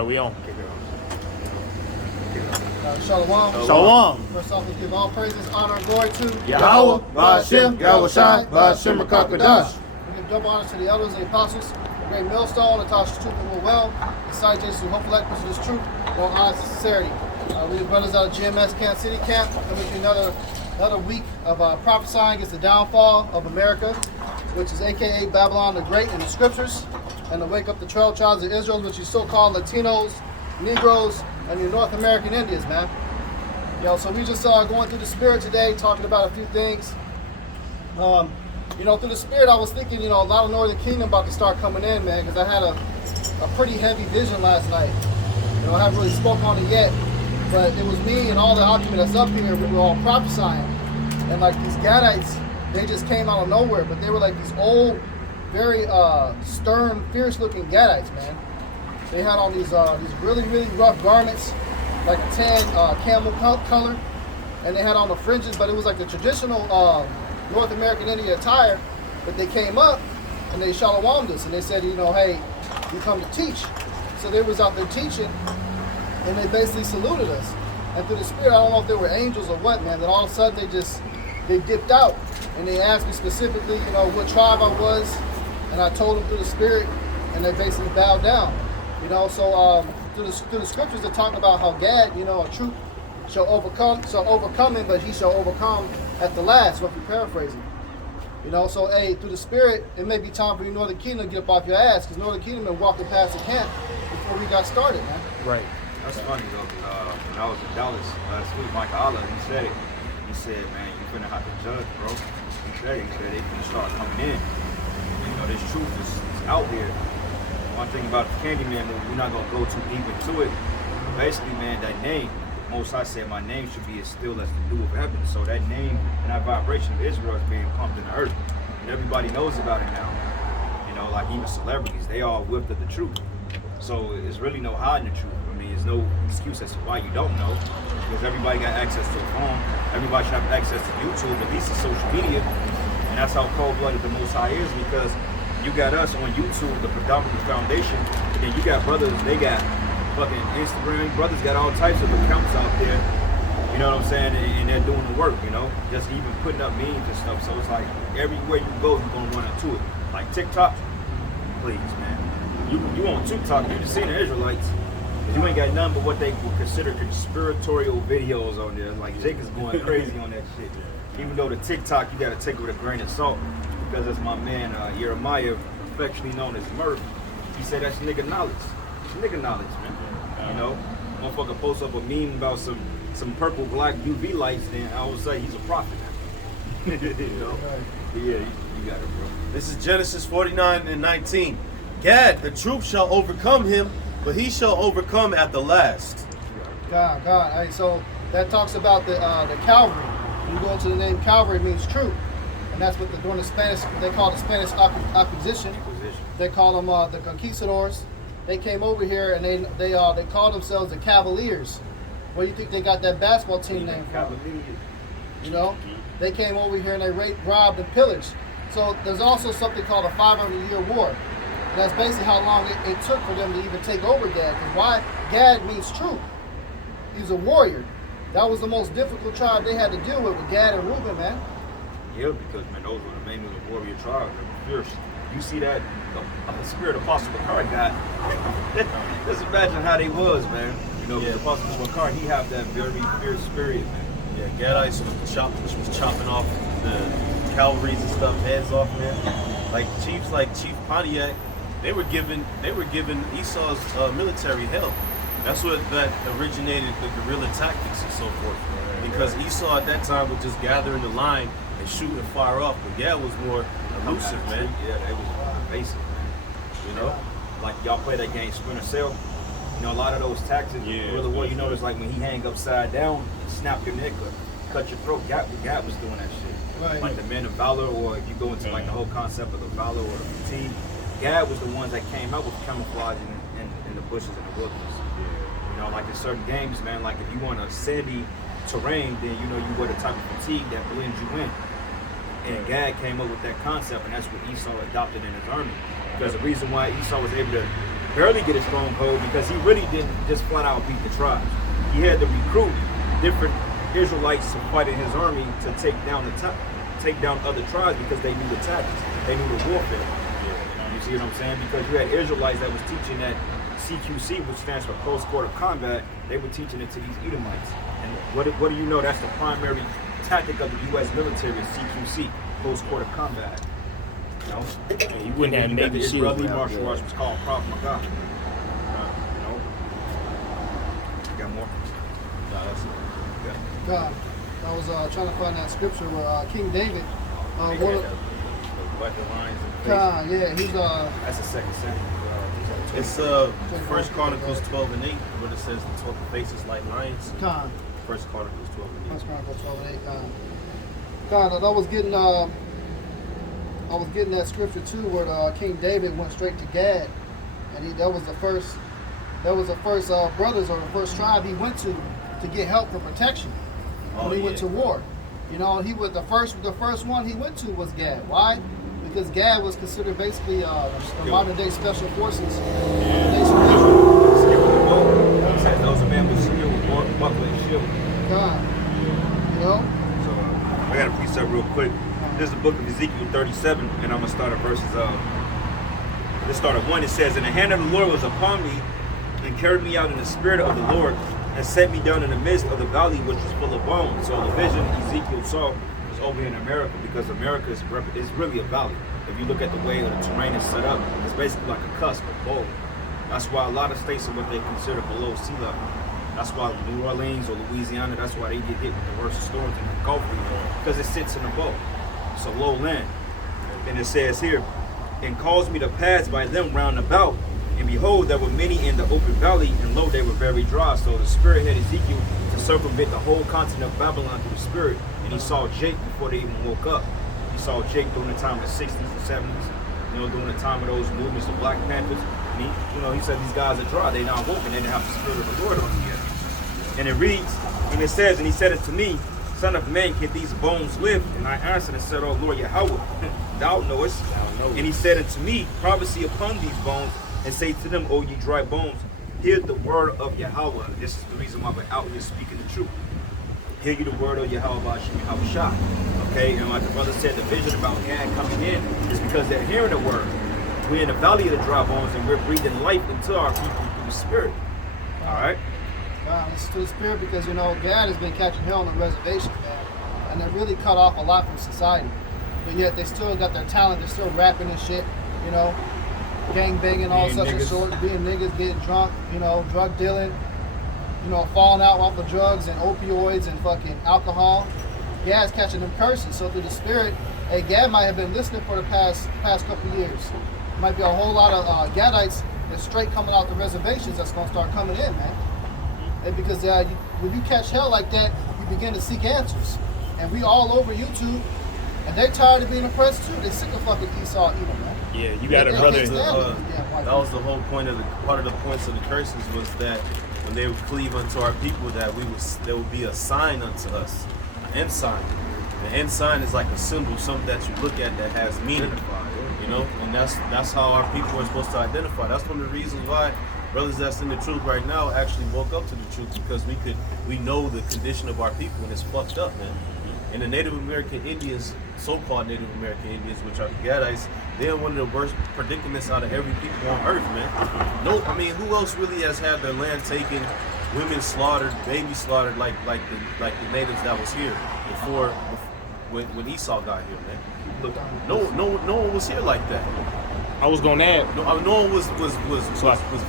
We on. Shalom. Shalom. First off, we give all praises, honor, and glory to YAHAWAH, bahasham, YAHAWASHI, bahasham, Kadash. We give double honor to the elders and the apostles, the great millstone, Natasha's truth and will well, the side Jesus who hopeful like of this truth, all honest and sincerity. We the brothers out of GMS Kansas City Camp, coming to another week of prophesying against the downfall of America, which is aka Babylon the Great in the scriptures, and to wake up the 12 tribes of Israel, which you so-called Latinos, Negroes, and your North American Indians, man. So we just going through the spirit today, talking about a few things. Through the spirit, I was thinking, a lot of Northern Kingdom about to start coming in, man, because I had a pretty heavy vision last night. I haven't really spoken on it yet, but it was me and all the argument that's up here. We were all prophesying, and like these Gadites, they just came out of nowhere, but they were like these old, very stern, fierce-looking Gadites, man. They had on these really, really rough garments, like a tan camel color, and they had on the fringes, but it was like the traditional North American Indian attire. But they came up and they shalawamed us, and they said, hey, you come to teach. So they was out there teaching, and they basically saluted us. And through the spirit, I don't know if they were angels or what, man. Then all of a sudden they dipped out, and they asked me specifically, what tribe I was, and I told them through the spirit, and they basically bowed down. Through the scriptures, they talk about how Gad, a troop shall overcome him, but he shall overcome at the last, roughly paraphrasing. Through the spirit, it may be time for you, Northern Kingdom, to get up off your ass, because Northern Kingdom been walking past the camp before we got started, man. Right. That's funny though, because when I was in Dallas last week, Mike Allah, he said it. He said, man, you're finna have to judge, bro. He said they finna start coming in. This truth is out here. One thing about the Candyman movie, we're not gonna go too deep into it. But basically, man, that name, Most High said my name should be as still as the dew of heaven. So that name and that vibration of Israel is being pumped in the earth. And everybody knows about it now. Like even celebrities, they all whipped at the truth. So it's really no hiding the truth. There's no excuse as to why you don't know. Because everybody got access to a phone. Everybody should have access to YouTube, at least to social media. And that's how cold-blooded the Most High is, because you got us on YouTube, the predominant foundation, and then you got brothers, they got fucking Instagram, brothers got all types of accounts out there, you know what I'm saying, and they're doing the work, just even putting up memes and stuff. So it's like, everywhere you go, you're gonna run into it. Like TikTok, please, man. You on TikTok, you just seen the Israelites, but you ain't got none but what they would consider conspiratorial videos on there. Like Jake is going crazy on that shit. Even though the TikTok, you gotta take it with a grain of salt. Because as my man Jeremiah, affectionately known as Murph, he said that's nigga knowledge. It's nigga knowledge, man. Motherfucker posts up a meme about some purple black UV lights, then I would say he's a prophet. Yeah, you got it, bro. This is Genesis 49:19. Gad, the troop shall overcome him, but he shall overcome at the last. God. Hey, so that talks about the Calvary. When you go into the name Calvary, it means troop. And that's what during the Spanish, they call the Spanish Opposition. They call them the Conquistadors. They came over here and they call themselves the Cavaliers. Where do you think they got that basketball team name from? They came over here and they raped, robbed, and pillaged. So there's also something called a 500-year war. And that's basically how long it took for them to even take over Gad. Because why? Gad means troop. He's a warrior. That was the most difficult tribe they had to deal with Gad and Reuben, man. Yeah, because, man, those were the mainly the warrior tribes. They were fierce. You see that the spirit Apostle Bakar got. Just imagine how they was, man. The Apostle Bakar, he have that very fierce spirit, man. Yeah, Gadites was chopping off the cavalries and stuff, heads off, man. Like chiefs, like Chief Pontiac, they were giving Esau's military help. That's what that originated the guerrilla tactics and so forth. Because Esau at that time would just gather in the line and shoot and fire off, but Gad was more elusive, man. Yeah, they was basic, man. Like y'all play that game Splinter Cell. A lot of those tactics, really what you notice, like when he hang upside down, snap your neck or cut your throat. Gad was doing that shit. Right. Like the men of valor, or if you go into like the whole concept of the valor or the fatigue, Gad was the ones that came out with camouflaging in the bushes and the wilderness. Like in certain games, man, like if you want a sandy terrain, then you wear the type of fatigue that blends you in. And Gad came up with that concept, and that's what Esau adopted in his army. Because the reason why Esau was able to barely get a stronghold because he really didn't just flat out beat the tribes. He had to recruit different Israelites to fight in his army to take down other tribes because they knew the tactics, they knew the warfare. You see what I'm saying? Because you had Israelites that was teaching that CQC, which stands for close quarter combat. They were teaching it to these Edomites. And what do you know? That's the primary tactic of the U.S. military is CQC, close quarter combat. You know, And you wouldn't have the Navy SEALs Israeli around martial there. arts was called Krav Maga. You know, you got more? No, that's it. God, I was trying to find that scripture where King David, Yeah. one of, The weapon lines and God, yeah, he's That's the second sentence. It's First Chronicles 12 and 8, where it says the 12 faces like lions. God. First Chronicles 12 and 8. First Chronicles 12 and 8. God, I was getting that scripture too, where King David went straight to Gad, and that was the first brothers or the first tribe he went to get help for protection when he went to war. You know, he was the first one he went to was Gad. Why? Because Gad was considered basically the modern day special forces. Those are men with skill, buckler and shield. God, you know. So I got a precept real quick. This is the book of Ezekiel 37, and I'm gonna start at verses. Let's start at 1. It says, "And the hand of the Lord was upon me, and carried me out in the spirit of the Lord, and set me down in the midst of the valley which was full of bones." So the vision Ezekiel saw was over in America, because America is really a valley. If you look at the way the terrain is set up, it's basically like a cusp of bowl. That's why a lot of states are what they consider below sea level. That's why New Orleans or Louisiana, that's why they get hit with the worst storms in the Gulf region, because it sits in a bowl. It's a low land. And it says here, "And caused me to pass by them round about, and behold, there were many in the open valley, and lo, they were very dry." So the Spirit had Ezekiel to circumvent the whole continent of Babylon through the Spirit, and he saw Jake before they even woke up. He saw Jake during the time of the 60s and 70s, you know, during the time of those movements of Black Panthers. And he said these guys are dry, they not woken, they didn't have the Spirit of the Lord on them yet. And it reads, and it says, "And he said unto me, Son of man, can these bones live? And I answered and said, O Lord Yahawah, thou knowest. And he said unto me, Prophecy upon these bones, and say to them, O ye dry bones, hear the word of Yahawah." This is the reason why we're out here speaking the truth. Hear you the word of Yahawah, bahasham, YAHAWASHI. Okay, and like the brother said, the vision about Gad coming in is because they're hearing the word. We're in the valley of the dry bones, and we're breathing life into our people through the Spirit. All right? God, it's to the Spirit, because, you know, Gad has been catching hell on the reservation, man. And they're really cut off a lot from society. But yet they still got their talent. They're still rapping and shit, you know. Gang banging, all Being such and niggas. sort. Being niggas, getting drunk, you know, drug dealing. You know, falling out off of drugs and opioids and fucking alcohol. Gad's catching them curses. So through the Spirit, hey, Gad might have been listening for the past couple of years. Might be a whole lot of Gadites that's straight coming out the reservations that's going to start coming in, man. And because when you catch hell like that, you begin to seek answers. And we all over YouTube, and they're tired of being oppressed too. They're sick of fucking Esau, Edom, man. Yeah, you got a They brother. can't stand it. That was the whole point of part of the points of the curses was that when they would cleave unto our people, that there would be a sign unto us, an ensign. The ensign is like a symbol, something that you look at that has meaning, you know, and that's how our people are supposed to identify. That's one of the reasons why brothers that's in the truth right now actually woke up to the truth, because we know the condition of our people, and it's fucked up, man. And the Native American Indians, so-called Native American Indians, which are the Gadites, they're one of the worst predicaments out of every people on earth, man. No, I mean, who else really has had their land taken, women slaughtered, babies slaughtered, like the natives that was here before when Esau got here, man? Look, no one was here like that. I was gonna add. No one was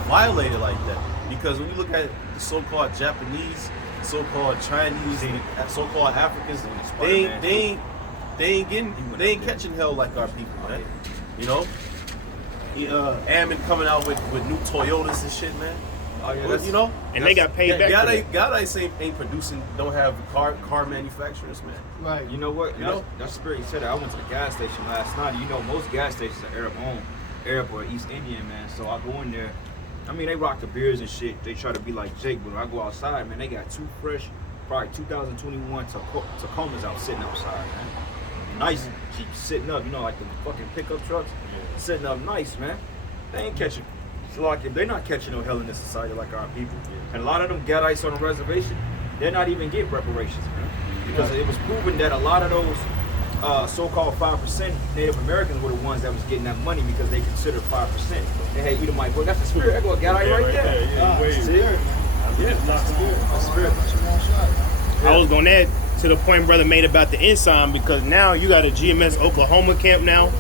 violated like that, because when you look at the so-called Japanese, so-called Chinese, so-called Africans, they ain't catching hell like our people, man. You know, Ammon coming out with new Toyotas and shit, man. You know, And they got paid back for that. Gadites ain't producing, don't have car manufacturers, man. Right. You know what? You know? That's Spirit. You said that. I went to the gas station last night. You know, most gas stations are Arab-owned, Arab or East Indian, man. So I go in there. I mean, they rock the beers and shit. They try to be like Jake, but when I go outside, man, they got two fresh, probably 2021 Tacomas out sitting outside, man. Nice Jeeps sitting up, you know, like the fucking pickup trucks, sitting up nice, man. They ain't catching So like if they're not catching no hell in this society like our people, and a lot of them Gadites on the reservation, they're not even getting reparations, man, because it was proven that a lot of those so-called 5% Native Americans were the ones that was getting that money because they considered 5%. They had Edomite, well, that's the spirit. That go Gadite right there. That's spirit. I was going to add to the point brother made about the ensign, because now you got a GMS Oklahoma camp now.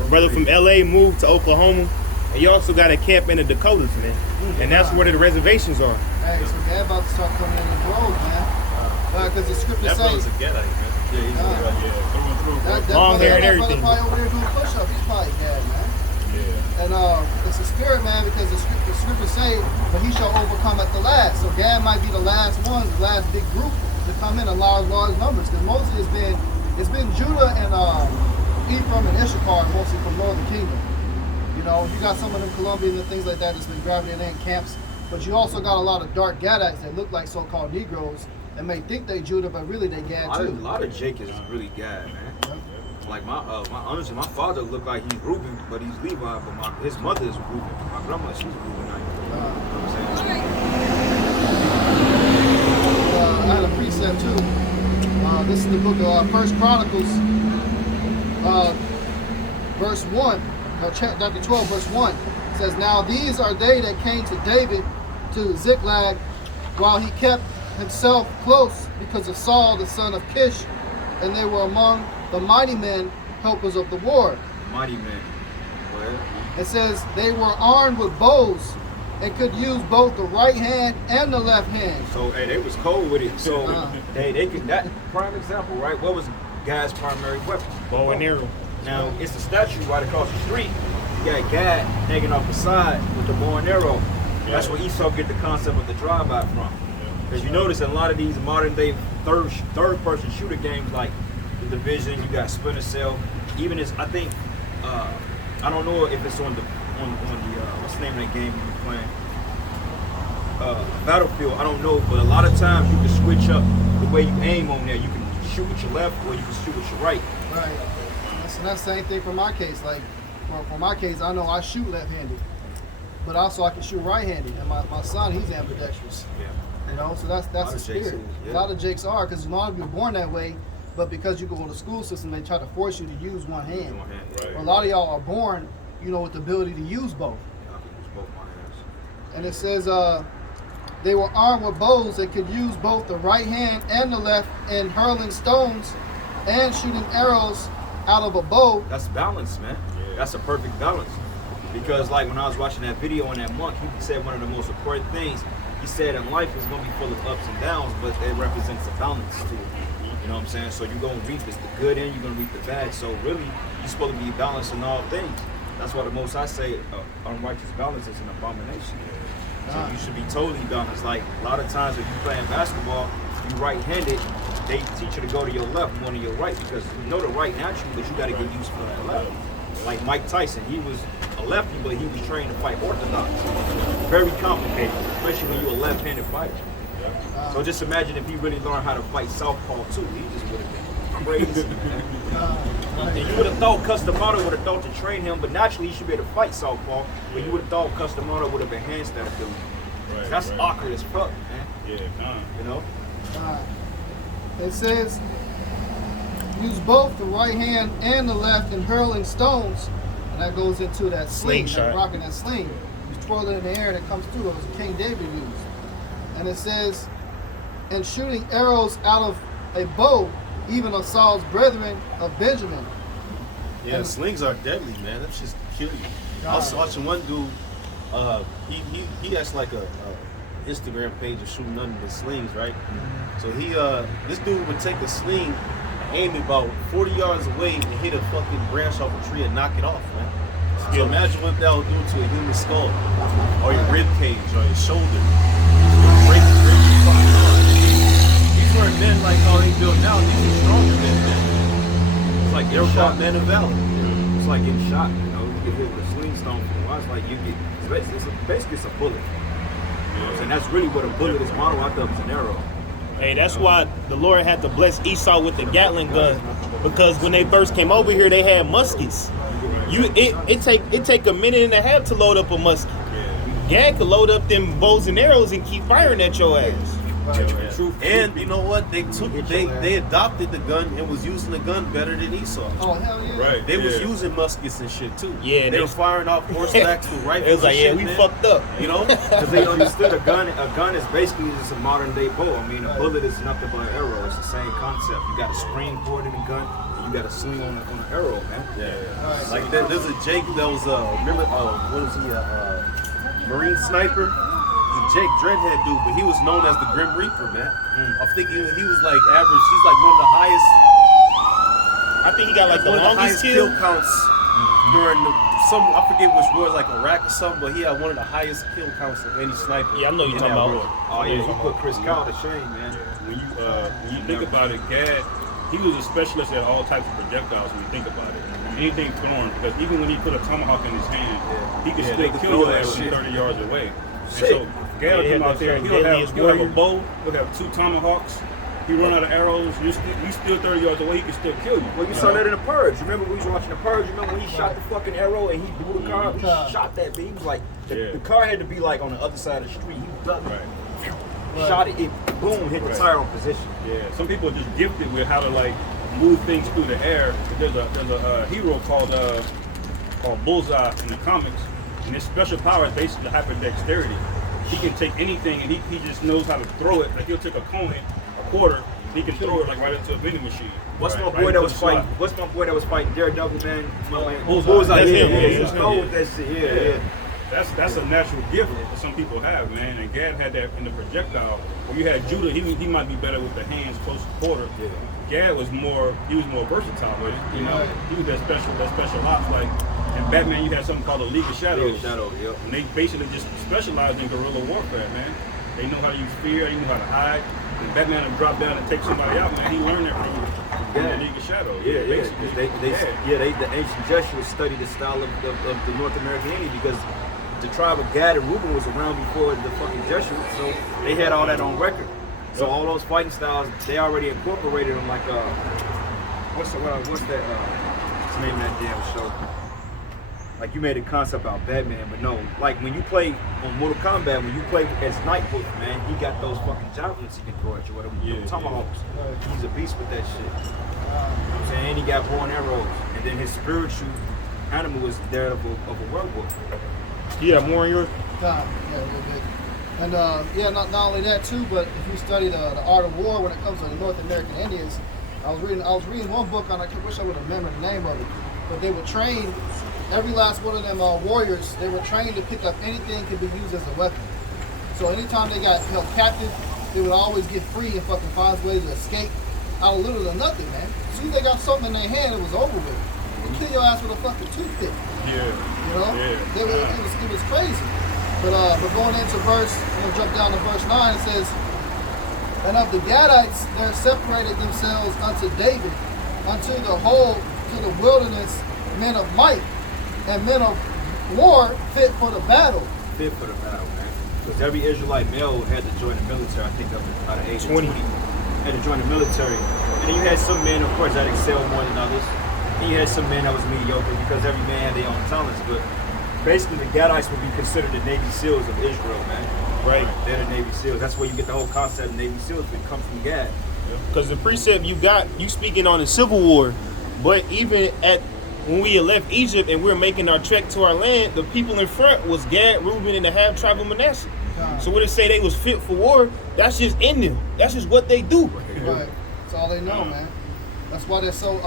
A brother from LA moved to Oklahoma. And you also got a camp in the Dakotas, man. And that's where the reservations are. Hey, so they're about to start coming in the road, man. Because the scripture That brother's says a Gadite, man. Yeah, he's Through and through. that Long hair and brother everything. probably over there doing push-up. He's probably dead, man. Yeah. And it's a spirit, man, because the scriptures say, but he shall overcome at the last. So Gad might be the last one, the last big group to come in large numbers. Because mostly it's been Judah and Ephraim and Issachar, mostly from Northern Kingdom. You know, you got some of them Colombians and things like that that's been grabbing in camps. But you also got a lot of dark Gadites that look like so-called Negroes and may think they Judah, but really they Gad too. A lot of Jake is really Gad, man. Like honestly, my father looked like he's Reuben, but he's Levi. But his mother is Reuben. My grandma, she's Reubenite. You know what I'm saying? I had a precept too. This is the book of First Chronicles, verse 1, or chapter 12, verse 1. It says, "Now these are they that came to David to Ziklag, while he kept himself close because of Saul the son of Kish, and they were among the mighty men, helpers of the war." Mighty men. Well, It says they were armed with bows and could use both the right hand and the left hand. so hey, they was cold with it. So they could, that prime example, right? What was Gad's primary weapon? Bow and arrow. Now it's a statue right across the street. You got Gad hanging off the side with the bow and arrow. That's where Esau get the concept of the drive-by from. Because you notice in a lot of these modern day third-person shooter games like the Division, you got Splinter Cell. Even as I think I don't know if it's on the what's the name of that game you're playing? Battlefield. I don't know, but a lot of times you can switch up the way you aim on there. You can shoot with your left or you can shoot with your right. Right. And that's the same thing for my case. Like, for my case, I know I shoot left-handed, but also I can shoot right-handed. And my son, he's ambidextrous. Yeah. You know, so that's the spirit. A lot of Jakes are, because a lot of you are born that way, but because you go to the school system, they try to force you to use one hand. Right. A lot of y'all are born, you know, with the ability to use both. I can use both my hands. And it says they were armed with bows that could use both the right hand and the left in hurling stones and shooting arrows out of a bow. That's balance, man. That's a perfect balance. Because like when I was watching that video on that monk, he said one of the most important things. He said in life is gonna be full of ups and downs, but it represents a balance to it. You know what I'm saying? So you're gonna reap the good and you're gonna reap the bad. So really, you're supposed to be balanced in all things. That's why the most I say, unrighteous balance is an abomination. So you should be totally balanced. Like a lot of times when you're playing basketball, you right-handed, they teach you to go to your left more than your right because you know the right naturally, but you got to get used to that left. Like Mike Tyson, he was a lefty, but he was trained to fight orthodox. Very complicated, especially when you're a left-handed fighter. So just imagine if he really learned how to fight southpaw too. He just would have been crazy, man. And you would have thought Customato would have thought to train him, but naturally he should be able to fight southpaw. But you would have thought Customato would have enhanced that ability. That's awkward as fuck, man. You know? It says, use both the right hand and the left in hurling stones. And that goes into that sling, that rocking that sling. You twirl it in the air and it comes through. It was King David used. And it says, and shooting arrows out of a bow, even of Saul's brethren of Benjamin. Yeah, and slings are deadly, man. That's just kill you. I was watching one dude. He has like a Instagram page of shooting nothing but slings, right? So this dude would take a sling, aim it about 40 yards away, and hit a fucking branch off a tree and knock it off, man. So imagine what that would do to a human skull, or your rib cage, or your shoulder. Break your fucking arm. These weren't men like how they built now. These were stronger than men. It's like they're shot men of valor. It's like getting shot, you know. You get hit with a sling stone from the It's like you get, basically it's a bullet. You know what I'm saying? That's really what a bullet is modeled after. It's an arrow. Hey, that's why the Lord had to bless Esau with the Gatling gun, because when they first came over here, they had muskets. It take a minute and a half to load up a musket. Gad could load up them bows and arrows and keep firing at your ass. And you know what? They adopted the gun and was using the gun better than Esau. Oh hell yeah! Right. They was using muskets and shit too. Yeah, they were firing off horsebacks with rifles. It was like, and yeah, shit, we man. fucked up. You know? Because they understood a gun is basically just a modern day bow. I mean, a bullet is nothing but an arrow. It's the same concept. You got a spring for it in a gun, and you got a sling on an arrow, man. Yeah. Like there's a Jake that was remember what was he Marine sniper? Jake Dreadhead dude, but he was known as the Grim Reaper, man. I think he was like average. He's like one of the highest. I think he got like the one of the longest highest kill. kill counts during I forget which war, like Iraq or something, but he had one of the highest kill counts of any sniper. Yeah, I know you're in talking that about. war. Oh yeah, he put Chris Kyle to shame, man. When you think about it, Gad, he was a specialist at all types of projectiles when you think about it. Anything thrown, because even when he put a tomahawk in his hand, he could Yeah, still they could kill throw your that ass from shit. 30 yards away. Shit. And so Gad will Yeah, come out there, that's he'll deadliest have a warrior. bow, he'll have 2 tomahawks, he run out of arrows, you still 30 yards away, he can still kill you. Well, you saw that in the Purge. Remember we was watching the Purge? Remember when he shot the fucking arrow and he blew the car? He shot that bitch. He was like, the car had to be like on the other side of the street. He was ducking. Right. Shot it, boom, hit the tire on position. Yeah, some people are just gifted with how to like move things through the air. There's a hero called Bullseye in the comics, and his special power is basically hyperdexterity. He can take anything and he just knows how to throw it. Like he'll take a coin, a quarter, he can throw it like right into a vending machine. What's my Right boy that into was the fighting? slot. What's my boy that was fighting Daredevil, man? Bullseye. That's him, Yeah, yeah, he was that's cold him. with that shit. Yeah. That's a natural gift that some people have, man. And Gad had that in the projectile. When you had Judah, he might be better with the hands close to quarter. Yeah. Gad was more versatile with it. You know, he was that special ops. Like in Batman, you had something called a League of Shadows. Yep. And they basically just specialized in guerrilla warfare, man. They know how to use fear, they know how to hide. And Batman would drop down and take somebody out, man. He learned that from the League of Shadows. Basically. The ancient Jesuits studied the style of the North American Indian because the tribe of Gad and Reuben was around before the fucking Jesuits, so they had all that on record. So all those fighting styles, they already incorporated them. Like what's that? What's the name of that damn show? Like you made a concept about Batman, but no. Like when you play on Mortal Kombat, when you play as Nightwolf, man, he got those fucking javelins he can throw at you, whatever. Yeah, tomahawks. He's a beast with that shit. You know what I'm saying? And he got bow and arrows, and then his spiritual animal was that of a werewolf. Yeah, more in yours. Yeah, real big. And not only that too, but if you study the art of war when it comes to the North American Indians, I was reading one book, and I wish I would have remembered the name of it, but they would train every last one of them warriors. They were trained to pick up anything could be used as a weapon. So anytime they got held captive, they would always get free and fucking find ways to escape out of little to nothing, man. As soon as they got something in their hand, it was over with. They kill your ass with a fucking toothpick. Yeah. You know? Yeah. It was crazy. But going into verse, we'll jump down to verse 9, it says, and of the Gadites there separated themselves unto David, unto the whole, to the wilderness, men of might, and men of war fit for the battle. Fit for the battle, man. Because every Israelite male had to join the military, I think out of age 20. Had to join the military. And then you had some men, of course, that excelled more than others. And you had some men that was mediocre because every man had their own talents. But basically, the Gadites would be considered the Navy SEALs of Israel, man. Right. They're the Navy SEALs. That's where you get the whole concept of Navy SEALs. It comes from Gad. Because the precept you speaking on the Civil War, but even when we had left Egypt and we were making our trek to our land, the people in front was Gad, Reuben, and the half tribe of Manasseh. So when they say they was fit for war, that's just in them. That's just what they do. Right. That's all they know, man. That's why they're so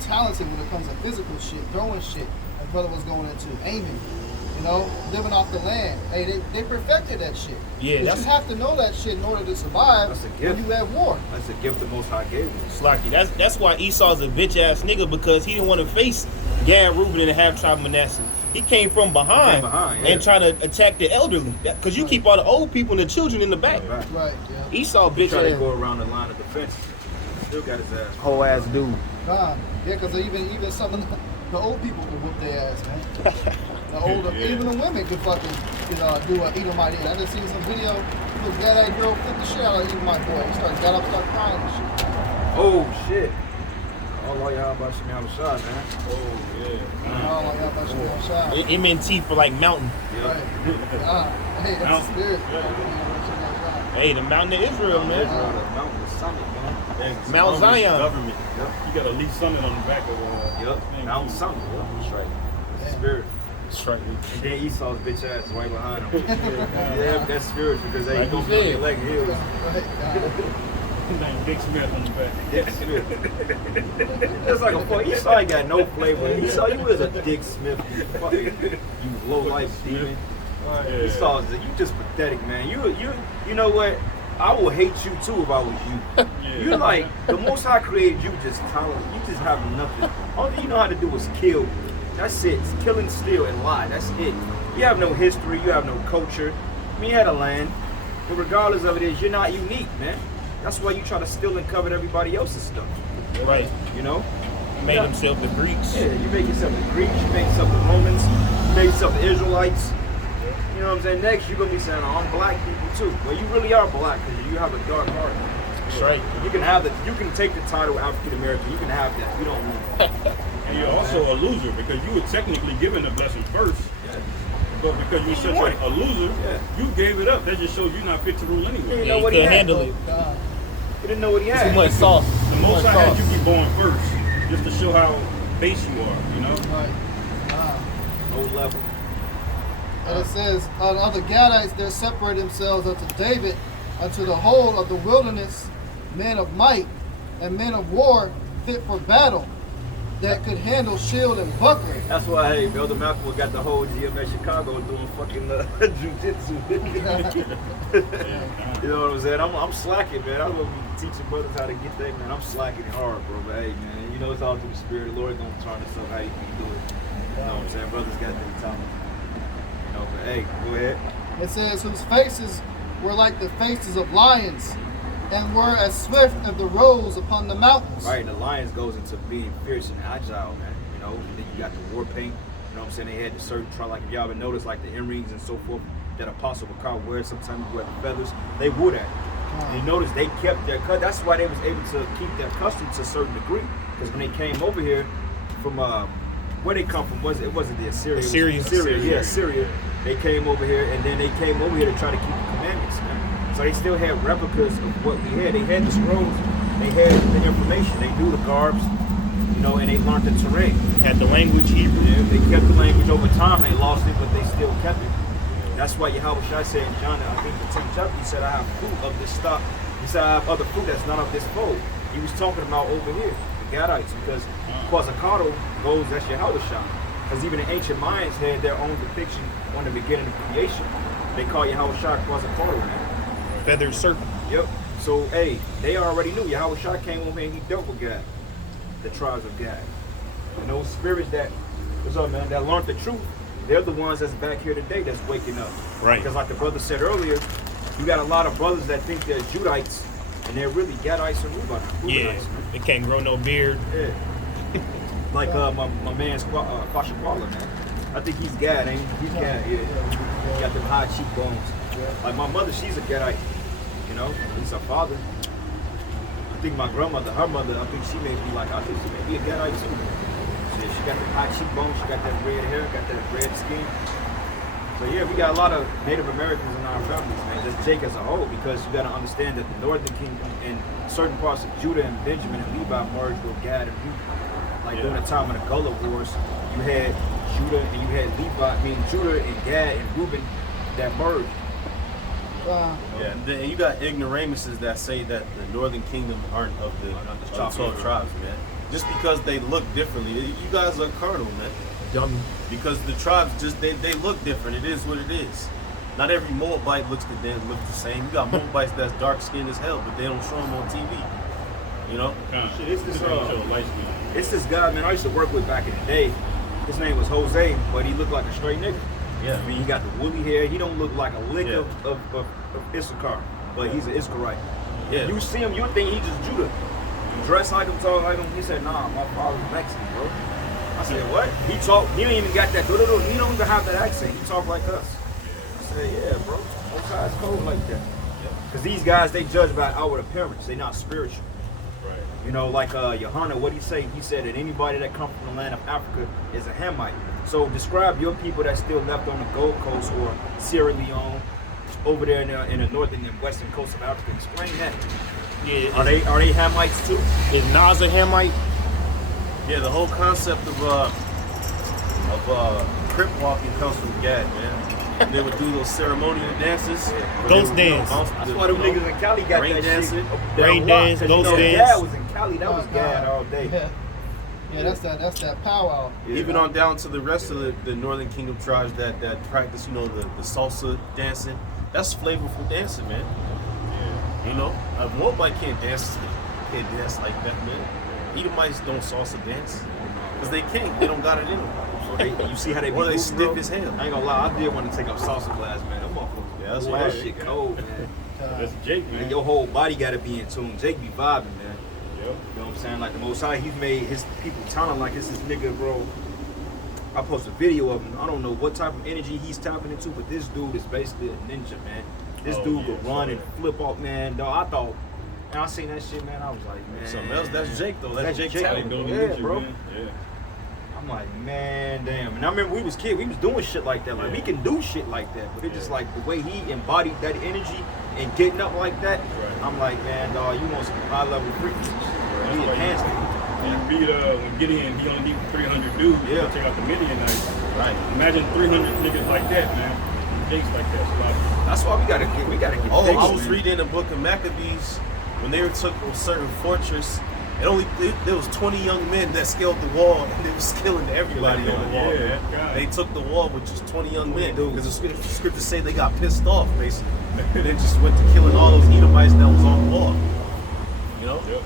talented when it comes to physical shit, throwing shit. Like brother was going into aiming, you know, living off the land. Hey, they perfected that shit. Yeah, But you have to know that shit in order to survive That's a gift. when you at war. That's a gift the Most High gave me. Slocky. That's why Esau's a bitch ass nigga, because he didn't want to face Gad, Reuben, and the half tribe of Manasseh. He came from behind, and trying to attack the elderly. Because you keep all the old people and the children in the back. Right, yeah. Esau bitch Trying to ass. go around the line of defense. Still got his ass. Whole ass dude. Yeah, because even some of the old people could whoop their ass, man. The older, even the women could do a Edomite in. I just seen some video. Look, that girl flipped the shit out of Edomite boy. He got up, started crying and shit. Oh shit. Allah YAHAWASHI, YAHAWASHI, man. Oh, yeah. Oh, y'all about to be on shot. MNT for like mountain. Yeah. Hey, that's Mount- the spirit. Hey, the mountain of Israel, man. Israel, the mountain, the summit, man. And Mount it's Zion. Government. You got a leaf summit on the back of Yep. thing, Mountain too. summit. Yep. That's right. That's the spirit. That's right. And then Esau's bitch ass right behind him. Yeah, that's spiritual because they Like go you from the said. leg hills. His name Dick Smith on the back. Dick Smith. That's like a fuck. Esau ain't got no flavor. Esau, you is a Dick Smith. You fucking, you low life demon. Yeah. Esau, you just pathetic, man. You know what? I will hate you too if I was you. Yeah. You like the Most High created you just tolerant. You just have nothing. All you know how to do is kill. That's it. It's killing, steal, and lie. That's it. You have no history. You have no culture. I mean, you had a land. But regardless of it is, you're not unique, man. That's why you try to steal and covet everybody else's stuff. Right. You know? He made Yeah. himself the Greeks. Yeah, you make yourself the Greeks, you make yourself the Romans, you make yourself the Israelites. You know what I'm saying? Next, you're going to be saying, oh, I'm black people too. Well, you really are black because you have a dark heart. That's right. You can take the title African American. You can have that. You don't want it. And you're also a loser because you were technically given the blessing first. But because you're such want it. a loser, Yeah. you gave it up. That just shows you're not fit to rule You anyway. didn't Yeah, know he what he couldn't had. handle it. You didn't know what he had. Too much sauce. The Too most much I had sauce. you be born first, just to show how base you are, you know? Right. No level. And it says, of the Gadites, there separate themselves unto David, unto the whole of the wilderness, men of might, and men of war fit for battle, that could handle shield and buckler. That's why, hey, Elder Malcolm got the whole GMS Chicago doing fucking jujitsu. You know what I'm saying? I'm slacking, man. I'm gonna be teaching brothers how to get that, man. I'm slacking it hard, bro. But hey, man, you know it's all through the spirit. The Lord gonna turn this up how you can do it. You know what I'm saying? Brothers got their talent. You know, but hey, go ahead. It says, whose faces were like the faces of lions, and were as swift as the roes upon the mountains. Right, the Lions goes into being fierce and agile, man. You know, and then you got the war paint. You know what I'm saying? They had the certain like if y'all ever noticed, like the earrings and so forth that Apostle Bakar wears. Sometimes you wear the feathers. They wore that. And you notice they kept their cut. That's why they was able to keep their custom to a certain degree. Because when they came over here from where they come from, it wasn't the Assyria. Assyria. Yeah, Assyria. They came over here, and then they came over here to try to keep the commandments, man. So they still had replicas of what we had. They had the scrolls, they had the information, they knew the garbs, you know, and they learned the terrain. Had the language Hebrew. Yeah, they kept the language over time. They lost it, but they still kept it. That's why YAHAWASHI said in John, I think the 10th chapter, he said, I have fruit of this stock. He said, I have other fruit that's not of this fold. He was talking about over here, the Gadites, because Quetzalcoatl goes, that's YAHAWASHI. Because even the ancient Mayans had their own depiction on the beginning of creation. They call YAHAWASHI Quetzalcoatl, man. Feathered serpent. Yep. So, hey, they already knew. YAHAWASHI came over here and he dealt with Gad, the tribes of Gad. And those spirits that, what's up, man, that learned the truth, they're the ones that's back here today that's waking up. Right. Because like the brother said earlier, you got a lot of brothers that think they're Judites, and they're really Gadites and Reubenites. Yeah. They can't grow no beard. Yeah. Like my man's Kwashakwala, man. I think he's Gad, ain't he? He's Gad, yeah. He got them high cheekbones. Like my mother, she's a Gadite. You know, he's her father. I think my grandmother, her mother, I think she may be like, I think she may be a Gadite too. She got them high cheekbones, she got that red hair, got that red skin. So yeah, we got a lot of Native Americans in our families, man, just Jake as a whole, because you gotta understand that the Northern Kingdom and certain parts of Judah and Benjamin and Levi merged with Gad and Reuben. Like during the time of the Gullah Wars, you had Judah and you had Levi, I mean Judah and Gad and Reuben that merged. Yeah, and then you got ignoramuses that say that the Northern Kingdom aren't of the 12 tribes, man. Just because they look differently. You guys are carnal, man. Dummy. Because the tribes just they look different. It is what it is. Not every Moabite looks the same. You got Moabites that's dark skinned as hell, but they don't show them on TV. You know? Shit, it's this light skin. it's this guy, man, I used to work with back in the day. His name was Jose, but he looked like a straight nigga. Yeah. I mean, he got the woolly hair. He don't look like a lick Yeah. of Issachar, but he's an Issacharite. Yeah. You see him, you think he's just Judah. Dressed like him, talk like him. He said, nah, my father's Mexican, bro. I said, what? He don't even got that, he don't even have that accent. He talk like us. I said, yeah, bro. Most guys cold like that. Because these guys, they judge by outward appearance. They not spiritual. Right. You know, like Johanna, what he say? He said that anybody that comes from the land of Africa is a Hamite. So describe your people that's still left on the Gold Coast or Sierra Leone, over there in the northern and western coast of Africa. Explain that. Yeah. Are they Hamites too? Is Nas a Hamite? Yeah, the whole concept of crip walking comes from Gad, man. They would do those ceremonial dances. Ghost dance. That's why them niggas in Cali got rain that dancing. shit. Rain dance, ghost dance. Gad was in Cali. That was Gad all day. Yeah, that's that powwow. Even on down to the rest of the Northern Kingdom tribes that practice, the salsa dancing. That's flavorful dancing, man. Yeah. You know, Moabite can't dance like that, man. Edomites don't salsa dance because they can't. They don't got it in them. You see how they Or be they moving, stiff bro? as hell. I ain't gonna lie, I did want to take up salsa class, man. Them motherfuckers. Yeah, that's Boy, why. that shit cold, man. That's Jake, man. And your whole body gotta be in tune. Jake be vibing, man. Yep. You know what I'm saying? Like the Most High, he's made his people talent like it's this nigga, bro. I posted a video of him. I don't know what type of energy he's tapping into, but this dude is basically a ninja, man. This dude could run and flip off, man. Dog, I thought, and I seen that shit, man. I was like, man. Something else. That's Jake though. That's Jake talent. Yeah, bro. Yeah. I'm like, man, damn. And I remember we was kids, we was doing shit like that. Like we can do shit like that, but it's just like the way he embodied that energy and getting up like that. Right. I'm like, man, dog, you want some high level frequencies. He enhanced it. And beat when Gideon, he only need 300 dudes Yeah. to take out the Midianites. Right. Imagine 300 niggas like that, man. Jake's like that. So That's why we gotta get Oh, fixed, I was man. reading the book of Maccabees when they took a certain fortress. There was 20 young men that scaled the wall and they was killing everybody on the wall. Yeah, God. They took the wall with just 20 young men because the scriptures say they got pissed off basically. And they just went to killing all those Edomites that was on the wall. You know? Yep.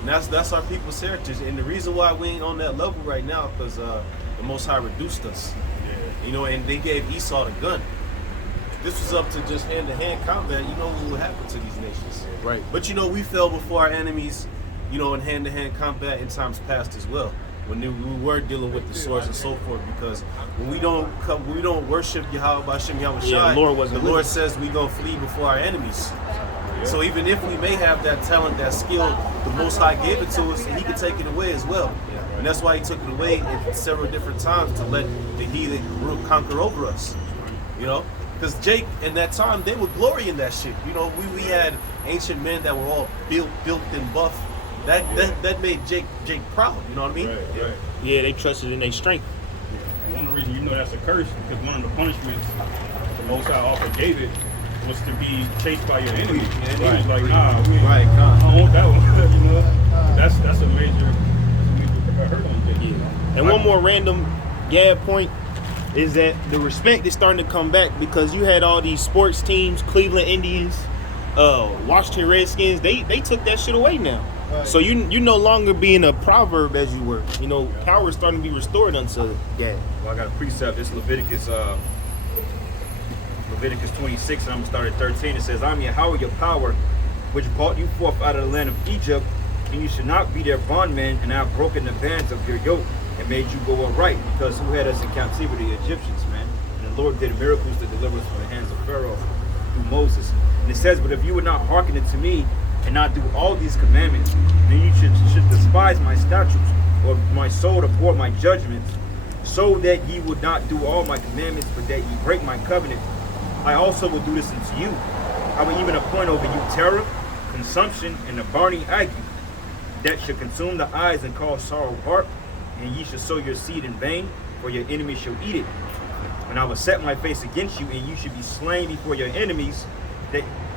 And that's our people's heritage. And the reason why we ain't on that level right now because the Most High reduced us. Yeah. You know, and they gave Esau the gun. If this was up to just hand-to-hand combat, you know what would happen to these nations. Right. But you know, we fell before our enemies, you know, in hand-to-hand combat in times past as well. When we were dealing with the swords and so forth, because when we don't worship Yahawah, bahasham, Yahawashi, Yeah, the Lord wasn't the Lord with us. says we gonna flee before our enemies. So even if we may have that talent, that skill, the Most High gave it to us, and He can take it away as well. And that's why He took it away in several different times to let the heathen conquer over us. You know, because Jake in that time they would glory in that shit. You know, we had ancient men that were all built and buff. That made Jake proud. You know what I mean? Right. Yeah, they trusted in their strength. And one of the reasons you know that's a curse because one of the punishments the Most High offered David was to be chased by your enemies. And he was like, nah, I don't want that one. You know, that's a major hurt on David. Yeah. And one more random Gad point is that the respect is starting to come back because you had all these sports teams, Cleveland Indians, Washington Redskins. They took that shit away now. Right. So you no longer being a proverb as you were. You know, power is starting to be restored unto Gad. Well, I got a precept. It's Leviticus 26, and I'm gonna start at 13. It says, I'm Yahawah, your power, which brought you forth out of the land of Egypt, and you should not be their bondmen, and I have broken the bands of your yoke and made you go aright, because who had us in captivity? The Egyptians, man. And the Lord did miracles to deliver us from the hands of Pharaoh through Moses. And it says, but if you would not hearken unto me and not do all these commandments, then you should despise my statutes, or my soul abhor my judgments, so that ye would not do all my commandments, but that ye break my covenant. I also will do this unto you. I will even appoint over you terror, consumption, and a burning ague, that should consume the eyes and cause sorrow of heart, and ye shall sow your seed in vain, for your enemies shall eat it. And I will set my face against you, and you shall be slain before your enemies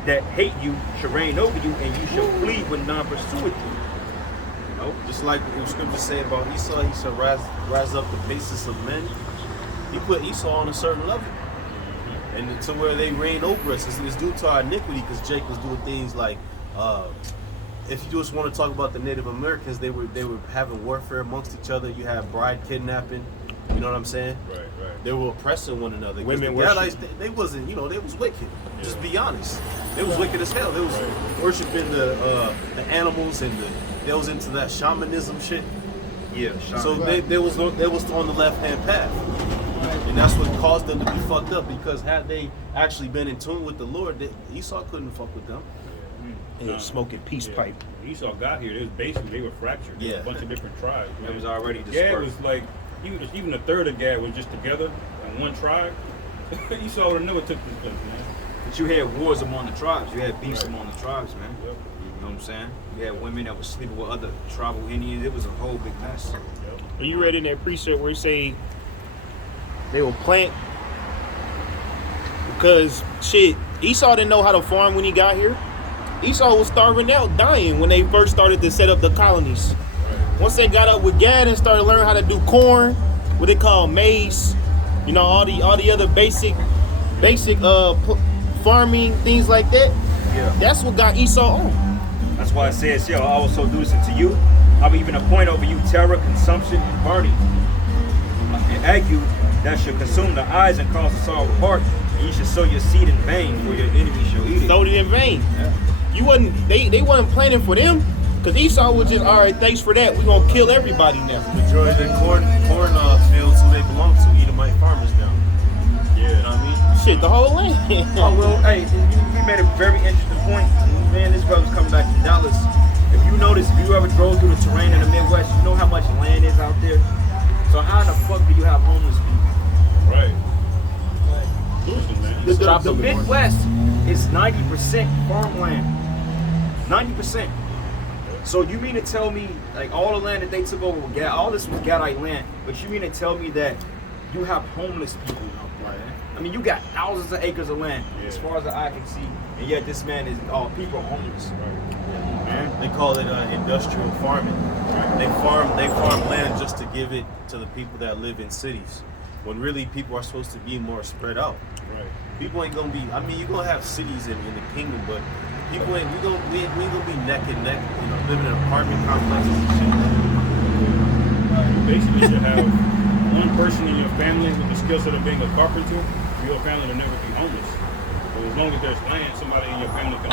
that hate you shall reign over you, and you shall flee when none pursueth you. You know? Just like the scriptures say about Esau, he shall rise up the basis of men. He put Esau on a certain level. And to where they reign over us, it's due to our iniquity, because Jake was doing things like, if you just want to talk about the Native Americans, they were having warfare amongst each other. You have bride kidnapping, you know what I'm saying? Right. They were oppressing one another. Women the Gadites, worship. they wasn't, they was wicked. Just be honest. They was wicked as hell. They was worshiping the animals, and they was into that shamanism shit. Yeah, So they was on the left hand path. And that's what caused them to be fucked up, because had they actually been in tune with the Lord, Esau couldn't fuck with them. Yeah, smoking peace pipe. When Esau got here, they were fractured. There was a bunch of different tribes. It was already Gad dispersed. was like, even a third of Gad was just together in one tribe. Esau would have never took this place, man. But you had wars among the tribes. You had beefs Right. among the tribes, man. Yep. You know what I'm saying? You had women that were sleeping with other tribal Indians. It was a whole big mess. Yep. When you read in that precept where it say they will plant because shit, Esau didn't know how to farm when he got here. Esau was starving out, dying when they first started to set up the colonies. Once they got up with Gad and started learning how to do corn, what they call maize, you know, all the other basic farming things like that. Yeah. That's what got Esau on. That's why it says, I also do this unto you. I will even appoint over you terror, consumption, and burning. And ague that shall consume the eyes and cause the sorrow of heart. And you shall sow your seed in vain, for your enemies shall eat it. Sowed it in vain. Yeah. You wasn't they wasn't planning for them, because Esau was just, all right, thanks for that. We're gonna kill everybody now. Majority of the corn fields who they belong to, Edomite farmers now. Yeah, you know what I mean? Shit, the whole land. Oh, well, hey, you made a very interesting point. Man, this brother's coming back from Dallas. If you notice, if you ever drove through the terrain in the Midwest, you know how much land is out there? So how in the fuck do you have homeless people? Right. Listen, man. The Midwest is 90% farmland. 90%. So you mean to tell me, like, all the land that they took over with Gad, all this was Gadite land, but you mean to tell me that you have homeless people out there? I mean, you got thousands of acres of land, as far as the eye can see, and yet this man is, people are homeless. Man, they call it industrial farming. They farm land just to give it to the people that live in cities, when really people are supposed to be more spread out. Right. People ain't gonna be. I mean, you're gonna have cities in the kingdom, but people ain't. We ain't gonna be neck and neck. You know, living in apartment complexes and shit. You basically should have one person in your family with the skill set of being a carpenter. Your family will never be homeless. But as long as there's land, somebody in your family can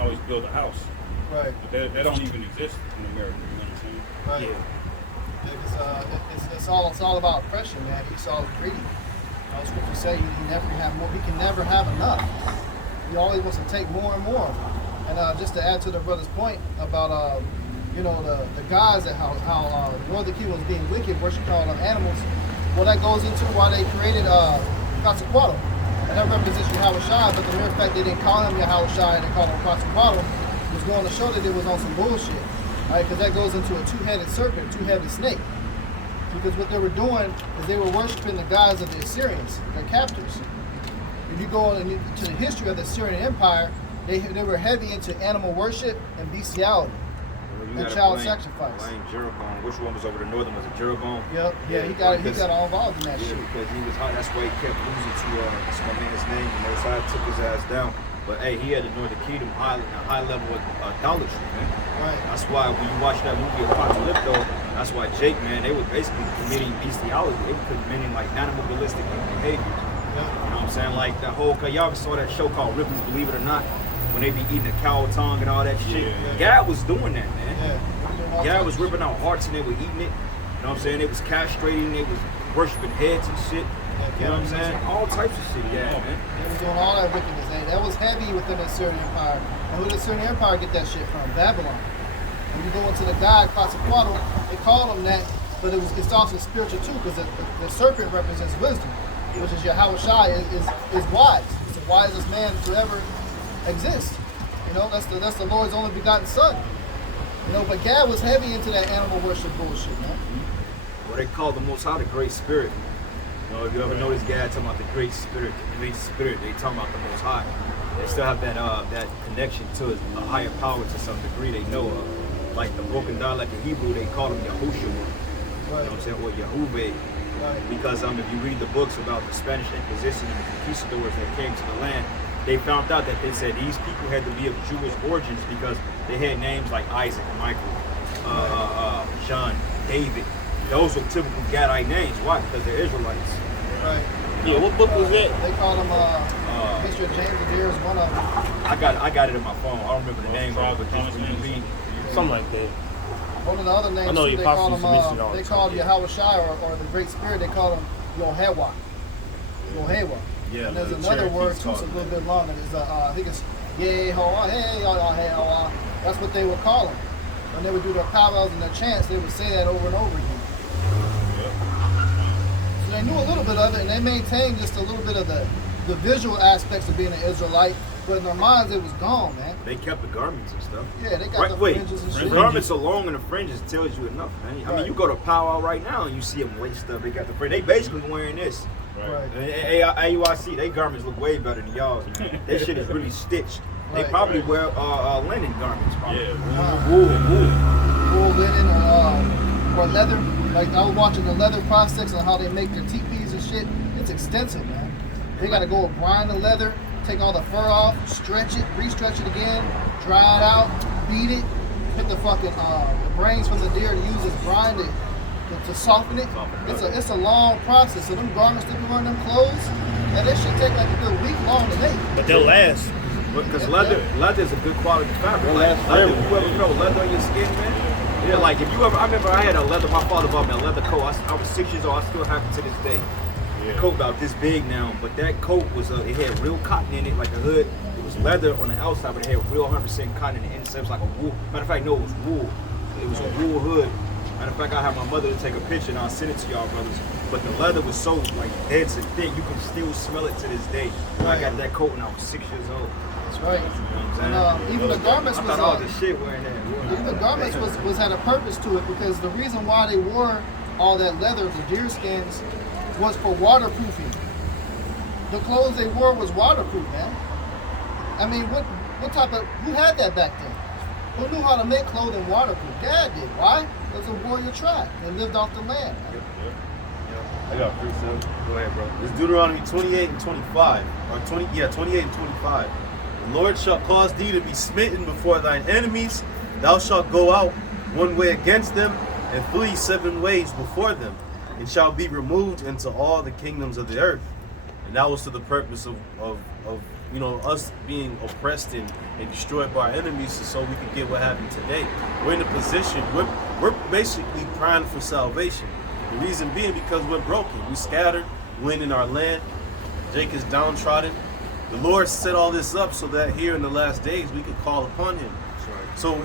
always build a house. Right. But that don't even exist in America. You know what I'm saying? Right. Yeah. It's all about oppression, man. Esau's greedy. That's what you say. He can never have enough. He always wants to take more and more. And just to add to the brother's point about the gods that how Northern Kingdom was being wicked, worshiping all them animals. Well, that goes into why they created Quetzalcoatl. And that represents YAHAWASHI, but the mere fact they didn't call him YAHAWASHI and they called him Quetzalcoatl was going to show that it was on some bullshit. Right? Because that goes into a two-headed serpent, two-headed snake. Because what they were doing is they were worshiping the gods of the Assyrians, their captors. If you go into the history of the Assyrian Empire, they were heavy into animal worship and bestiality and child sacrifice. Jeroboam. Which one was over the northern? Was it Jeroboam? Yep. Yeah, he got all involved in that shit. Because he was high. That's why he kept losing to what's my man's name. And that's how took his ass down. But hey, he had the Northern Kingdom a high level of idolatry, man. Right. That's why when you watch that movie Apocalypto, that's why Jake, man, they were basically committing bestiality. They were committing like animalistic behaviors. Yep. You know what I'm saying? Like the whole, y'all ever saw that show called Ripley's Believe It or Not? When they be eating the cow tongue and all that shit. Gad was doing that, man. Yeah. Gad was ripping out hearts and they were eating it. You know what I'm saying? They was castrating, they was worshiping heads and shit. You know what I'm saying? All types of shit, man. They was doing all that wickedness. That was heavy within the Assyrian Empire. And who did the Assyrian Empire get that shit from? Babylon. When you go into the god Quetzalcoatl, they call him that, but it's also spiritual too, because the serpent represents wisdom, which is YAHAWASHI is wise. It's the wisest man to ever exist. You know, that's the Lord's only begotten son. You know, but Gad was heavy into that animal worship bullshit, man. Well, they call the Most High the Great Spirit. You know, if you ever notice Gad talking about the Great Spirit, they talking about the Most High. They still have that connection to a higher power to some degree they know of. Like the broken dialect in Hebrew, they call him Yahushua. Right. You know what I'm saying? Or Yahuwah. Right. Because if you read the books about the Spanish Inquisition and the conquistadors that came to the land, they found out that they said these people had to be of Jewish origins because they had names like Isaac, Michael, John, David. Those were typical Gadite names. Why? Because they're Israelites. Right. Yeah, what book was that? They call him History of James the Deer is one of them. I got it in my phone. I don't remember the name of it, but just when you read. Something like that. One of the other names I know too, the they call apostles mentioned all him. They the call time, YAHAWASHI or the Great Spirit. They call him YAHAWAH. YAHAWAH. Yeah. And there's the another Cherokees word too, call it's a it little that. bit longer. It's I think it's YAHAWAH, hey, YAHAWAH. That's what they would call him. When they would do their powwows and their chants, they would say that over and over again. So they knew a little bit of it, and they maintained just a little bit of the visual aspects of being an Israelite, but in their minds it was gone, man. They kept the garments and stuff. Yeah, they got the fringes and the shit. garments alone and the fringes tells you enough, man. I mean, you go to powwow right now and you see them waist stuff. They got the fringe. They basically wearing this. Right. AUIC, they garments look way better than y'all's, man. That shit is really stitched. They probably wear linen garments. Probably. Yeah. Wool, linen, or leather. Like I was watching the leather process and how they make their teepees and shit. It's extensive, man. They gotta go and brine the leather, take all the fur off, stretch it, re-stretch it again, dry it out, beat it, put the fucking the brains from the deer to use as brine to soften it. It's a long process. So them garments that be wearing, them clothes, and that shit take like a good week long to make. But they'll last. Because leather is a good quality fabric. Like, leather, you ever know leather on your skin, man? Yeah, like if you ever, I remember I had a leather, my father bought me a leather coat. I was 6 years old, I still have it to this day. The coat about this big now, but that coat was, it had real cotton in it, like a hood. It was leather on the outside, but it had real 100% cotton in the inside. It was like a wool. Matter of fact, no, it was wool. It was a wool hood. Matter of fact, I had my mother to take a picture and I'll send it to y'all brothers. But the leather was so like dense and thick, you can still smell it to this day. I got that coat when I was 6 years old. That's right. You know what I'm And even the garments I was thought all the shit wearing that. even the garments was had a purpose to it, because the reason why they wore all that leather, the deer skins, was for waterproofing. The clothes they wore was waterproof, man. I mean, what type of, who had that back then? Who knew how to make clothing waterproof? Dad did. Why? It was a warrior tribe. They lived off the land. I got free son. Go ahead, bro. It's Deuteronomy 28 and 25. Or 28 and 25. The Lord shall cause thee to be smitten before thine enemies. Thou shalt go out one way against them, and flee 7 ways before them, and shall be removed into all the kingdoms of the earth. And that was to the purpose of you know, us being oppressed and destroyed by our enemies, so we could get what happened today. We're in a position, we're basically primed for salvation. The reason being because we're broken. We scattered, went in our land. Jake is downtrodden. The Lord set all this up so that here in the last days we could call upon him. That's right. So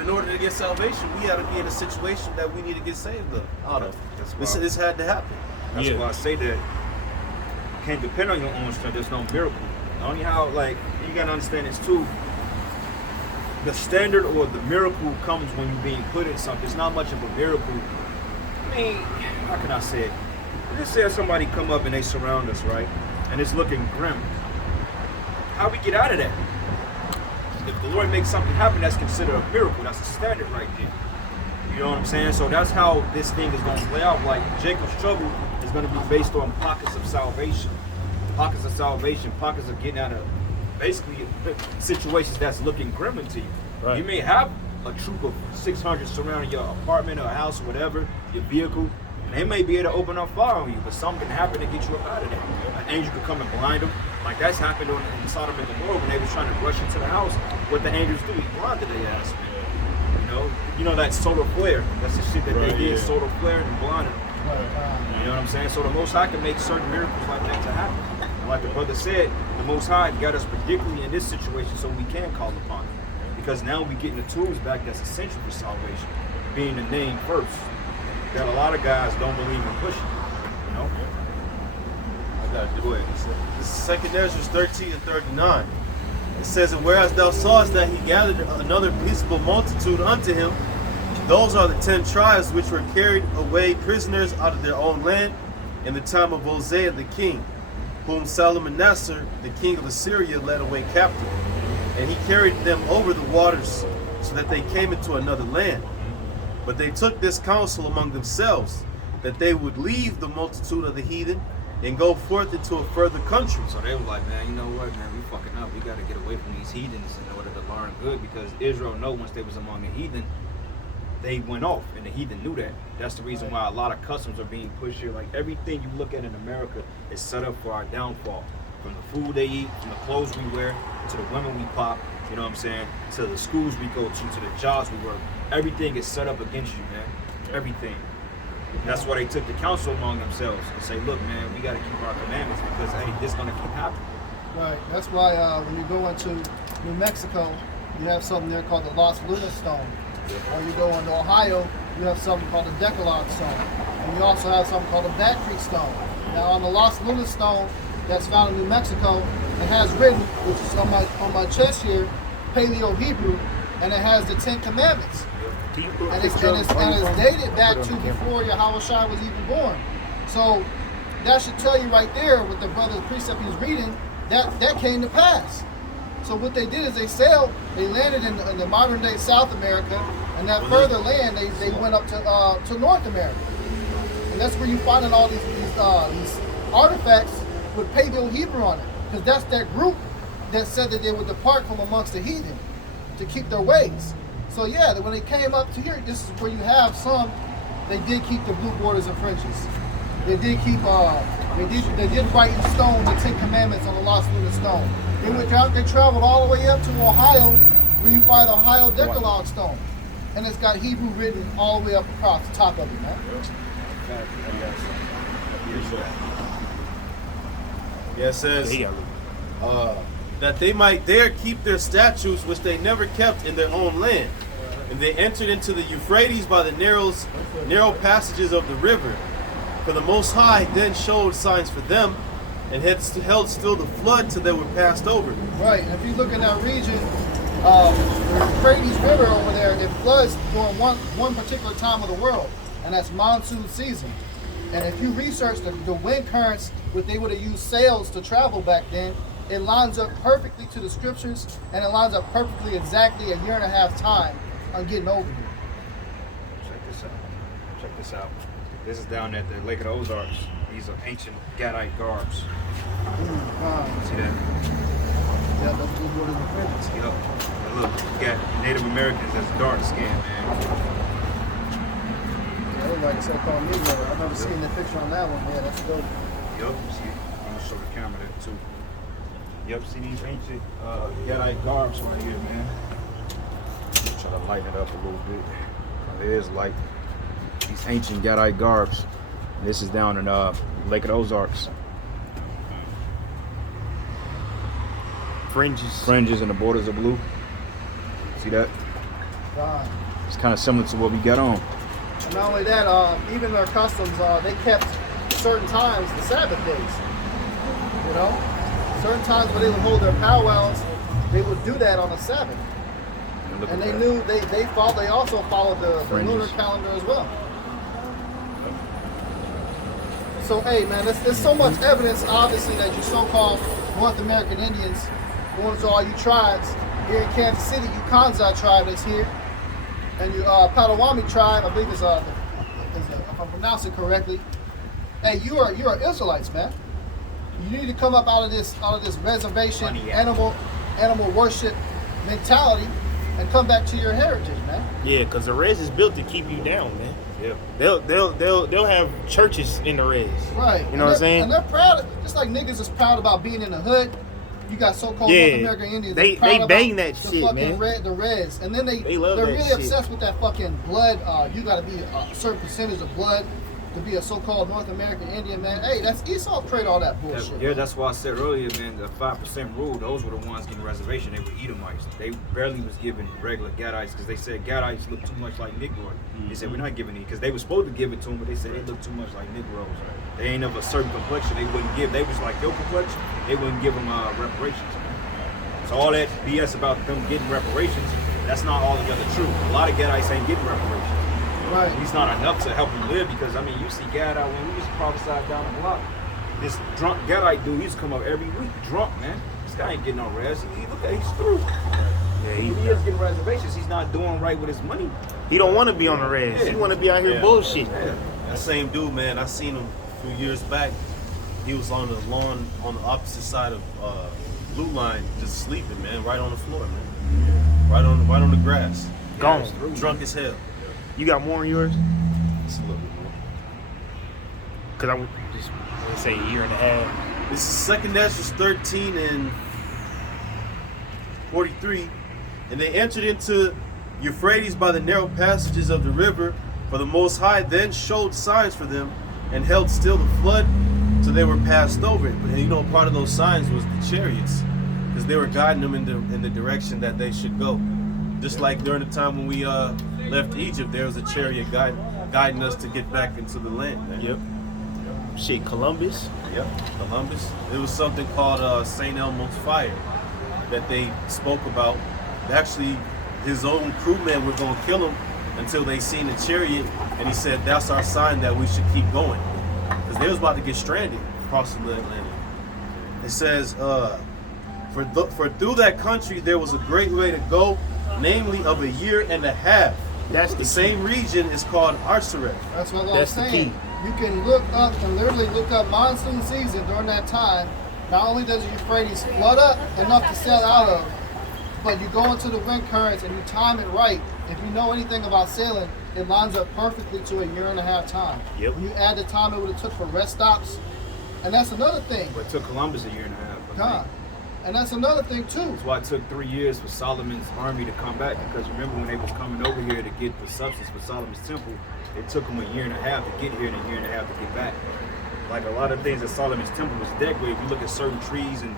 in order to get salvation, we had to be in a situation that we need to get saved out of. This had to happen. That's why I say that you can't depend on your own strength. There's no miracle. Only how, like, you gotta understand this too. The standard or the miracle comes when you're being put in something. It's not much of a miracle. I mean, how can I say it? Let's say somebody come up and they surround us, right? And it's looking grim. How we get out of that? If the Lord makes something happen, that's considered a miracle. That's a standard right there. You know what I'm saying? So that's how this thing is going to play out. Like, Jacob's trouble is going to be based on pockets of salvation. Pockets of salvation, pockets of getting out of basically situations that's looking grim to you. Right. You may have a troop of 600 surrounding your apartment or house or whatever, your vehicle, and they may be able to open up fire on you, but something can happen to get you up out of there. An angel could come and blind them. Like that's happened in Sodom and Gomorrah when they was trying to rush into the house. What the angels do, he blinded their ass. You know that solar flare. That's the shit that they did, solar flare and blinded them. You know what I'm saying? So the Most High can make certain miracles like that to happen. And like the brother said, the Most High got us particularly in this situation so we can call upon him. Because now we're getting the tools back that's essential for salvation, being the name first. That a lot of guys don't believe in pushing. You know? I got to do it. This is 2 Ezra 13 and 39. It says, and whereas thou sawest that he gathered another peaceable multitude unto him, those are the 10 tribes which were carried away prisoners out of their own land in the time of Hosea the king, whom Salmanassar the king of Assyria led away captive. And he carried them over the waters, so that they came into another land. But they took this counsel among themselves, that they would leave the multitude of the heathen and go forth into a further country. So they were like, man, you know what, man, we fucking up. We got to get away from these heathens in order to learn good, because Israel know once they was among the heathen, they went off, and the heathen knew that. That's the reason why a lot of customs are being pushed here. Like everything you look at in America is set up for our downfall. From the food they eat, from the clothes we wear, to the women we pop, you know what I'm saying, to the schools we go to the jobs we work. Everything is set up against you, man. Everything. And that's why they took the counsel among themselves and say, look, man, we got to keep our commandments because, hey, this is going to keep happening. Right. That's why when you go into New Mexico, you have something there called the Los Lunas Stone. Or you go into Ohio, you have something called the Decalogue Stone. And you also have something called the Bat Creek Stone. Now on the Los Lunas Stone that's found in New Mexico, it has written, which is on my chest here, Paleo Hebrew, and it has the 10 Commandments. And it's dated back to before Yahawashi was even born. So that should tell you right there with the brother's precept he was reading, that came to pass. So what they did is they landed in the modern day South America, and that further land they went up to North America. And that's where you find all these artifacts with Paleo Hebrew on it. Because that's that group that said that they would depart from amongst the heathen to keep their ways. So yeah, when they came up to here, this is where you have some, they did keep the blue borders and fringes. They did keep, they did write in stone the 10 Commandments on the Los Lunas Stone. They traveled all the way up to Ohio, where you find Ohio Decalogue Stone. And it's got Hebrew written all the way up across the top of it, man. Yeah, it says that they might there keep their statutes which they never kept in their own land. And they entered into the Euphrates by the narrow passages of the river. For the Most High then showed signs for them, and had held still the flood till they were passed over. Right, and if you look in that region, the Euphrates River over there, it floods during one particular time of the world, and that's monsoon season. And if you research the wind currents, what they would have used sails to travel back then, it lines up perfectly to the scriptures, and it lines up perfectly exactly a year and a half time on getting over here. Check this out. This is down at the Lake of the Ozarks. These are ancient Gadite garbs. See that? Yeah, that's blue borders and fringes. Yup. Look, you got Native Americans that's dark skinned, man. Yeah, they like a so-called Negro. I've never seen the picture on that one. Yeah, that's dope. Yup. See, I'm gonna show the camera that too. Yup. See these ancient Gadite garbs right here, man. Try to lighten it up a little bit. There is light. These ancient Gadite garbs. This is down in Lake of the Ozarks. Fringes and the borders are blue. See that? God. It's kind of similar to what we got on. And not only that, even their customs, they kept certain times, the Sabbath days. You know? Certain times when they would hold their powwows, they would do that on the Sabbath. And they knew they also followed the lunar calendar as well. So hey man, there's so much evidence obviously that you so-called North American Indians, going to all you tribes here in Kansas City, you Kansa tribe that's here, and you Potawatomi tribe, I believe is if I'm pronouncing it correctly. Hey, you are Israelites, man. You need to come up out of this reservation animal worship mentality and come back to your heritage, man. Yeah, because the res is built to keep you down, man. Yeah. They'll have churches in the res. Right. You know what I'm saying? And they're proud, just like niggas is proud about being in the hood. You got so-called North American Indians. They bang that shit, man. The res, and then they're really obsessed with that fucking blood. You got to be a certain percentage of blood to be a so-called North American Indian, man. Hey, that's Esau created all that bullshit. Yeah, that's why I said earlier, man, the 5% rule, those were the ones getting reservation. They were Edomites. They barely was giving regular Gadites because they said Gadites look too much like Negroes. They said, we're not giving it because they were supposed to give it to them, but they said they look too much like Negroes. They ain't of a certain complexion they wouldn't give. They was like your complexion, they wouldn't give them reparations. So all that BS about them getting reparations, that's not altogether true. A lot of Gadites ain't getting reparations. Right. He's not enough to help him live because, I mean, you see Gad out when we used to prophesy down the block. This drunk Gadite dude, he used to come up every week drunk, man. This guy ain't getting no res. Look at he's through. Yeah, he is getting reservations. He's not doing right with his money. He don't want to be on the res. Yeah. He want to be out here bullshit. Yeah. That same dude, man, I seen him a few years back. He was on the lawn on the opposite side of Blue Line, just sleeping, man, right on the floor, man. Right on the grass. Gone. Drunk as hell. You got more on yours? Just a little bit more. Because I would just say a year and a half. This is 2nd Ezra 13 and 43. And they entered into Euphrates by the narrow passages of the river, for the Most High then showed signs for them, and held still the flood So they were passed over. And you know, part of those signs was the chariots, because they were guiding them in the direction that they should go. Just like during the time when we left Egypt, there was a chariot guiding us to get back into the land. Man. Yep. Shit, Columbus. Yep, Columbus. It was something called St. Elmo's Fire that they spoke about. Actually, his own crewmen were going to kill him until they seen the chariot, and he said, that's our sign that we should keep going. Because they was about to get stranded crossing the Atlantic. It says, for through that country there was a great way to go, namely of a year and a half. That's The same region is called Arsaret. That's what I'm That's the saying. key. You can look up and literally look up monsoon season during that time. Not only does the Euphrates flood up enough to sail out of, but you go into the wind currents and you time it right. If you know anything about sailing, it lines up perfectly to a year and a half time. Yep. When you add the time it would have took for rest stops, and that's another thing. But it took Columbus a year and a half. I God. think. And that's another thing too. That's why it took 3 years for Solomon's army to come back, because remember when they was coming over here to get the substance for Solomon's temple, it took them a year and a half to get here and a year and a half to get back. Like a lot of things that Solomon's temple was decked with, if you look at certain trees and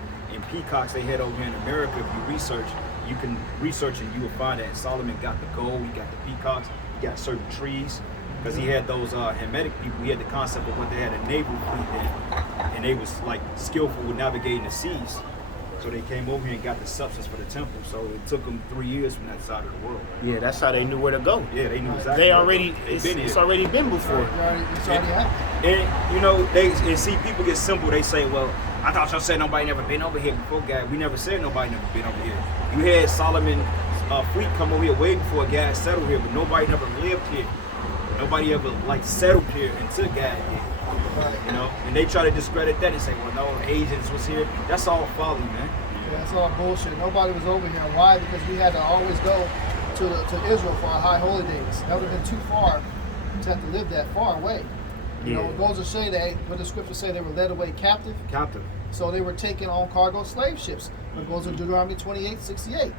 peacocks they had over here in America, if you research, you can research and you will find that Solomon got the gold, he got the peacocks, he got certain trees, because he had those Hamitic people. He had the concept of what they had a naval fleet then, and they was like skillful with navigating the seas. So they came over here and got the substance for the temple. So it took them 3 years from that side of the world. Yeah, that's how they knew where to go. Yeah, they knew exactly. They already, They've been it's here. already been before. It's already happened. And you know, and see people get simple. They say, well, I thought y'all said nobody never been over here before, guy. We never said nobody never been over here. You had Solomon's fleet come over here way before guys settled here, but nobody never lived here. Nobody ever like settled here until guys did. You know, and they try to discredit that and say, well, no, Asians was here. That's all folly, man. Yeah, that's all bullshit. Nobody was over here. Why? Because we had to always go to Israel for our high holy days. That would have been too far to have to live that far away. You know, it goes to say that what the scriptures say, they were led away captive. Captain. So they were taken on cargo slave ships. It goes to Deuteronomy 28:68.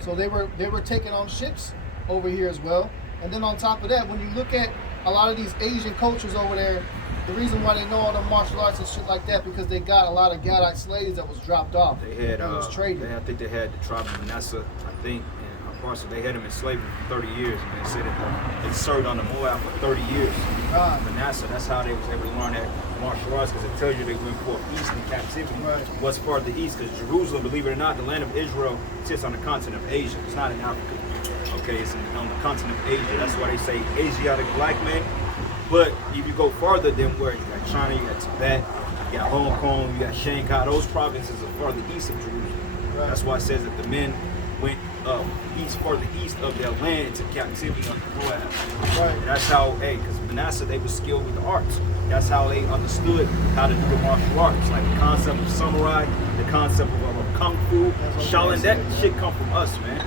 So they were taken on ships over here as well. And then on top of that, when you look at a lot of these Asian cultures over there, the reason why they know all the martial arts and shit like that, because they got a lot of Gadite slaves that was dropped off. They had, and was traded. I think they had the tribe of Manasseh, I think, and Parcel. They had them in slavery for 30 years, and they said that they served on the Moab for 30 years. Manasseh, that's how they was able to learn that martial arts, because it tells you they went forth east in captivity. Right. What's farther east? Because Jerusalem, believe it or not, the land of Israel sits on the continent of Asia. It's not in Africa. Okay, it's on the continent of Asia. That's why they say Asiatic black man. But if you go farther, then where you got China, you got Tibet, you got Hong Kong, you got Shanghai, those provinces are farther east of Jerusalem. Right. That's why it says that the men went farther east of their land into captivity under Moab. Right. That's how, because Manasseh, they were skilled with the arts. That's how they understood how to do the martial arts, like the concept of samurai, the concept of kung fu, Shaolin. That shit come from us, man.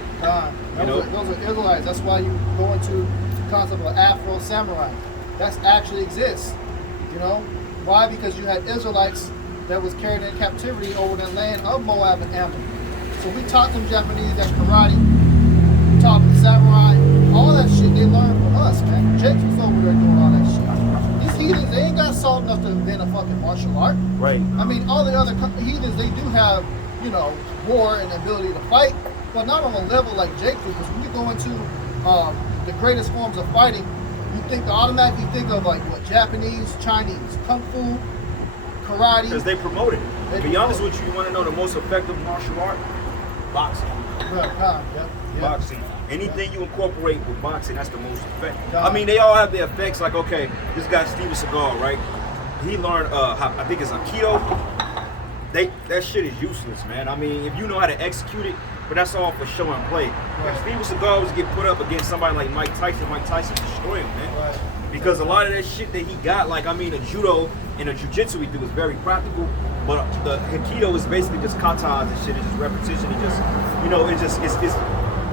Those are Israelites. That's why you go into the concept of Afro samurai. That actually exists. You know why? Because you had Israelites that was carried in captivity over the land of Moab and Ammon. So we taught them Japanese that karate. We taught them samurai. All that shit they learned from us, man. Jakes was over there doing all that shit. These heathens, they ain't got salt enough to invent a fucking martial art. Right. I mean, all the other heathens, they do have, you know, war and ability to fight, but not on a level like Jake did. Because when you go into the greatest forms of fighting, you automatically think of like what, Japanese, Chinese, kung fu, karate. Because they promote it. To be honest with you, you want to know the most effective martial art? Boxing. Boxing. Anything you incorporate with boxing, that's the most effective. I mean, they all have their effects. Like, okay, this guy Steven Seagal, right? He learned, I think it's Aikido. That shit is useless, man. I mean, if you know how to execute it, but that's all for show and play. If Steven Seagal was to get put up against somebody like Mike Tyson destroy him, man. Right. Because a lot of that shit that he got, like, I mean, the judo and the jiu-jitsu we do is very practical, but the Aikido is basically just katas and shit. It's just repetition. It just, you know,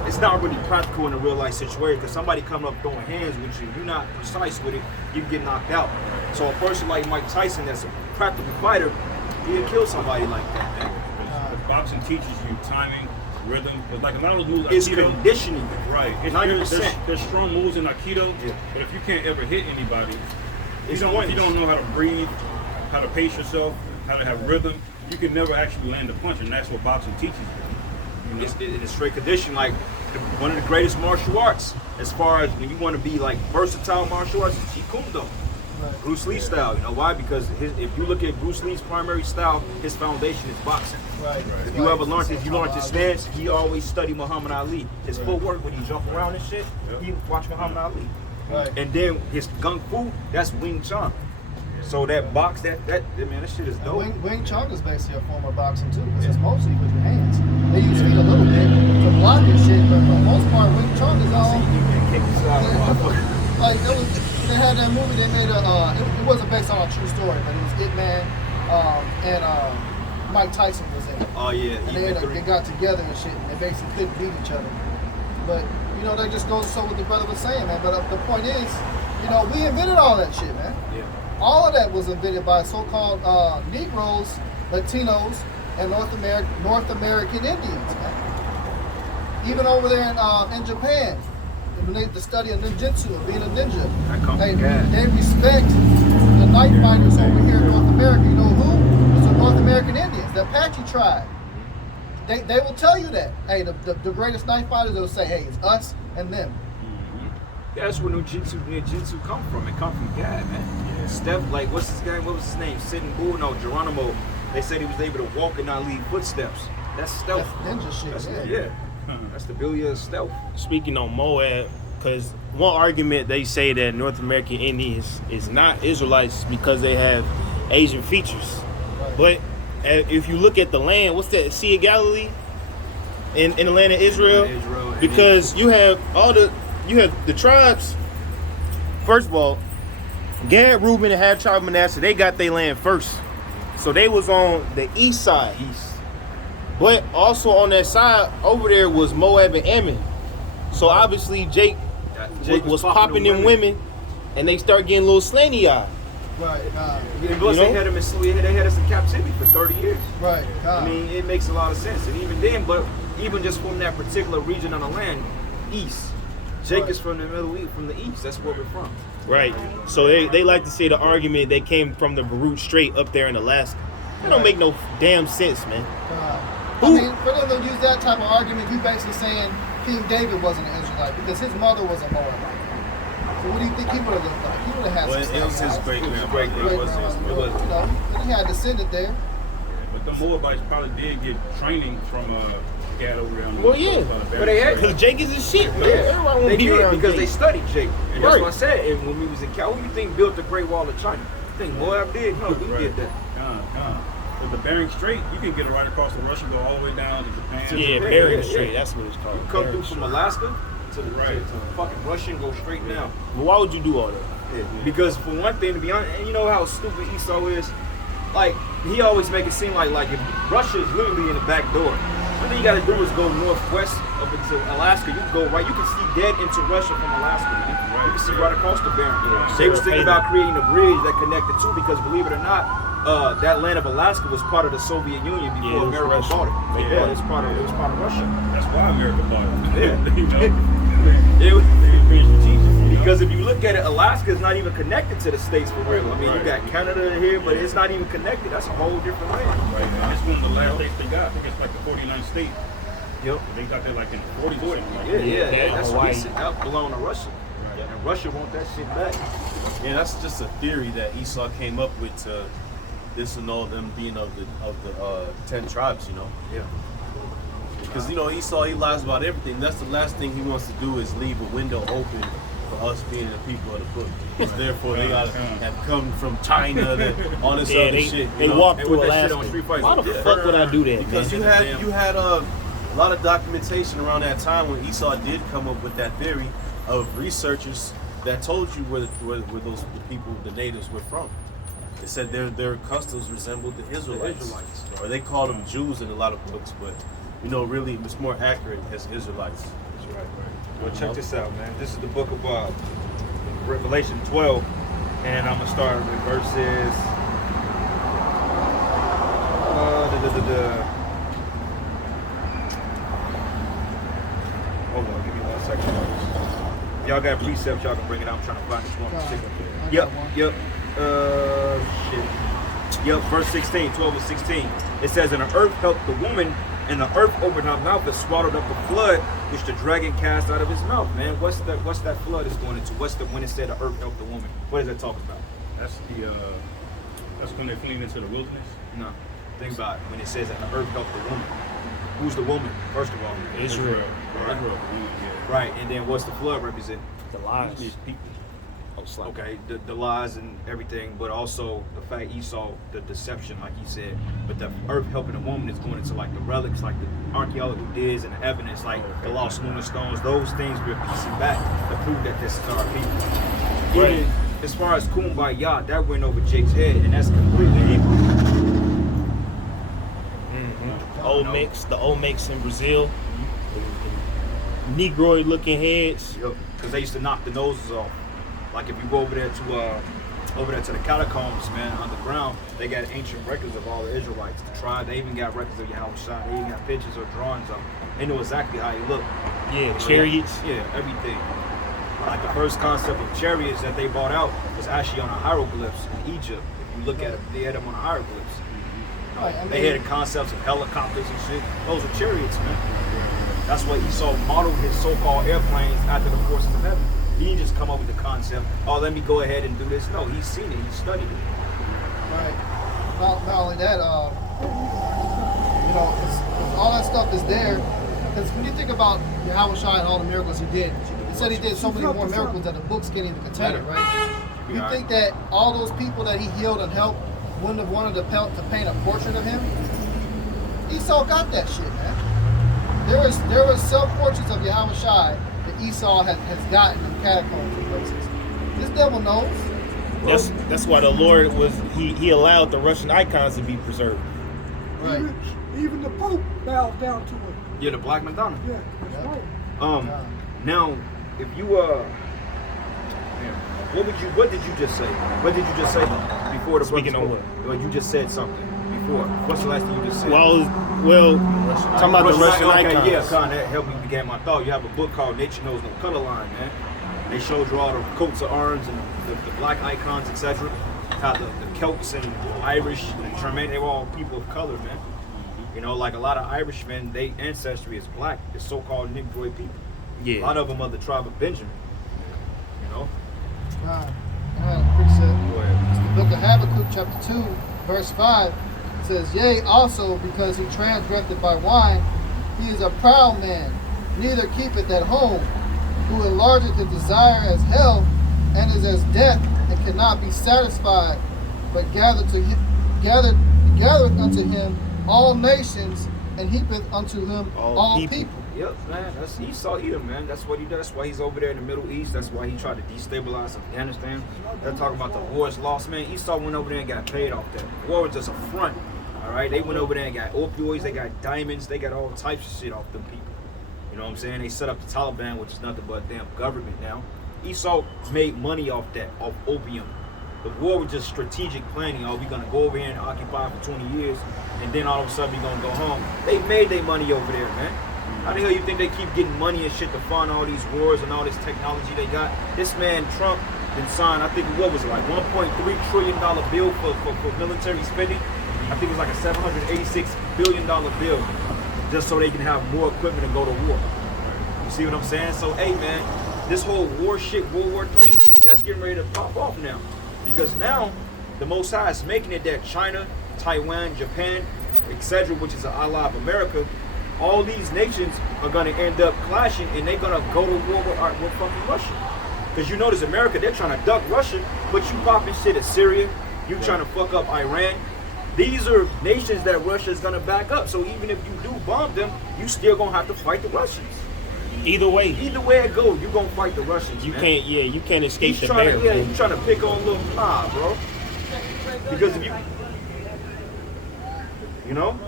it's not really practical in a real life situation, because somebody coming up throwing hands with you, you're not precise with it, you can get knocked out. So a person like Mike Tyson that's a practical fighter, he'll kill somebody like that, man. Boxing teaches you timing, rhythm, but like a lot of those moves, It's Aikido, conditioning. right? 100%. There's strong moves in Aikido, but if you can't ever hit anybody, you don't know how to breathe, how to pace yourself, how to have rhythm. You can never actually land a punch, and that's what boxing teaches you. It's straight condition, like one of the greatest martial arts. As far as when you want to be like versatile martial arts, is Jeet Kune Do. Right. Bruce Lee style. You know why? Because if you look at Bruce Lee's primary style, his foundation is boxing. Right. If you ever learned, if you learned his stance, he always studied Muhammad Ali. His footwork when he jump around and shit, he watch Muhammad Ali. Right. And then his gung fu, that's Wing Chun. So that box, that man, that shit is dope. Wing Chun is basically a form of boxing too, because it's mostly with your hands. They use feet a little bit to block your shit, but for the most part, Wing Chun is all. Like they had that movie. They made it wasn't based on a true story, but it was Ip Man and Mike Tyson was in it. Oh yeah, And they got together and shit, and they basically couldn't beat each other. But you know, they just goes so what the brother was saying, man. But the point is, you know, we invented all that shit, man. Yeah. All of that was invented by so-called Negroes, Latinos, and North American Indians, man. Even over there in Japan, when they the study of ninjutsu, of being a ninja, they respect the knife fighters over here in North America. You know who? It's the North American Indians, the Apache tribe. They will tell you that. Hey, the greatest knife fighters will say, hey, it's us and them. That's where ninjutsu come from. It come from God, man. Steph, like, what's his guy? What was his name? Sitting Bull? No, Geronimo. They said he was able to walk and not leave footsteps. That's stealth. That's ninja shit. Yeah. That's the Billy of stealth. Speaking on Moab, because one argument they say that North American Indians is not Israelites because they have Asian features. But if you look at the land, what's that, Sea of Galilee in the land of Israel? Because you have the tribes. First of all, Gad, Reuben, and half tribe of Manasseh, they got their land first. So they was on the east side. But also on that side over there was Moab and Ammon. So obviously Jake was popping them women, and they start getting a little slanty-eyed. Right. And plus, they had us in captivity for 30 years. Right. I mean, it makes a lot of sense. And even then, but even just from that particular region on the land, east. Jake is from the Middle East, from the east. That's where we're from. Right. So they like to say the argument they came from the Beirut Strait up there in Alaska. That don't make no damn sense, man. I mean, for them to use that type of argument, you basically saying King David wasn't an Israelite because his mother was a Moabite. So what do you think he would have looked like? He would have had some it was his great grandmother. It was. You know, he had descended there. But the Moabites probably did get training from Gad over there. Well, yeah. But they had Because Jake is his shit, man. Yeah, Everybody they want to be did around because Jake. they studied Jake. And that's Right. what I said. And when we was in Cal, who you think built the Great Wall of China? You think Moab did? No, we did that. With the Bering Strait, you can get it right across the Russia, go all the way down to Japan. Yeah, Bering Strait. That's what it's called. You come Bering through from Strait. Alaska to the fucking Russia and go straight down. But why would you do all that? Yeah. Because for one thing, to be honest, and you know how stupid Esau is? Like, he always make it seem like if Russia is literally in the back door. What you gotta do is go northwest up into Alaska. You can go right, you can see dead into Russia from Alaska. Man. You can see right across the Bering. They was thinking about creating a bridge that connected too, because believe it or not, that land of Alaska was part of the Soviet Union before America bought it. They bought it. It was part of Russia. That's why America bought it. Yeah. You know? Because if you look at it, Alaska is not even connected to the states for real. I mean, you got Canada here, but it's not even connected. That's a whole different land. Right, man. It's one of the last states they got. I think it's like the 49th state. Yep. They got that like in the 40s. Yeah. That's Hawaii. recent. That belong to Russia. Right. And Russia want that shit back. Yeah, that's just a theory that Esau came up with to disannul them being of the 10 tribes, you know. Yeah. Because Esau, he lies about everything. That's the last thing he wants to do is leave a window open for us being the people of the book. Because therefore they gotta have come from China and all this other shit. They walked And through with that shit Alaska. on Street Fighter. Why the Yeah. fuck would I do that, Because man? you had a lot of documentation around that time when Esau did come up with that theory of researchers that told you where those the people, the natives, were from. They said their customs resembled the Israelites. Or they called them Jews in a lot of books, but really it's more accurate as Israelites. That's right. Well, check this out, man. This is the book of Revelation 12, and I'm gonna start with verses. Hold on, give me 1 second. Y'all got precepts, y'all can bring it out. I'm trying to find this one particular. I got one. Yep. Shit. Yep, verse 16, 12 and 16. It says, and the earth helped the woman, and the earth opened her mouth and swallowed up the flood, which the dragon cast out of his mouth. Man, what's that flood is going into? What's the when it said the earth helped the woman? What is that talking about? That's when they're fleeing into the wilderness. No. Think about it. When it says that the earth helped the woman. Who's the woman, first of all? Israel. Right. Right, and then what's the flood represent? The lies. These people. Okay, the lies and everything, but also the fact Esau, the deception, like he said. But the earth helping the woman is going into like the relics, like the archaeological digs and the evidence, like the lost lunar stones. Those things we're piecing back to prove that this is our people. Right. Even as far as Kumbaya, that went over Jake's head, and that's completely evil. The Olmecs in Brazil. Negroid looking heads. Yep, because they used to knock the noses off. Like if you go over there to the catacombs, man, underground, they got ancient records of all the Israelites, the tribe. They even got records of YAHAWASHI. They even got pictures or drawings of them. They know exactly how he looked. Yeah, chariots. Yeah, everything. Like the first concept of chariots that they brought out was actually on the hieroglyphs in Egypt. If you look at it, they had them on the hieroglyphs. They had the concepts of helicopters and shit. Those are chariots, man. That's why Esau modeled his so-called airplanes after the forces of heaven. He didn't just come up with the concept, oh, let me go ahead and do this. No, he's seen it. He studied it. Right. Not only that, all that stuff is there. Because when you think about Yahawashi and all the miracles he did, he said he did so many more miracles that the books can't even contain it, right? You think that all those people that he healed and helped wouldn't have wanted to paint a portrait of him? Esau got that shit, man. There was some portraits of Yahawashi that Esau has gotten in catacombs and places. This devil knows. That's why the Lord he allowed the Russian icons to be preserved. Right. Even the Pope bows down to him. Yeah, the Black Madonna. Yeah, that's right. Now, if you what did you just say? What did you just say before the Speaking on what? Well, you just said something before. What's the last thing you just said? Well, talking about the Russian icons. Okay, yeah, Con, that helped me begin my thought. You have a book called Nature Knows No Color Line, man. They showed you all the coats of arms and the black icons, etc. How the Celts and Irish and German, they were all people of color, man. You know, like a lot of Irishmen, their ancestry is black. It's so-called Negroid people. Yeah. A lot of them are the tribe of Benjamin. You know? I had a precept. Go ahead. It's the book of Habakkuk, chapter 2, verse 5. It says, yea, also, because he transgressed by wine, he is a proud man, neither keepeth at home, who enlargeth his desire as hell, and is as death, and cannot be satisfied, but gathereth unto him all nations, and heapeth unto him all people. Yep, man, that's Esau Edom, man. That's what he does. That's why he's over there in the Middle East. That's why he tried to destabilize Afghanistan. They're talking about the wars lost, man. Esau went over there and got paid off that. The war was just a front, all right? They went over there and got opioids. They got diamonds. They got all types of shit off them people. You know what I'm saying? They set up the Taliban, which is nothing but a damn government now. Esau made money off that, off opium. The war was just strategic planning. Oh, we're going to go over here and occupy for 20 years, and then all of a sudden we're going to go home. They made their money over there, man. How the hell you think they keep getting money and shit to fund all these wars and all this technology they got? This man, Trump, been signed, I think, what was it, like $1.3 trillion bill for military spending? I think it was like a $786 billion bill just so they can have more equipment and go to war. You see what I'm saying? So, hey, man, this whole war shit, World War III, that's getting ready to pop off now. Because now, the Most High is making it that China, Taiwan, Japan, etc., which is an ally of America, all these nations are going to end up clashing, and they're going to go to war with fucking Russia. Because you notice America, they're trying to duck Russia, but you popping shit at Syria, you trying to fuck up Iran. These are nations that Russia is going to back up. So even if you do bomb them, you still going to have to fight the Russians. Either way it goes, you're going to fight the Russians, you man. You can't escape He's the trying bear. he's trying to pick on little pie, bro. Because if you know,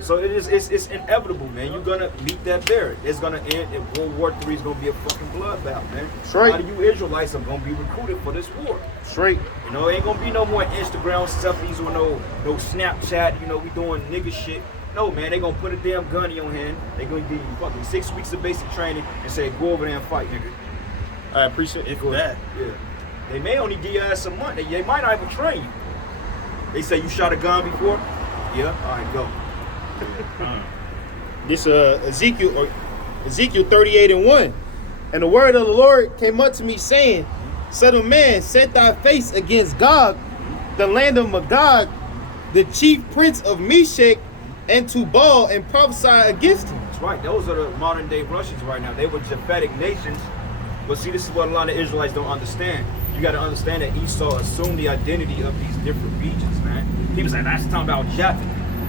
so it's inevitable, man. You're gonna meet that bear. It's gonna end, and World War III is gonna be a fucking bloodbath, man. Straight. A lot of you Israelites are gonna be recruited for this war. Straight. You know, it ain't gonna be no more Instagram selfies or no Snapchat. You know, we doing nigga shit. No, man, they gonna put a damn gun in your hand. They gonna give you fucking 6 weeks of basic training and say, go over there and fight, nigga. I appreciate it for that. Yeah. They may only give you ass a month. They might not even train you. They say you shot a gun before? Yeah. All right, go. This Ezekiel 38:1. And the word of the Lord came up to me saying, Son of man, set thy face against Gog, the land of Magog, the chief prince of Meshach, and Tubal, and prophesy against him. That's right. Those are the modern day Russians right now. They were Japhetic nations. But see, this is what a lot of Israelites don't understand. You got to understand that Esau assumed the identity of these different regions, man. People say, that's talking about Japhet.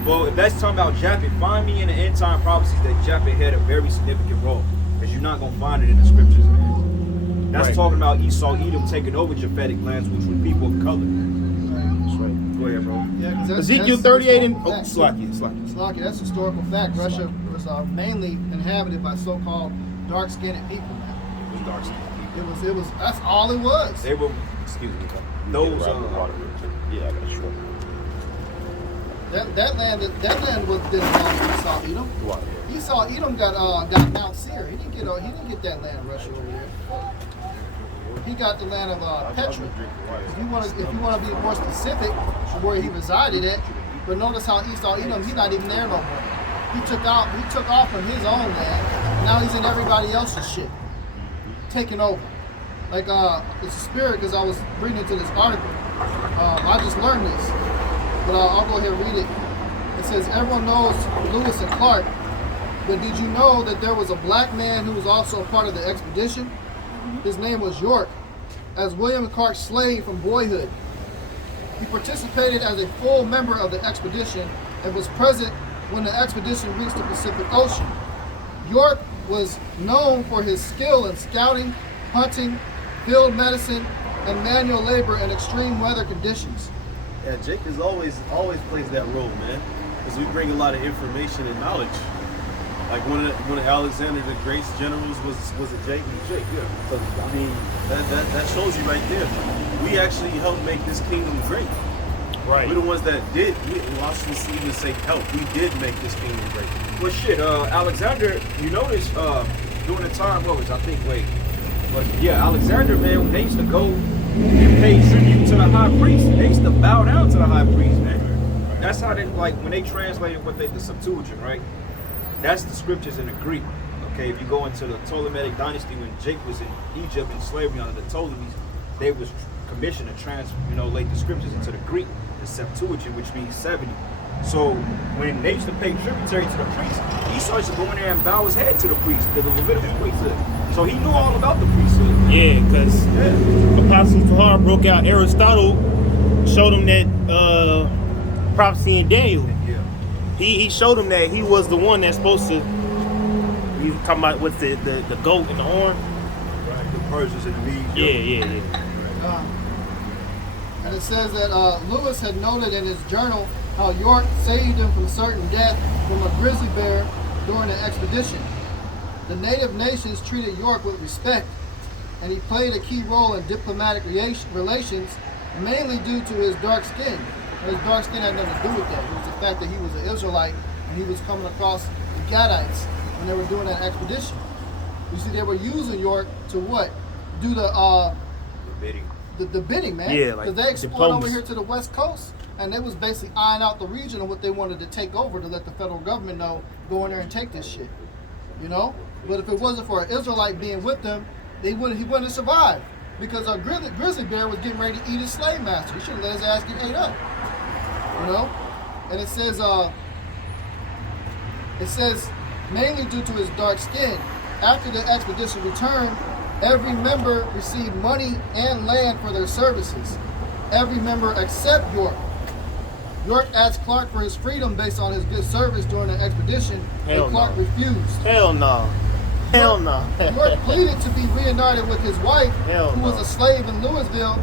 Well, if that's talking about Japhet, find me in the end time prophecies that Japhet had a very significant role. Because you're not going to find it in the scriptures, man. That's Right. talking about Esau, Edom taking over Japhetic lands, which were people of color. That's right. Go ahead, bro. Yeah, 'cause that's Ezekiel 38 and historical fact. Slacky. That's historical fact. Russia was mainly inhabited by so-called dark-skinned people. Man. It was dark skinned people. It was. That's all it was. They were, Excuse me. those, Yeah, I got you. That land was didn't belong to Esau Edom. Esau Edom got Mount Seir. He didn't get that land of Russia over there. He got the land of Petra. If you want to be more specific of where he resided at, but notice how Esau Edom, he's not even there no more. He took off from his own land. Now he's in everybody else's shit, taking over. Like it's a spirit, because I was reading into this article. I just learned this, but I'll go ahead and read it. It says, everyone knows Lewis and Clark, but did you know that there was a black man who was also a part of the expedition? His name was York, as William Clark's slave from boyhood. He participated as a full member of the expedition and was present when the expedition reached the Pacific Ocean. York was known for his skill in scouting, hunting, field medicine, and manual labor in extreme weather conditions. Yeah, Jake is always plays that role, man, because we bring a lot of information and knowledge. Like one of Alexander the Great's generals was a Jake. Jake, yeah. So I mean, that shows you right there. We actually helped make this kingdom great. Right. We're the ones that did. I shouldn't even say help. We did make this kingdom great. well, shit, Alexander, you notice during the time, Alexander, man, when they used to go and pay tribute to the high priest, they used to bow down to the high priest, man. That's how they, like, when they translated the Septuagint, right? That's the scriptures in the Greek. Okay, if you go into the Ptolemaic dynasty, when Jake was in Egypt in slavery under the Ptolemies, they was commissioned to translate the scriptures into the Greek, the Septuagint, which means 70. So when they used to pay tributary to the priest, Esau used to go in there and bow his head to the priest, the Levitical priesthood. So he knew all about the priesthood. Yeah, because Apostle Fahar broke out Aristotle, showed him that prophecy in Daniel. Yeah. He showed him that he was the one that's supposed to. You talking about with the goat and the horn? Right. The Persians and the Medes. Yeah. And it says that Lewis had noted in his journal how York saved him from certain death from a grizzly bear during the expedition. The native nations treated York with respect, and he played a key role in diplomatic relations, mainly due to his dark skin. And his dark skin had nothing to do with that. It was the fact that he was an Israelite and he was coming across the Gadites when they were doing that expedition. You see, they were using York to what? Do the bidding. The bidding, man. Yeah, like because they explored diplomacy. over here to the West Coast, and they was basically eyeing out the region of what they wanted to take over to let the federal government know, go in there and take this shit. You know? But if it wasn't for an Israelite being with them, he wouldn't have survived. Because a grizzly bear was getting ready to eat his slave master. He should have let his ass get ate up. You know? And it says mainly due to his dark skin. After the expedition returned, every member received money and land for their services. Every member except York. York asked Clark for his freedom based on his good service during the expedition, and Clark refused. Hell no. Hell no. York pleaded to be reunited with his wife, who was no. a slave in Louisville.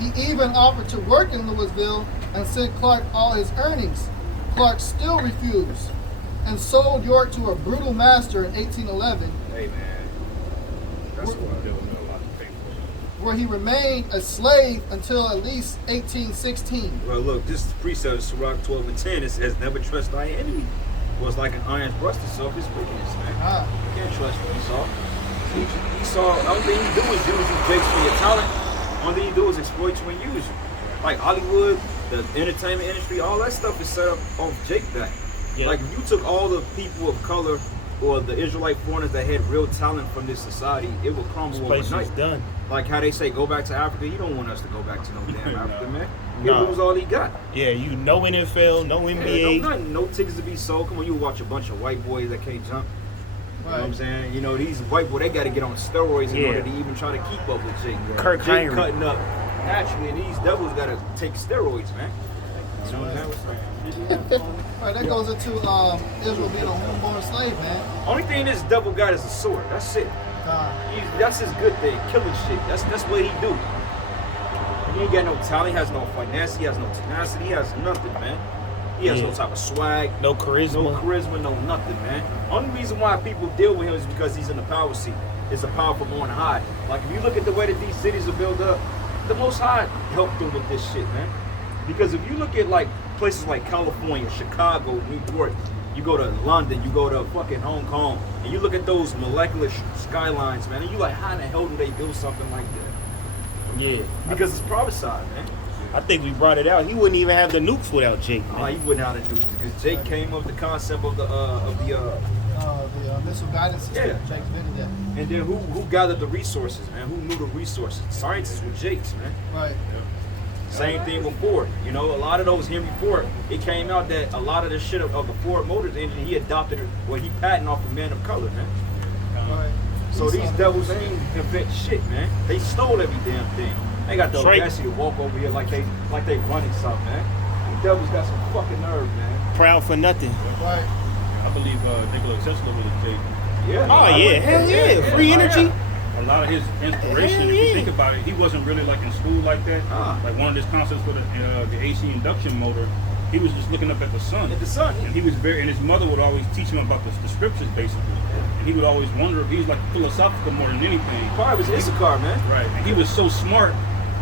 He even offered to work in Louisville and sent Clark all his earnings. Clark still refused and sold York to a brutal master in 1811. Hey, man. That's what I'm doing. Where he remained a slave until at least 1816. Well, look, this precept of Sirach 12 and 10, it says, never trust thy enemy. Well, it's like an iron's rust itself, it's wickedness, man. You can't trust Esau. Esau, the only thing you do is use you Jakes for your talent. The only thing you do is exploit you and use you. Like Hollywood, the entertainment industry, all that stuff is set up off Jake back. Yeah. Like if you took all the people of color or the Israelite foreigners that had real talent from this society, it would crumble This place is overnight. done. Like how they say, go back to Africa. You don't want us to go back to no damn Africa, man. He No. lose all he got. Yeah, you no NFL, no Yeah, NBA. no nothing, no tickets to be sold. Come on, you watch a bunch of white boys that can't jump. You know what I'm saying? You know, these white boys, they got to get on steroids in Yeah. order to even try to keep up with Jake. Kirk Jake Henry. cutting up naturally, and these devils got to take steroids, man. You know what I'm saying? All right, that goes into Israel being a homeborn slave, man. Only thing this devil got is a sword. That's it. That's his good thing, killing shit. That's what he do. He ain't got no talent. He has no finesse. He has no tenacity. He has nothing, man. He has no type of swag. No charisma. No charisma, no nothing, man. Only reason why people deal with him is because he's in the power seat. It's a power from on high. Like if you look at the way that these cities are built up, the Most High helped them with this shit, man. Because if you look at like places like California, Chicago, New York, you go to London, you go to fucking Hong Kong, and you look at those molecular skylines, man, and you like, how in the hell do they build something like that? Yeah. Because it's prophesied, man. I think we brought it out. He wouldn't even have the nukes without Jake. Oh, he wouldn't know how to do it because Jake came up with the concept of the missile guidance system. Yeah. Jake invented that. and then who gathered the resources, man? Who knew the resources? Scientists were Jakes, man. Right. Same thing with Ford. You know, a lot of those Henry Ford, it came out that a lot of the shit of the Ford Motors engine, he adopted it, well, he patented off a man of color, man. Right. So these devils ain't invent shit, man. They stole every damn thing. They got the Straight. audacity to walk over here like they running something, man. These devils got some fucking nerve, man. Proud for nothing. Right. I believe Nikola Tesla was a Jake. Yeah. Oh yeah, hell yeah. Free energy. A lot of his inspiration, Hell if yeah. you think about it, he wasn't really like in school like that. Ah. Like one of his concepts for the AC induction motor, he was just looking up at the sun. At the sun. And he was and his mother would always teach him about the scriptures basically. And he would always wonder if he was like philosophical more than anything. Probably was Issachar, man. Right. And he was so smart,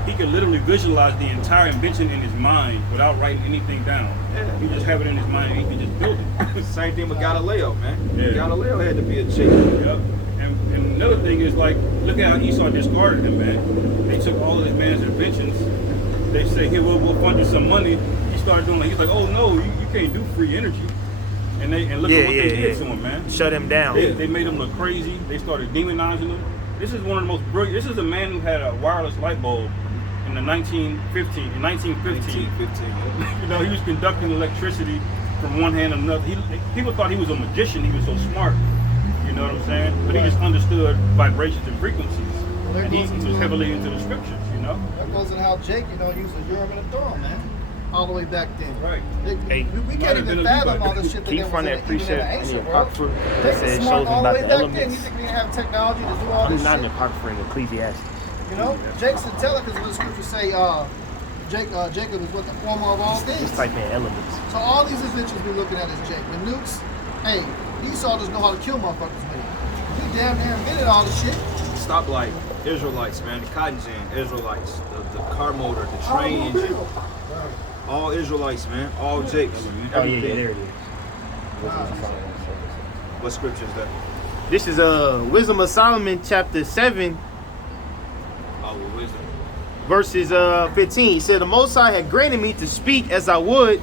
he could literally visualize the entire invention in his mind without writing anything down. Yeah. He just have it in his mind and he could just build it. Same thing with Galileo, man. Yeah. Galileo had to be a chick. Yep. And another thing is like, look at how Esau discarded him, man. They took all of this man's inventions. They say, here, we'll fund you some money. He started doing like, he's like, oh no, you can't do free energy. And look at what they did to him, man. Shut him down. They made him look crazy. They started demonizing him. This is one of the most brilliant. This is a man who had a wireless light bulb in the 1915. You know, he was conducting electricity from one hand to another. People thought he was a magician. He was so smart. You know what I'm saying? But he just understood vibrations and frequencies. And he was heavily into the scriptures, you know? That goes into how Jake, used the Urim and the Thummim, man. All the way back then. Right. Hey, We can't even fathom all this shit that keep was from in that the, even in the precept in the ancient world. Apocrypha Jake that was says smart shows all the about way the back then. elements. You think we didn't have technology to do all this Not in the shit? Apocrypha, in Ecclesiastes. You know, Jake's intelligent because the scriptures say Jacob is what the former of all things. Just type in elements. So all these inventions we're looking at is Jake. The nukes, hey, Esau doesn't know how to kill motherfuckers with it. He damn near invented all the shit. Stoplight, Israelites, man. The cotton gin, Israelites. The car motor, the train engine. All Israelites, man. All Jakes. Oh yeah, there it is. What scripture is that? This is Wisdom of Solomon, chapter 7, Oh, wisdom. verses 15. He said, the Most High had granted me to speak as I would,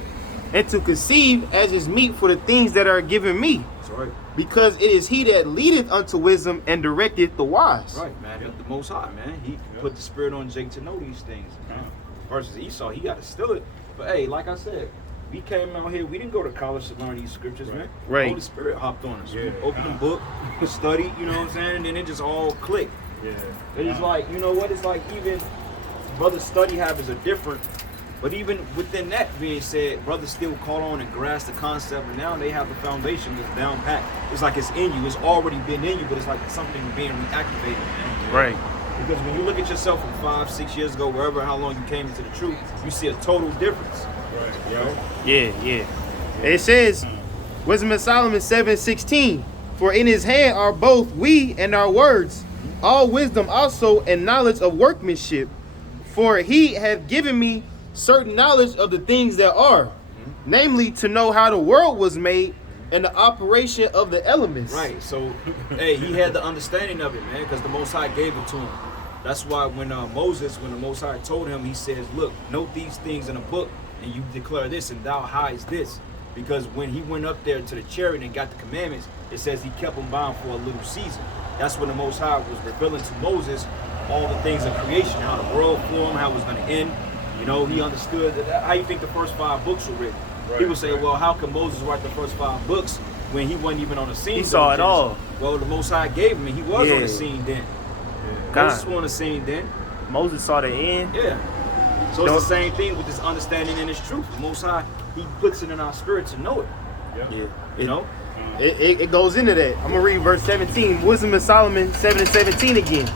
and to conceive as is meet for the things that are given me. That's right. Because it is he that leadeth unto wisdom and directeth the wise. Right, man. The Most High, man. He put the spirit on Jake to know these things, man. Versus Esau, he got to steal it. But hey, like I said, we came out here. We didn't go to college to learn these scriptures, man. Right. The Holy Spirit hopped on us. Yeah. We opened the book, studied. You know what I'm saying? And then it just all clicked. Yeah. It's like, you know what? It's like even brothers' study habits are different. But even within that being said, brothers still caught on and grasped the concept, and now they have the foundation that's down pat. It's like it's in you. It's already been in you, but it's like something being reactivated, man. Right. Because when you look at yourself from 5-6 years ago, wherever, how long you came into the truth, you see a total difference. Right. You know? Yeah. It says, Wisdom of Solomon 7:16. For in his hand are both we and our words, all wisdom also and knowledge of workmanship. For he hath given me certain knowledge of the things that are, namely to know how the world was made and the operation of the elements. Right. So, hey, he had the understanding of it, man, because the Most High gave it to him. That's why when the Most High told him, he says, look, note these things in a book and you declare this, and thou hides this. Because when he went up there to the chariot and got the commandments, it says he kept them bound for a little season. That's when the Most High was revealing to Moses all the things of creation, how the world formed, how it was going to end. You know, he understood that. How you think the first 5 books were written? Right, People say, right. well, how can Moses write the first 5 books when he wasn't even on the scene? He saw it all. Well, the Most High gave him, and he was on the scene then. God. Moses was on the scene then. Moses saw the end. Yeah. So it's the same thing with this understanding and this truth. The Most High, he puts it in our spirit to know it. Yeah. You know? It goes into that. I'm gonna read verse 17, Wisdom of Solomon 7 and 17 again.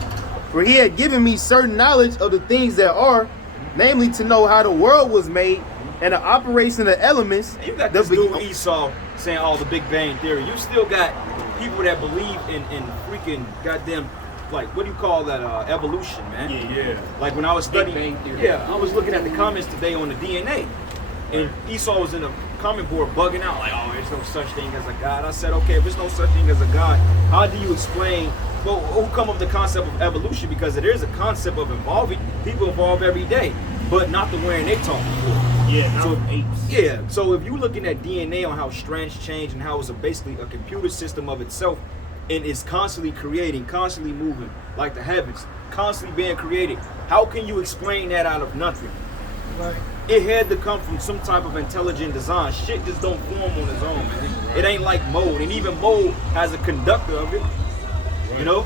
For he had given me certain knowledge of the things that are, namely to know how the world was made and the operation of the elements. And you got this dude Esau saying all the Big Bang Theory. You still got people that believe in freaking goddamn, like, what do you call that? Evolution, man. Yeah. Like when I was studying, Bang Theory. yeah, I was looking at the comments today on the DNA, and Esau was in the comment board bugging out like, oh, there's no such thing as a God. I said, okay, if there's no such thing as a God, how do you explain? Well, who come up with the concept of evolution? Because it is a concept of evolving. People evolve every day, but not the way they talk before. Yeah, So, apes. yeah, so if you're looking at DNA on how strands change and how it's basically a computer system of itself and it's constantly creating, constantly moving, like the heavens, constantly being created, how can you explain that out of nothing? Right. It had to come from some type of intelligent design. Shit just don't form on its own, man. It ain't like mold, and even mold has a conductor of it. You know?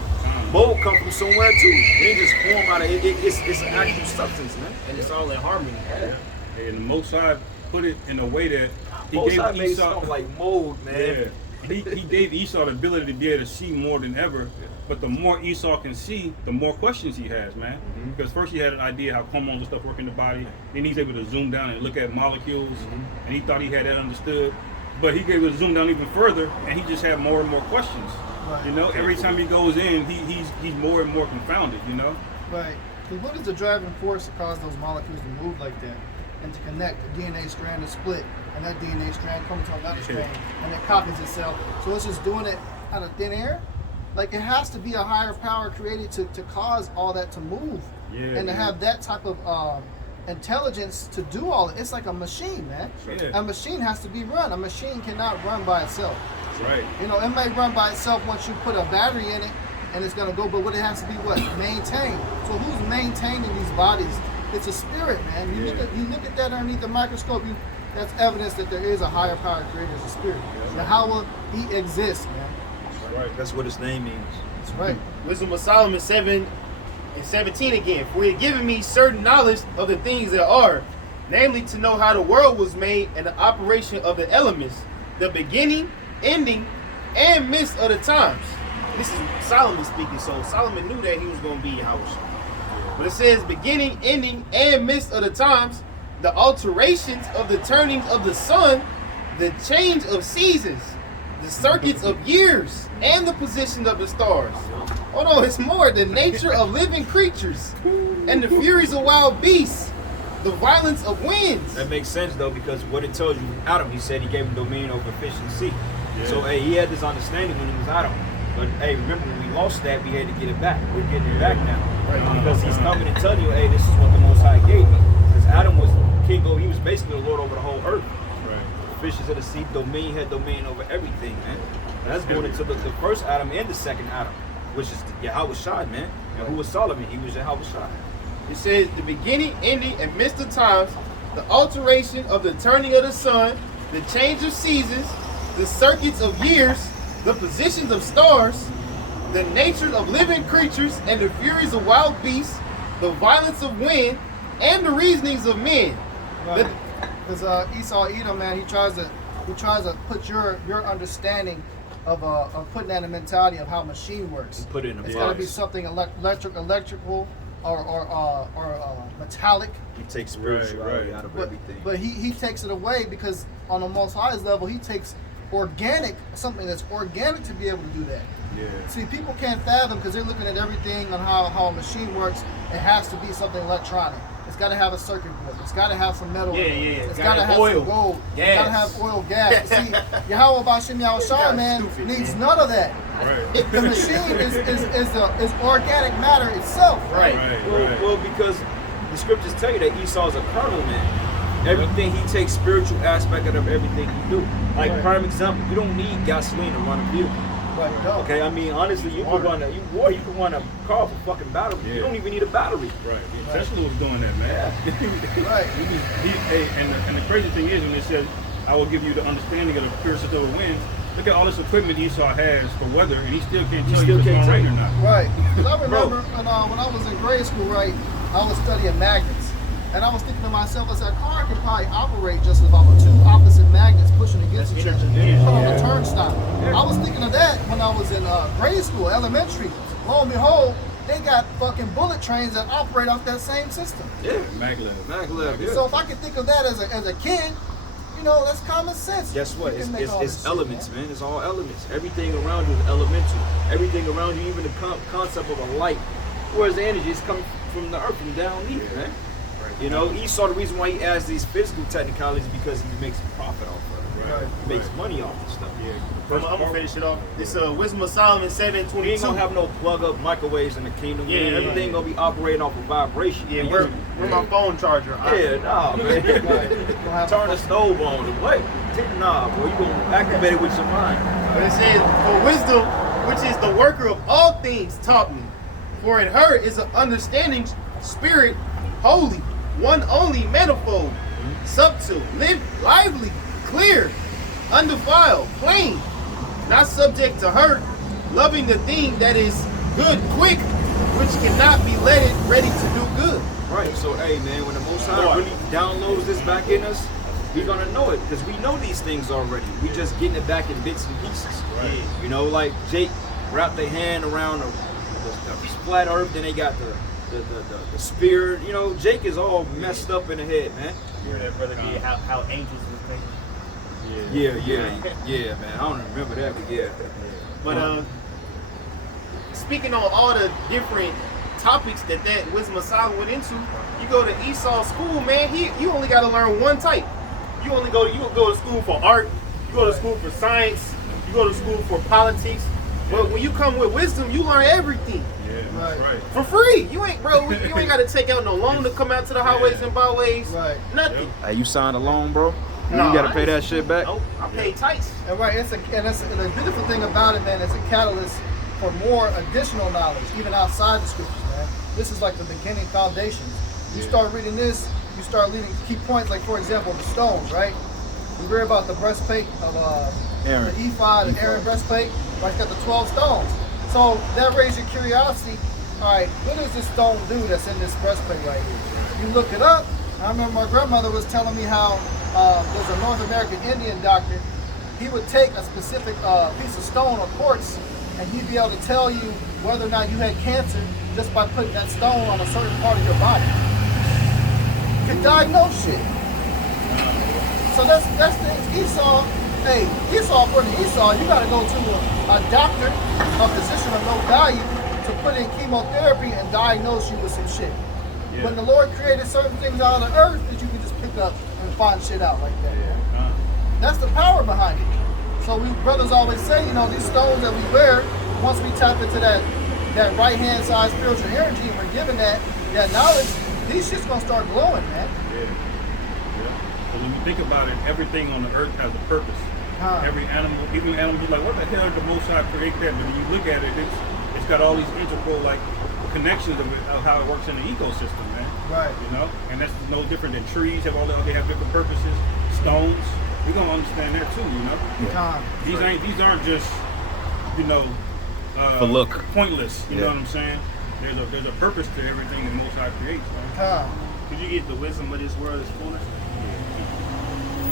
Mold come from somewhere too. It ain't just form out of it. It's an actual substance, man. And it's all in harmony. And the Most High put it in a way that he Most gave High made Esau something like mold, man. Yeah. He gave Esau the ability to be able to see more than ever. But the more Esau can see, the more questions he has, man. Because first he had an idea how hormones and stuff work in the body. Then he's able to zoom down and look at molecules. And he thought he had that understood. But he gave it zoom down even further, and he just had more and more questions. Right. You know, every time he goes in, he's more and more confounded, you know? Right. Because what is the driving force to cause those molecules to move like that and to connect? The DNA strand to split, and that DNA strand comes to another strand, and it copies itself. So it's just doing it out of thin air? Like, it has to be a higher power created to cause all that to move. Yeah, and to have that type of intelligence to do all it. It's like a machine, man. Yeah. A machine has to be run. A machine cannot run by itself. Right. You know, it may run by itself once you put a battery in it and it's gonna go, but what it has to be what? Maintained. So who's maintaining these bodies? It's a spirit, man. You look at that underneath the microscope, that's evidence that there is a higher power creator as a spirit. Yahawah, he exists, man. Right. That's what his name means. That's right. Wisdom of Solomon 7 and 17 again. For he had given me certain knowledge of the things that are, namely to know how the world was made and the operation of the elements, the beginning, ending, and midst of the times. This is Solomon speaking, so Solomon knew that he was going to be YAHAWASHI. But it says beginning, ending, and midst of the times, the alterations of the turnings of the sun, the change of seasons, the circuits of years, and the position of the stars. Hold on, it's more. The nature of living creatures, and the furies of wild beasts, the violence of winds. That makes sense though, because what it tells you, Adam, he said he gave him dominion over fish and sea. So hey, he had this understanding when he was Adam. But hey, remember when we lost that, we had to get it back. We're getting it back now. Right. Because he's coming and telling you, hey, this is what the Most High gave me. Because Adam was king, he was basically the Lord over the whole earth. Right. Fishes of the sea, dominion, had dominion over everything, man. And that's going into the first Adam and the second Adam, which is YAHAWASHI, man. And who was Solomon? He was YAHAWASHI. It says the beginning, ending, and midst of times, the alteration of the turning of the sun, the change of seasons, the circuits of years, the positions of stars, the nature of living creatures, and the furies of wild beasts, the violence of wind, and the reasonings of men. Right. Because Esau Edom, man, he tries to put your understanding of putting that in a mentality of how a machine works. Put it in a It's box. got to be something electrical or metallic. He takes spirituality out of everything. But he takes it away because on the Most High's level, he takes something that's organic to be able to do that. Yeah. See, people can't fathom because they're looking at everything on how a machine works. It has to be something electronic. It's got to have a circuit board. It's got to have some metal. Yeah, in it. yeah. It's got to have oil, some gold. gas. It's got to have oil, gas. See, Yahawah Bahasham Yahawashi, man, needs none of that. Right. The machine is organic matter itself. Right. Right. Well, because the scriptures tell you that Esau's a carnal man. Everything he takes spiritual aspect out of everything he do. Like prime example, you don't need gasoline to run a vehicle. Right, no. Okay, I mean honestly, you can run a car for fucking battery. Yeah. You don't even need a battery. Right. Tesla was doing that, man. Right. And the crazy thing is when it says, I will give you the understanding of the fiercest of the winds. Look at all this equipment Esau has for weather, and he still can't tell you if it's going to rain or not. Right. 'Cause I remember when I was in grade school, right, I was studying magnets. And I was thinking to myself, I said, a car can probably operate just about two opposite magnets pushing against each other. Put on a turnstile. I was thinking of that when I was in grade school, elementary. Lo and behold, they got fucking bullet trains that operate off that same system. Yeah. Maglev. Yeah. So if I could think of that as a kid, you know, that's common sense. Guess what? You can make all this It's shit, elements, man. It's all elements. Everything around you is elemental. Everything around you, even the concept of a light. Whereas the energy is coming from the earth, from down deep, man. You know, Esau, the reason why he adds these physical technicalities is because he makes a profit off of it. Right. He makes money off this stuff. Yeah. I'm gonna finish it off. It's Wisdom of Solomon We ain't 7:22. gonna have no plug-up microwaves in the kingdom. Yeah, man. yeah, Everything yeah. gonna be operating off of vibration. Yeah, man. where my phone charger? Yeah, nah, man. Turn the stove on. What? Nah, boy, you gonna activate it with your mind. But it says, for wisdom, which is the worker of all things, taught me. For in her is an understanding spirit, holy, one only, manifold, subtle, lively, clear, undefiled, plain, not subject to hurt, loving the thing that is good, quick, which cannot be ready to do good. Right, so hey man, when the Most High really downloads this back in us, we're gonna know it because we know these things already. We just getting it back in bits and pieces. Right. You know, like Jake wrapped their hand around the flat earth, then they got the spear. You know, Jake is all messed up in the head, man. You hear that, brother? How angels is making. Yeah, man. I don't remember that, but yeah. But speaking on all the different topics that Wisdom of Solomon went into, you go to Esau's school, man. You only got to learn one type. You go to school for art. You go to school for science. You go to school for politics. But when you come with wisdom, you learn everything. Yeah, that's right. For free. You ain't got to take out no loan to come out to the highways and byways. Right. Nothing. Hey, you signed a loan, bro? No, You gotta pay that shit back? Nope, I paid tights. And right, and the beautiful thing about it, man, it's a catalyst for more additional knowledge, even outside the scriptures, man. This is like the beginning foundations. You start reading this, you start leading key points, like for example, the stones, right? We read about the breastplate of Aaron. the ephod, the Aaron breastplate, right? It's got the 12 stones. So that raises your curiosity. All right, what does this stone do that's in this breastplate right here? You look it up. I remember my grandmother was telling me how there's a North American Indian doctor. He would take a specific piece of stone or quartz, and he'd be able to tell you whether or not you had cancer just by putting that stone on a certain part of your body. You could diagnose shit. So that's the Esau. Hey, Esau, according to Esau, you got to go to a doctor, a physician of no value, to put in chemotherapy and diagnose you with some shit. Yeah. When the Lord created certain things out of the earth that you can just pick up and find shit out like that. That's the power behind it. So we brothers always say, you know, these stones that we wear, once we tap into that right-hand side spiritual energy and we're given that knowledge, these shit's gonna start glowing, man. Yeah. So when you think about it, everything on the earth has a purpose. Every animal, even animals, like, what the hell did the Most High create that? But when you look at it, it's got all these integral, like, connections of how it works in the ecosystem, man. Right. You know, and that's no different than trees. They have different purposes. Stones, we're gonna understand that too. You know, these aren't just, you know, For look. pointless. You know Yeah. what I'm saying? There's a purpose to everything the Most High creates. Man. Could you get the wisdom of this world is foolish?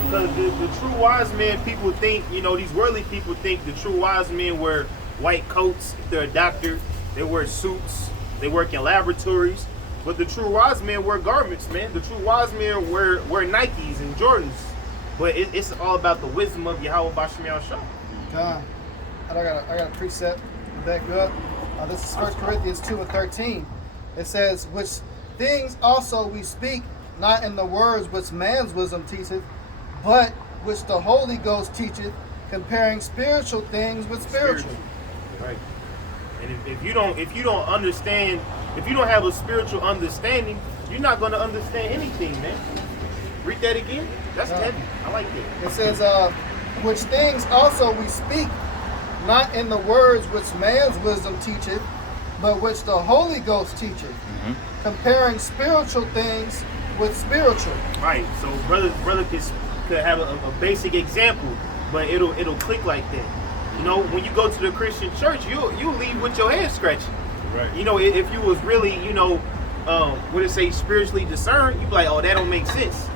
Because the true wise men, people think, you know, these worldly people think the true wise men wear white coats. If they're a doctor, they wear suits. They work in laboratories. But the true wise men wear garments, man. The true wise men wear Nikes and Jordans. But it's all about the wisdom of YAHAWASHI. God. I got a precept to back you up. This is 1 Corinthians 2:13. It says, which things also we speak, not in the words which man's wisdom teacheth, but which the Holy Ghost teacheth, comparing spiritual things with spiritual. Right. And if you don't understand, if you don't have a spiritual understanding, you're not going to understand anything, man. Read that again. That's heavy. I like that. It says, which things also we speak, not in the words which man's wisdom teacheth, but which the Holy Ghost teacheth, comparing spiritual things with spiritual. Right. So brother could have a basic example, but it'll click like that. You know, when you go to the Christian church, you'll leave with your head scratching. Right. You know, if you was really, you know, what it say, spiritually discerned, you'd be like, oh, that don't make sense.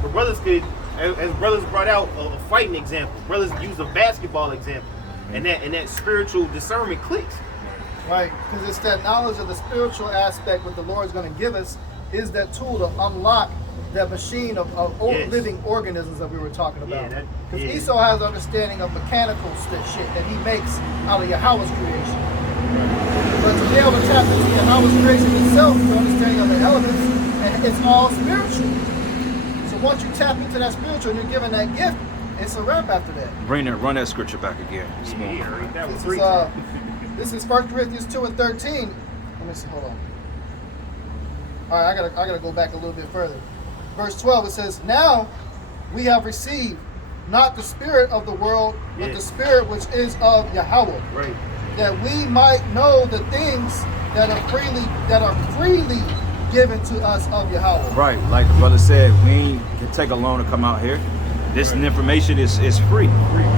But brothers could, as brothers brought out a fighting example, brothers used a basketball example, and that spiritual discernment clicks. Right, because it's that knowledge of the spiritual aspect what the Lord's going to give us is that tool to unlock that machine of living organisms that we were talking about. Because Esau has understanding of mechanical shit that he makes out of Yahawah's creation. But to be able to tap into Yahawah's creation itself, the understanding of the elements, and it's all spiritual. So once you tap into that spiritual and you're given that gift, it's a wrap after that. Run that scripture back again. This is 1 Corinthians 2 and 13. Let me see, hold on. All right, I gotta go back a little bit further. Verse 12, it says, now we have received not the spirit of the world, but the spirit which is of Yahawah. Right. That we might know the things that are freely given to us of Yahawah. Right, like the brother said, we can take a loan to come out here. This information is free.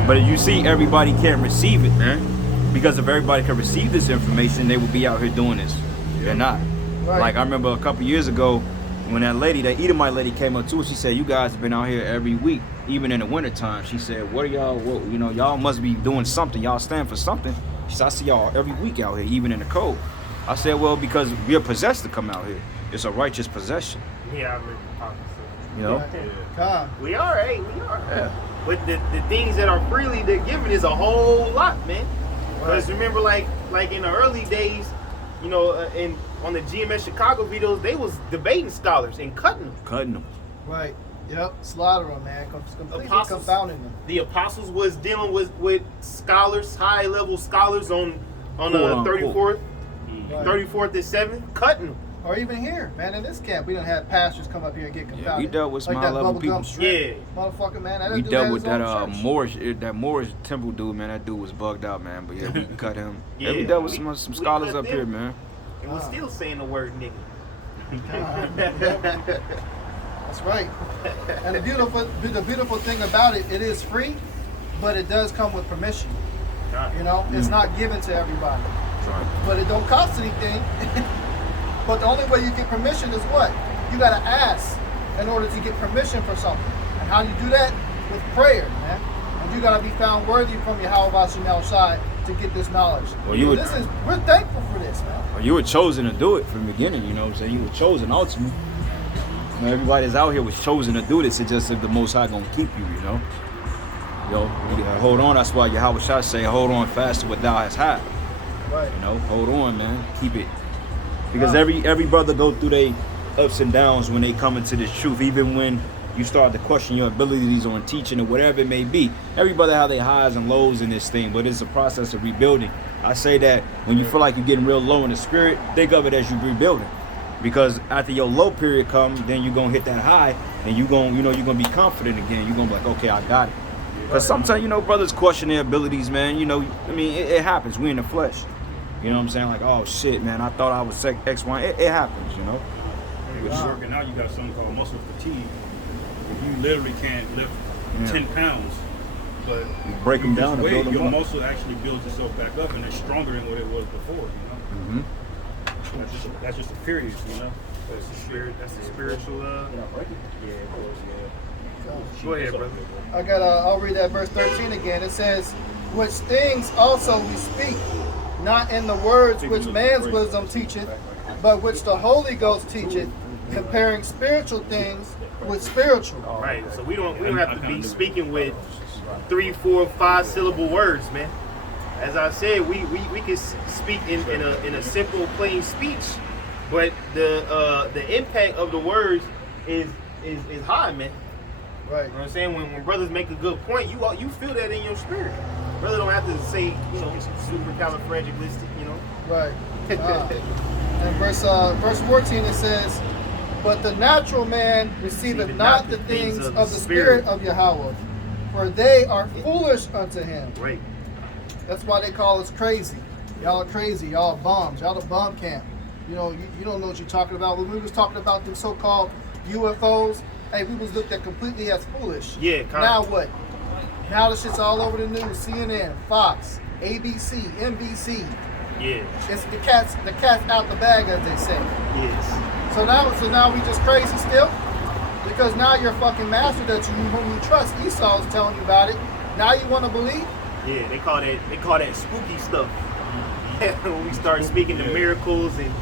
But you see, everybody can't receive it, man. Because if everybody can receive this information, they would be out here doing this. They're not. Right. Like I remember a couple years ago when that Edomite lady came up to us, she said, you guys have been out here every week, even in the wintertime. She said, what are y'all, you know, y'all must be doing something. Y'all stand for something. She said, I see y'all every week out here, even in the cold. I said, well, because we are possessed to come out here. It's a righteous possession. Yeah, I remember talking. You know? We are, we are. Yeah. But the things that are freely they're given is a whole lot, man. Because remember, like in the early days, you know, on the GMS Chicago videos, they was debating scholars and cutting them. Right. Yep. Slaughter them, man. Completely confounding them. The apostles was dealing with scholars, high level scholars on 34th, 34th and 7th, cutting them. Or even here, man, in this camp, we done had pastors come up here and get confounded. Yeah, we dealt with small level people. Yeah. Motherfucker, man. We dealt with that Moorish temple dude, man. That dude was bugged out, man. But yeah, we cut him. Yeah, we dealt with some scholars up here, man. And we're still saying the word nigga. That's right. And the beautiful thing about it, it is free, but it does come with permission. You know, it's not given to everybody. Right. But it don't cost anything. But the only way you get permission is what? You gotta ask in order to get permission for something. And how do you do that? With prayer, man. And you gotta be found worthy from YAHAWASHI to get this knowledge. Well, we're thankful for this, man. Well, you were chosen to do it from the beginning, you know what I'm saying? You were chosen ultimately. You know, everybody that's out here was chosen to do this. It's just if the Most High gonna keep you, you know? Yo, you gotta hold on. That's why YAHAWASHI say, hold on fast to what thou hast had. Right. You know, hold on, man. Keep it. Because every brother go through their ups and downs when they come into this truth, even when you start to question your abilities on teaching or whatever it may be. Every brother have their highs and lows in this thing, but it's a process of rebuilding. I say that when you feel like you're getting real low in the spirit, think of it as you rebuilding. Because after your low period comes, then you're gonna hit that high, and you're gonna be confident again. You're gonna be like, okay, I got it. Because sometimes, you know, brothers question their abilities, man. You know, I mean, it happens. We in the flesh. You know what I'm saying? Like, oh shit, man, I thought I was X, Y. It happens, you know. When you're working out, you got something called muscle fatigue. You literally can't lift 10 pounds, but you break them down and build them your up. muscle actually builds itself back up, and it's stronger than what it was before. You know. That's just a period, you know. That's the spirit. That's the spiritual. Go ahead, brother. I'll read that verse 13 again. It says, which things also we speak, not in the words which man's wisdom teacheth, but which the Holy Ghost teacheth, comparing spiritual things with spiritual. Right. So we don't have to be speaking with 3, 4, 5 syllable words, man. As I said, we can speak in a simple, plain speech, but the impact of the words is high, man. Right. You know what I'm saying? When brothers make a good point, you feel that in your spirit. Brother don't have to say, you know, supercalifragilistic, you know. Right. And verse 14 it says, But the natural man receiveth not the things of the Spirit of Yahweh, for they are foolish unto him. Right. That's why they call us crazy. Y'all are crazy. Y'all are bums. Y'all the bum camp. You know, you don't know what you're talking about. When we was talking about the so-called UFOs, hey, we was looked at completely as foolish. Yeah, now what? Now the shit's all over the news. CNN, Fox, ABC, NBC. Yeah. It's the cat's out the bag, as they say. Yes. So now we just crazy still? Because now your fucking master that whom you trust, Esau, is telling you about it. Now you want to believe? Yeah, they call that spooky stuff. When we start speaking the miracles and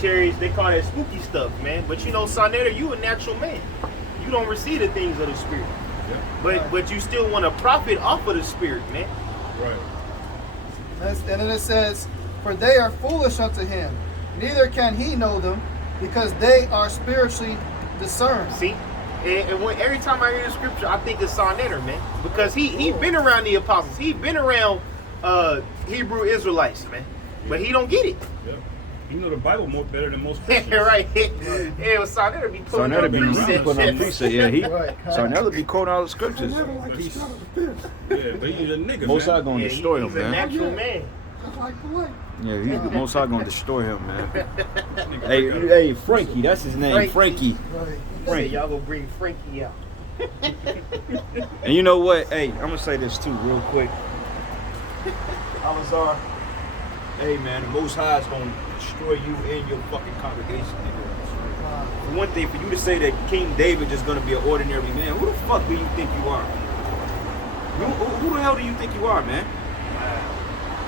chariots, they call that spooky stuff, man. But you know, Sonetta, you a natural man. You don't receive the things of the Spirit. Yeah. But you still want to profit off of the Spirit, man. Right. And then it says, for they are foolish unto him, neither can he know them, because they are spiritually discerned. See? And every time I hear the scripture, I think of Sonetta, man. Because he been around the apostles. He been around Hebrew Israelites, man. But he don't get it. Yeah. You know the Bible more better than most Christians. Right. Yeah, Sonetta be putting Sonetta up be precept. putting on precept. Yeah, he. Right. Sonetta be quoting all the scriptures. Never like the start of the fist. Yeah, but he's a nigga, Most High man. gonna Yeah, destroy he's him, a man. natural man. Just like the light. Yeah, he's Most High gonna destroy him, man. Nigga, Hey, Frankie, that's his name, Frankie. Right. Frank. Y'all gonna bring Frankie out. And you know what? Hey, I'm gonna say this too, real quick. Alazar, hey man, the Most High is gonna destroy you and your fucking congregation, nigga. For one thing, for you to say that King David is gonna be an ordinary man, who the fuck do you think you are? Who the hell do you think you are, man?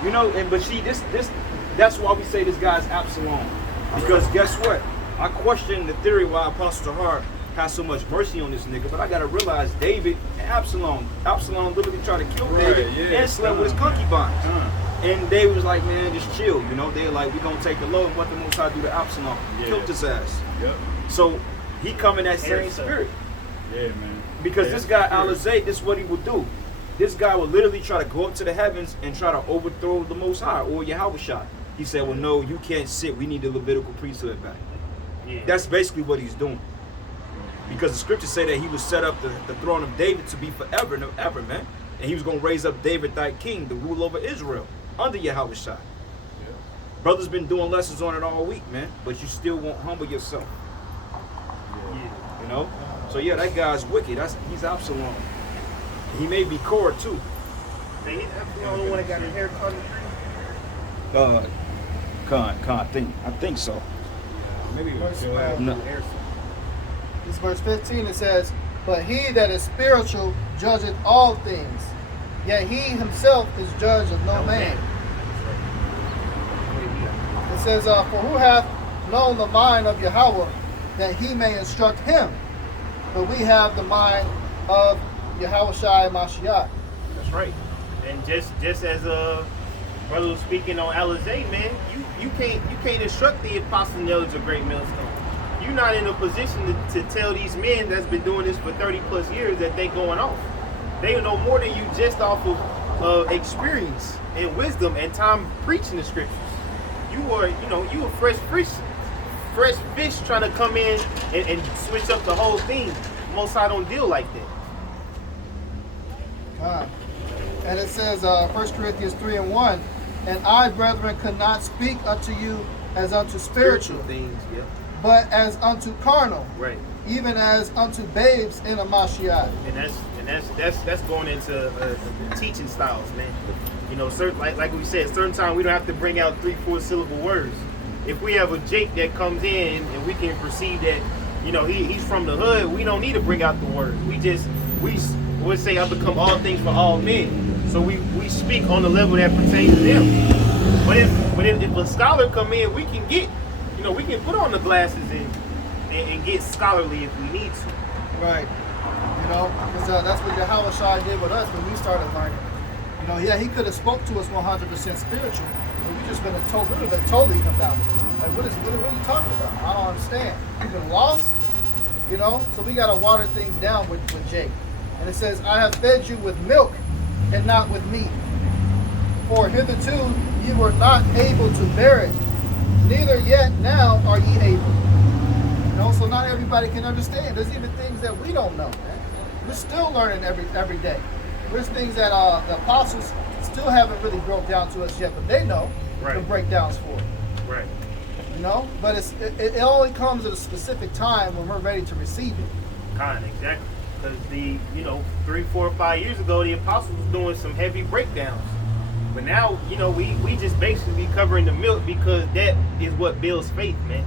You know, but see, that's why we say this guy's Absalom. Because guess what? I question the theory why Apostle Tahar has so much mercy on this nigga, but I gotta realize David and Absalom literally tried to kill David and slept with his concubines. And David was like, man, just chill, you know. They're like, we gonna take the load. What the Most High do to Absalom? Killed his ass. Yep. So he come in that same spirit. Yeah, man. Because this guy, Alizé, this is what he would do. This guy would literally try to go up to the heavens and try to overthrow the Most High or YAHAWASHI. He said, well, no, you can't sit. We need the Levitical priesthood back. Yeah. That's basically what he's doing. Because the scriptures say that he would set up the throne of David to be forever and ever, man. And he was going to raise up David, thy king, to rule over Israel under YAHAWASHI. Yeah. Brother's been doing lessons on it all week, man. But you still won't humble yourself. Yeah. You know? So, yeah, that guy's wicked. He's Absalom. He may be Korah, too. Man, he's the only one that got his hair cut. I think so. Maybe No. This verse 15, it says, but he that is spiritual judgeth all things, yet he himself is judge of no man. It says, for who hath known the mind of Yahweh, that he may instruct him? But we have the mind of YAHAWASHI Mashiach. That's right. And just as brother was speaking on Alizé, man, you can't instruct the apostle knowledge of great millstone. You're not in a position to tell these men that's been doing this for 30 plus years that they going off. They know more than you just off of experience and wisdom and time preaching the scriptures. You a fresh fish trying to come in and switch up the whole thing. Most I don't deal like that. And it says, 1 Corinthians 3:1, and I, brethren, could not speak unto you as unto spiritual things, yeah. but as unto carnal, Right. even as unto babes in a Mashiach. And that's going into teaching styles, man. You know, certain like we said, certain time we don't have to bring out 3-4 syllable words. If we have a Jake that comes in and we can perceive that, you know, he's from the hood, we don't need to bring out the words. We would say I become all things for all men. So we speak on the level that pertains to them. But if a scholar come in, we can get, you know, we can put on the glasses and get scholarly if we need to. Right. You know, because that's what YAHAWASHI did with us when we started learning. You know, yeah, he could have spoke to us 100% spiritual, but we just been totally confounded. Like, what are you talking about? I don't understand. You've been lost, you know? So we got to water things down with Jake. And it says, I have fed you with milk and not with meat. For hitherto ye were not able to bear it, neither yet now are ye able. You know, so not everybody can understand. There's even things that we don't know, man. We're still learning every day. There's things that the apostles still haven't really broke down to us yet, but they know the breakdowns for it. Right. You know, but it only comes at a specific time when we're ready to receive it. Exactly. Because 3, 4, 5 years ago, the apostles was doing some heavy breakdowns. But now, we just basically be covering the milk because that is what builds faith, man.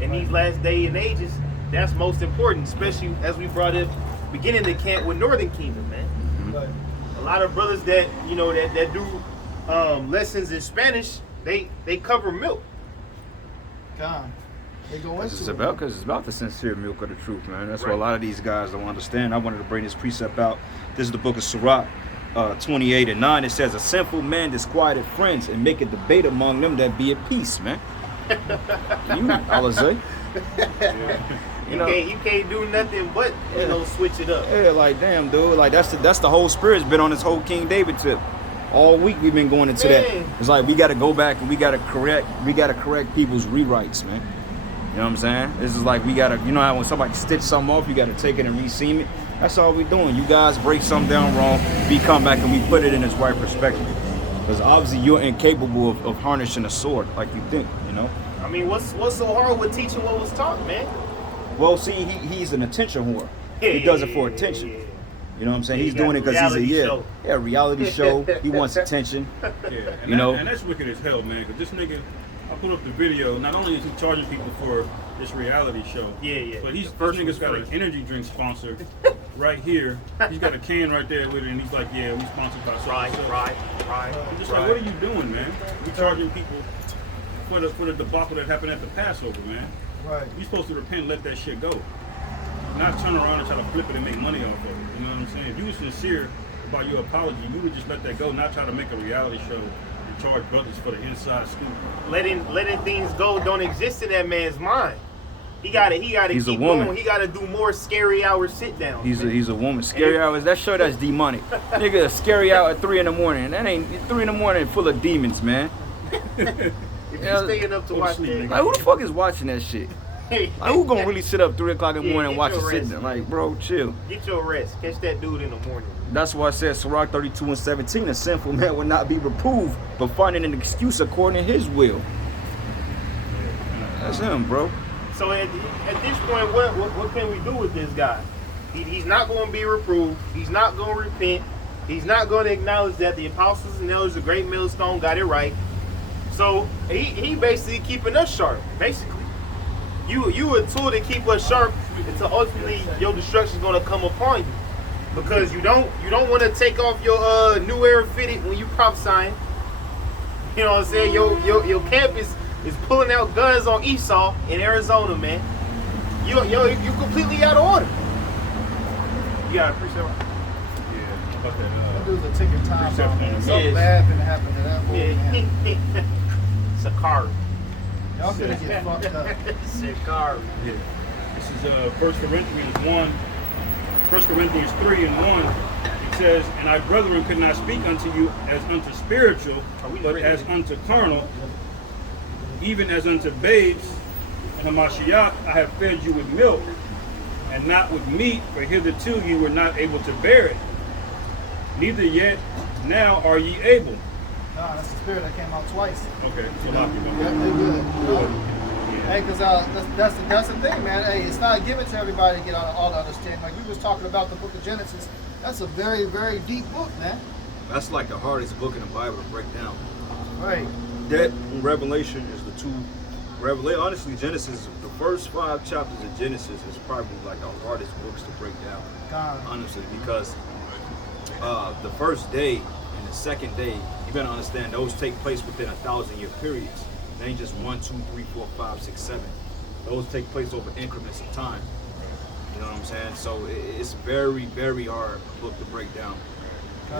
In these last day and ages, that's most important, especially as we brought up beginning the camp with Northern Kingdom, man. Right. A lot of brothers that that do lessons in Spanish, they cover milk. God, they go into It's it. about the sincere milk of the truth, man. That's what a lot of these guys don't understand. I wanted to bring this precept out. This is the book of Sirach, 28:9. It says, "A sinful man disquieted friends and make a debate among them that be at peace," man. Alizé. You can't do nothing but switch it up. Yeah, like damn, dude. Like that's the whole spirit's been on this whole King David tip. All week we've been going into that. It's like we got to go back and we got to correct people's rewrites, man. You know what I'm saying? This is like we got to, how when somebody stitch something off, you got to take it and re-seam it. That's all we're doing. You guys break something down wrong, we come back and we put it in its right perspective. Because obviously you're incapable of harnessing a sword like you think, I mean, what's so hard with teaching what was taught, man? Well, see, he's an attention whore. He does it for attention. You know what I'm saying? He's doing it because he's a reality show. He wants attention. Yeah, and that's wicked as hell, man. Because this nigga, I put up the video. Not only is he charging people for this reality show, but this nigga's got an energy drink sponsor right here. He's got a can right there with it, and he's like, "Yeah, we sponsored by so Right. I'm just like, what are you doing, man? We charging people for the debacle that happened at the Passover, man. Right. You're supposed to repent and let that shit go. Not turn around and try to flip it and make money off of it. You know what I'm saying? If you were sincere about your apology, you would just let that go, not try to make a reality show and charge brothers for the inside scoop. Letting things go don't exist in that man's mind. He gotta He's keep a woman. going. He gotta do more scary hour sit downs. He's a woman. Scary hours. That show that's demonic. Nigga, a scary hour at 3 a.m. That ain't 3 a.m. full of demons, man. If you're staying up to watch that, Like who the fuck is watching that shit? Like who gonna really sit up 3 o'clock in the morning and watch get it your sitting rest. there? Like, bro, chill. Get your rest. Catch that dude in the morning. That's why I said Sirach 32:17, a sinful man will not be reproved, but finding an excuse according to his will. That's him, bro. So at this point, what can we do with this guy? He's not going to be reproved. He's not going to repent. He's not going to acknowledge that the apostles and elders of Great Millstone got it right. So he basically keeping us sharp. Basically, you a tool to keep us sharp until ultimately your destruction is going to come upon you. Because you don't want to take off your new era fitted when you prophesying. You know what I'm saying? Your camp is pulling out guns on Esau in Arizona, man. You completely out of order. You gotta appreciate it. Yeah, about That that. dude's a ticking time bomb, man. Yes. Something bad finna happen to that boy, man. It's a car. Y'all finna get fucked up. It's a car. Yeah. This is 1 Corinthians 1. 1 Corinthians 3:1. It says, "And I, brethren, could not speak unto you as unto spiritual, but as unto carnal, even as unto babes. Hamashiach, I have fed you with milk, and not with meat, for hitherto you were not able to bear it. Neither yet now are ye able." Nah, that's the spirit that came out twice. Okay, so knock you Yeah, they good. Hey, because that's the thing, man. Hey, it's not given to everybody to get all the understanding. Like we was talking about the book of Genesis. That's a very, very deep book, man. That's like the hardest book in the Bible to break down. Right. That and Revelation is the two. Honestly, Genesis, the first 5 chapters of Genesis is probably like the hardest books to break down. God. Honestly, because the first day and the second day, you gotta understand those take place within 1,000-year periods. They ain't just 1, 2, 3, 4, 5, 6, 7. Those take place over increments of time. You know what I'm saying? So it's very, very hard book to break down. You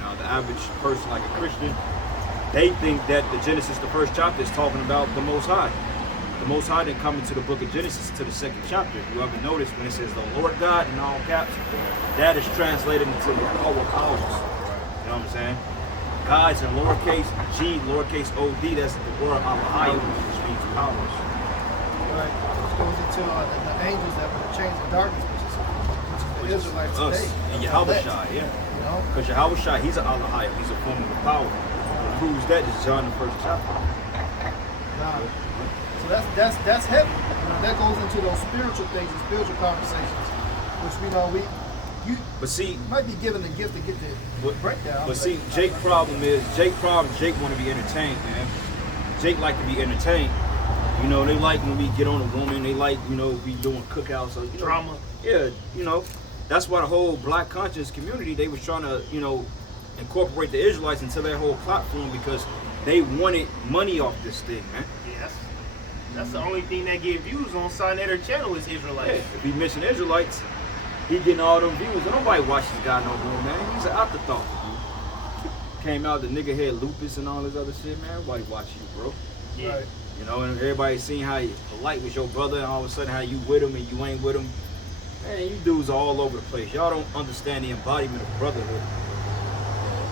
know, the average person, like a Christian, they think that the Genesis, the first chapter, is talking about the Most High. The Most High didn't come into the book of Genesis to the second chapter. If you ever notice when it says the Lord God in all caps, that is translated into YAHAWAH powers. You know what I'm saying? God's in lowercase G, lowercase OD, that's the word YAHAWAH, which means powers. You Right. Which goes into the angels that were the chains of darkness, which is the Israelites Us today. and YAHAWASHI, yeah. You know? Because YAHAWASHI, he's an Allahayim, he's a form of the power. What proves that is John the 1st chapter. Nah. So that's heavy. You know, that goes into those spiritual things and spiritual conversations, which we know you But see, might be given the gift to get the breakdown. but see, Jake's problem is Jake want to be entertained, man. Jake like to be entertained. You know, they like when we get on a woman. They like, you know, we doing cookouts. So, Drama. Yeah, you know, that's why the whole black conscious community, they was trying to, you know, incorporate the Israelites into their whole platform because they wanted money off this thing, man. Yes. That's the only thing that get views on Signator channel is Israelites. Yeah, if he mentioned Israelites, he getting all them views. And nobody watch this guy no more, man. He's an afterthought. Came out, the nigga had lupus and all this other shit, man. Everybody watch you, bro. Yeah. Right. You know, and everybody seen how polite was your brother, and all of a sudden how you with him and you ain't with him. Man, you dudes are all over the place. Y'all don't understand the embodiment of brotherhood.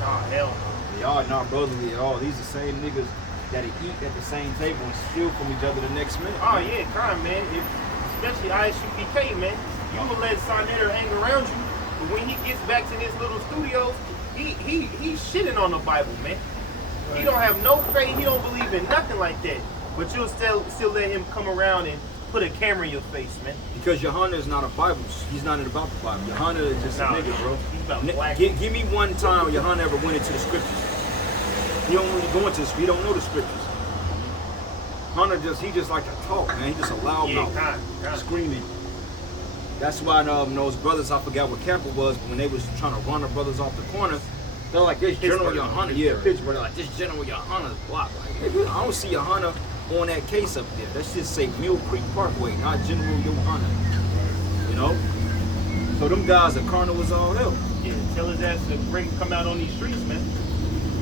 Nah, hell no. Y'all are not brotherly at all. These are the same niggas that eat at the same table and steal from each other the next minute. Oh yeah, crime, man. Especially ISUPK, man. You will let Signator hang around you, but when he gets back to this little studio, he's shitting on the Bible, man. He don't have no faith. He don't believe in nothing like that. But you'll still let him come around and put a camera in your face, man. Because Yohana is not a Bible. He's not about the Bible. Yohana is just a nigga, bro. He's about black. Give me one time Yohana ever went into the scriptures. He don't really go into this. He don't know the scriptures. He just like to talk, man. He just a loud mouth, screaming. That's why those brothers, I forgot what camp it was, but when they was trying to run the brothers off the corner, they're like, this General Yohana, yeah, Pittsburgh. They're like, this General Yohana's block. Like, nigga, I don't see Yohana on that case up there. That shit say Mill Creek Parkway, not General Yohana. You know? So them guys are carnal as all hell. Yeah, tell his ass to come out on these streets, man.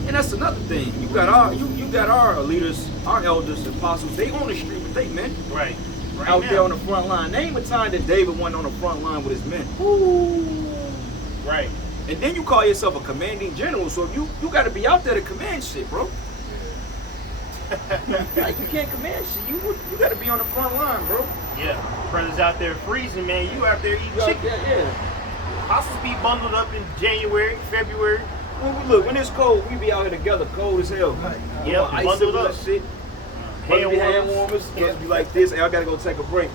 And that's another thing. You got our leaders, our elders, apostles. They on the street with they men. Right. Out there on the front line. Name a time that David went on the front line with his men. Ooh. Right. And then you call yourself a commanding general, so you got to be out there to command shit, bro. Like, you can't command shit. You got to be on the front line, bro. Yeah. Brothers out there freezing, man. You out there eating chicken. Yeah. Houses be bundled up in January, February. When it's cold, we be out here together, cold as hell. Right. Yeah, ice bundled up up. that shit. Hand warmers. Yeah. Be like this. Hey, I gotta go take a break.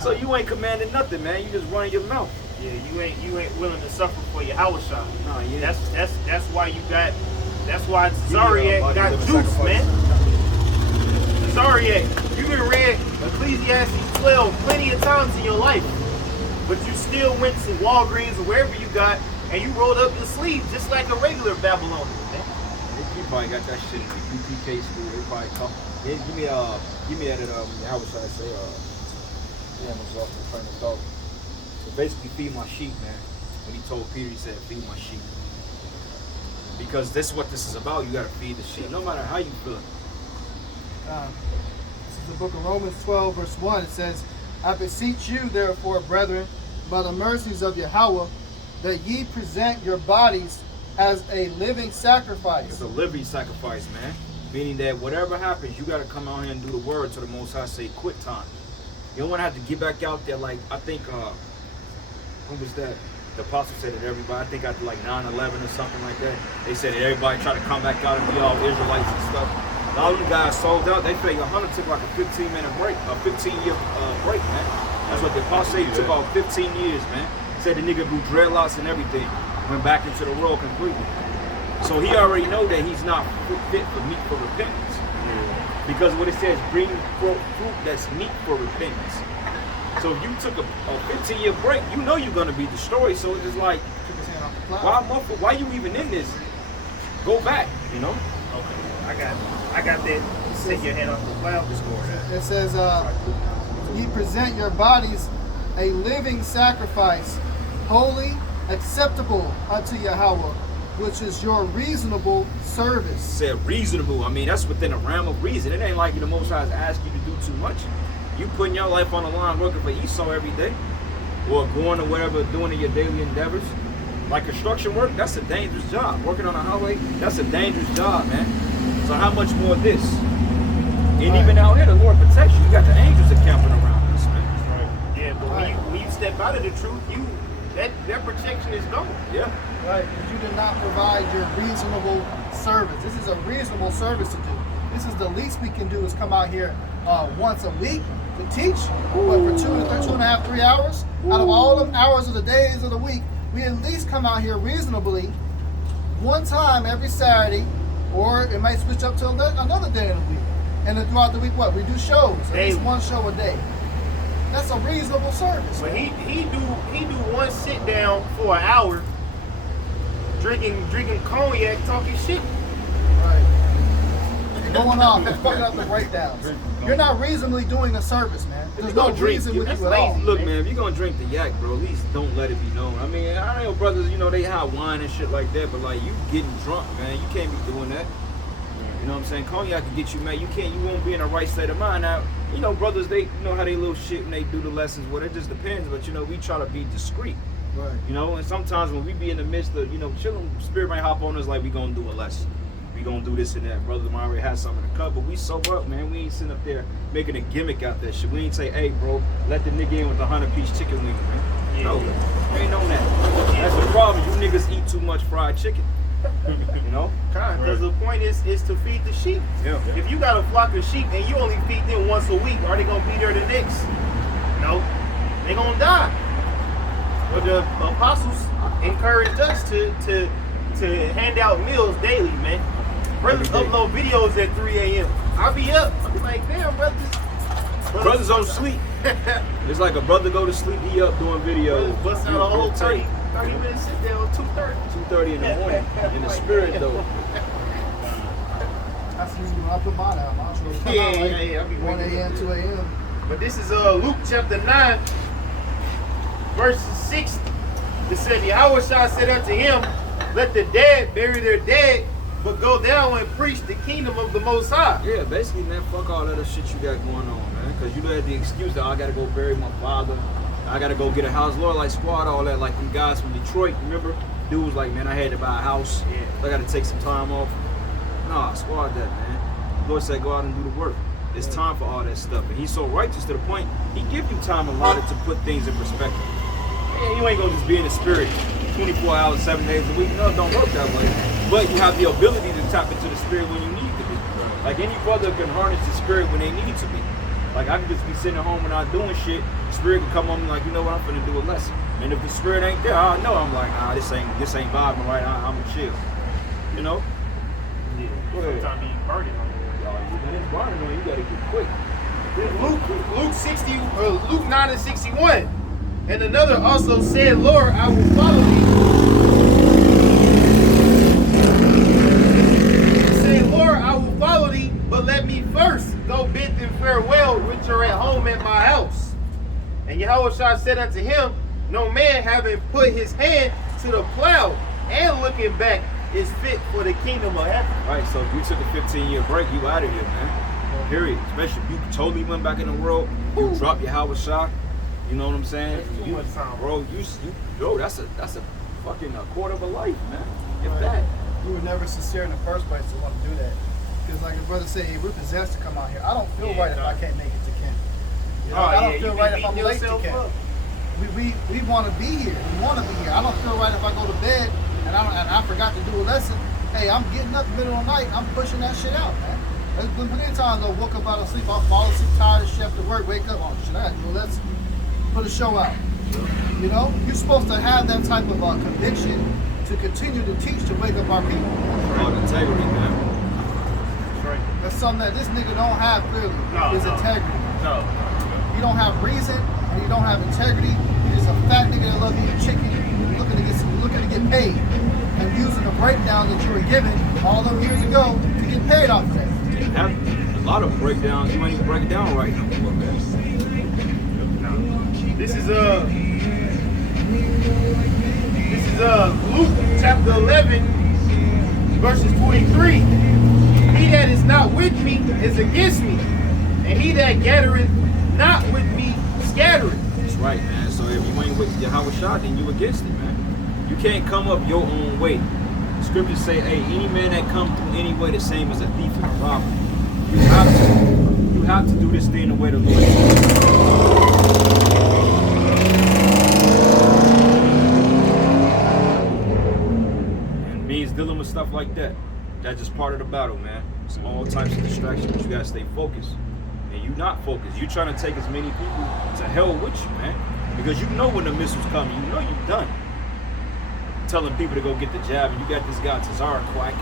So you ain't commanding nothing, man. You just running your mouth. Yeah, you ain't willing to suffer for your YAHAWASHI. Nah, yeah. That's why Zariak got juice, man. Zariak, you done read Ecclesiastes 12 plenty of times in your life, but you still went to Walgreens or wherever you got, and you rolled up your sleeves just like a regular Babylonian, man. You probably got that shit in the UPK school. They probably come. Yeah, give me that how should I say yeah, I was off the train of thought. So basically feed my sheep, man. When he told Peter, he said, feed my sheep. Because that's what this is about. You gotta feed the sheep, no matter how you feel. This is the book of Romans 12, verse 1. It says, I beseech you, therefore, brethren, by the mercies of Yahweh, that ye present your bodies as a living sacrifice. It's a living sacrifice, man. Meaning that whatever happens, you got to come out here and do the word to the Most High, say quit time. You don't want to have to get back out there like, I think, when was that? The apostle said that everybody, I think after like 9/11 or something like that, they said that everybody tried to come back out and be all Israelites and stuff. A lot of you guys sold out. They figured 100 took like a 15-minute break, a 15-year break, man. That's what the apostle said. He took about 15 years, man. Said the nigga grew dreadlocks and everything. Went back into the world completely. So he already know that he's not fit for meat for repentance. Because what it says, bring forth fruit that's meat for repentance. So if you took a 15-year break, you know you're gonna be destroyed. So it's just like, why you even in this? Go back, you know? Okay, I got that. Take your hand off the plow. It says, ye present your bodies a living sacrifice, holy, acceptable unto Yahweh, which is your reasonable service. Said reasonable. I mean, that's within a realm of reason. It ain't like the Most High is asking you to do too much. You putting your life on the line working for Esau every day, or going to whatever, doing your daily endeavors. Like construction work, that's a dangerous job. Working on a highway, that's a dangerous job, man. So how much more of this? Any even out here, the Lord protects you. You got the angels encamping around us, man. Yeah, but when you step out of the truth, that protection is gone. Yeah. Right, because you did not provide your reasonable service. This is a reasonable service to do. This is the least we can do is come out here once a week to teach, but for 2.5, 3 hours, out of all the hours of the days of the week, we at least come out here reasonably one time every Saturday, or it might switch up to another day of the week. And then throughout the week, what? We do shows, at least one show a day. That's a reasonable service. But he do one sit down for an hour, drinking cognac, talking shit. Right. And going off and fucking up the breakdowns. You're not reasonably doing a service, man. There's no reason with you at all. Look, man, if you're gonna drink the yak, bro, at least don't let it be known. I mean, I know brothers, they have wine and shit like that, but like you getting drunk, man, you can't be doing that. You know what I'm saying? Cognac can get you mad. You won't be in the right state of mind. Now, brothers, they know how they little shit when they do the lessons. Well, it just depends, but we try to be discreet. Right. And sometimes when we be in the midst of, chilling, spirit might hop on us like we gonna do a lesson. We gonna do this and that. Brother might already have something to cut, but we sober up, man. We ain't sitting up there making a gimmick out that shit. We ain't say, hey, bro, let the nigga in with the 100-piece chicken wing, man. Yeah. No, you ain't on that. That's the problem. You niggas eat too much fried chicken. Because the point is to feed the sheep. Yeah. If you got a flock of sheep and you only feed them once a week, are they gonna be there the next? No, they gonna die. But the apostles encouraged us to hand out meals daily, man. Brothers upload videos at 3 a.m. I'll be up. I'll be like, damn, Brothers don't sleep. It's like a brother go to sleep, he up doing videos. Bust out a whole 30 minute sit down, 2:30. 2:30 in the morning. In the spirit, though. That's usually when I put mine out. Mine shows come out Yeah. I'll be 1 a.m., 2 a.m. But this is Luke chapter 9, verses 6. It said, YAHAWASHI said unto him, let the dead bury their dead, but go down and preach the kingdom of the Most High. Yeah, basically, man, fuck all that other shit you got going on, man. Because you had the excuse that I got to go bury my father. I got to go get a house. Lord, like squad, all that. Like them guys from Detroit, remember? Dude was like, man, I had to buy a house. Yeah. I got to take some time off. Nah, squad that, man. Lord said, go out and do the work. It's time for all that stuff. And he's so righteous to the point, he give you time allotted to put things in perspective. Man, you ain't going to just be in the spirit 24 hours, 7 days a week. No, it don't work that way. But you have the ability to tap into the spirit when you need to be. Like any brother can harness the spirit when they need to be. Like I can just be sitting at home and not doing shit. The spirit can come on me like, you know what, I'm finna do a lesson. And if the spirit ain't there, I know I'm like, this ain't vibing right. I'm gonna chill. You know? Yeah. Go ahead. Sometimes you burning on When it's burning on you, gotta get quick. Luke 9 and 61. And another also said, Lord, I will follow thee. Lord, I will follow thee, but let me first go bid them farewell, which are at home at my house. And YAHAWASHI said unto him, no man having put his hand to the plow and looking back is fit for the kingdom of heaven. Right, so if you took a 15-year break, you out of here, man. Period. Especially if you totally went back in the world, you dropped YAHAWASHI. You know what I'm saying? Too much time, bro. That's a fucking quarter of a life, man. If that. We were never sincere in the first place to want to do that. Because like the brother said, hey, we're possessed to come out here. I don't feel right if I can't make it to camp. I don't feel right if I'm late to camp. We want to be here. We want to be here. I don't feel right if I go to bed and I forgot to do a lesson. Hey, I'm getting up in the middle of the night. I'm pushing that shit out, man. There's been plenty of times I woke up out of sleep. I'll fall asleep tired as shit after work. Wake up. Oh, shit, I got to do a lesson. Put a show out. You know? You're supposed to have that type of conviction to continue to teach to wake up our people. Oh, integrity, man. That's right. That's something that this nigga don't have clearly. Is integrity. No. You don't have reason and you don't have integrity. You're just a fat nigga that love eating chicken, looking to get paid, and using the breakdown that you were given all those years ago to get paid off of that. Have a lot of breakdowns. You ain't even break it down right now. This is Luke chapter 11, verses 23. He that is not with me is against me, and he that gathereth not with me scattereth. That's right, man. So if you ain't with YAHAWASHI, then you against it, man. You can't come up your own way. The scriptures say, hey, any man that come through any way, the same as a thief and a robber. You have to do this thing the way the Lord says. And means dealing with stuff like that. That's just part of the battle, man. It's all types of distractions. You gotta stay focused. And you not focused. You trying to take as many people to hell with you, man. Because you know when the missiles come, you know you're done. Telling people to go get the jab, and you got this guy Tazara Quack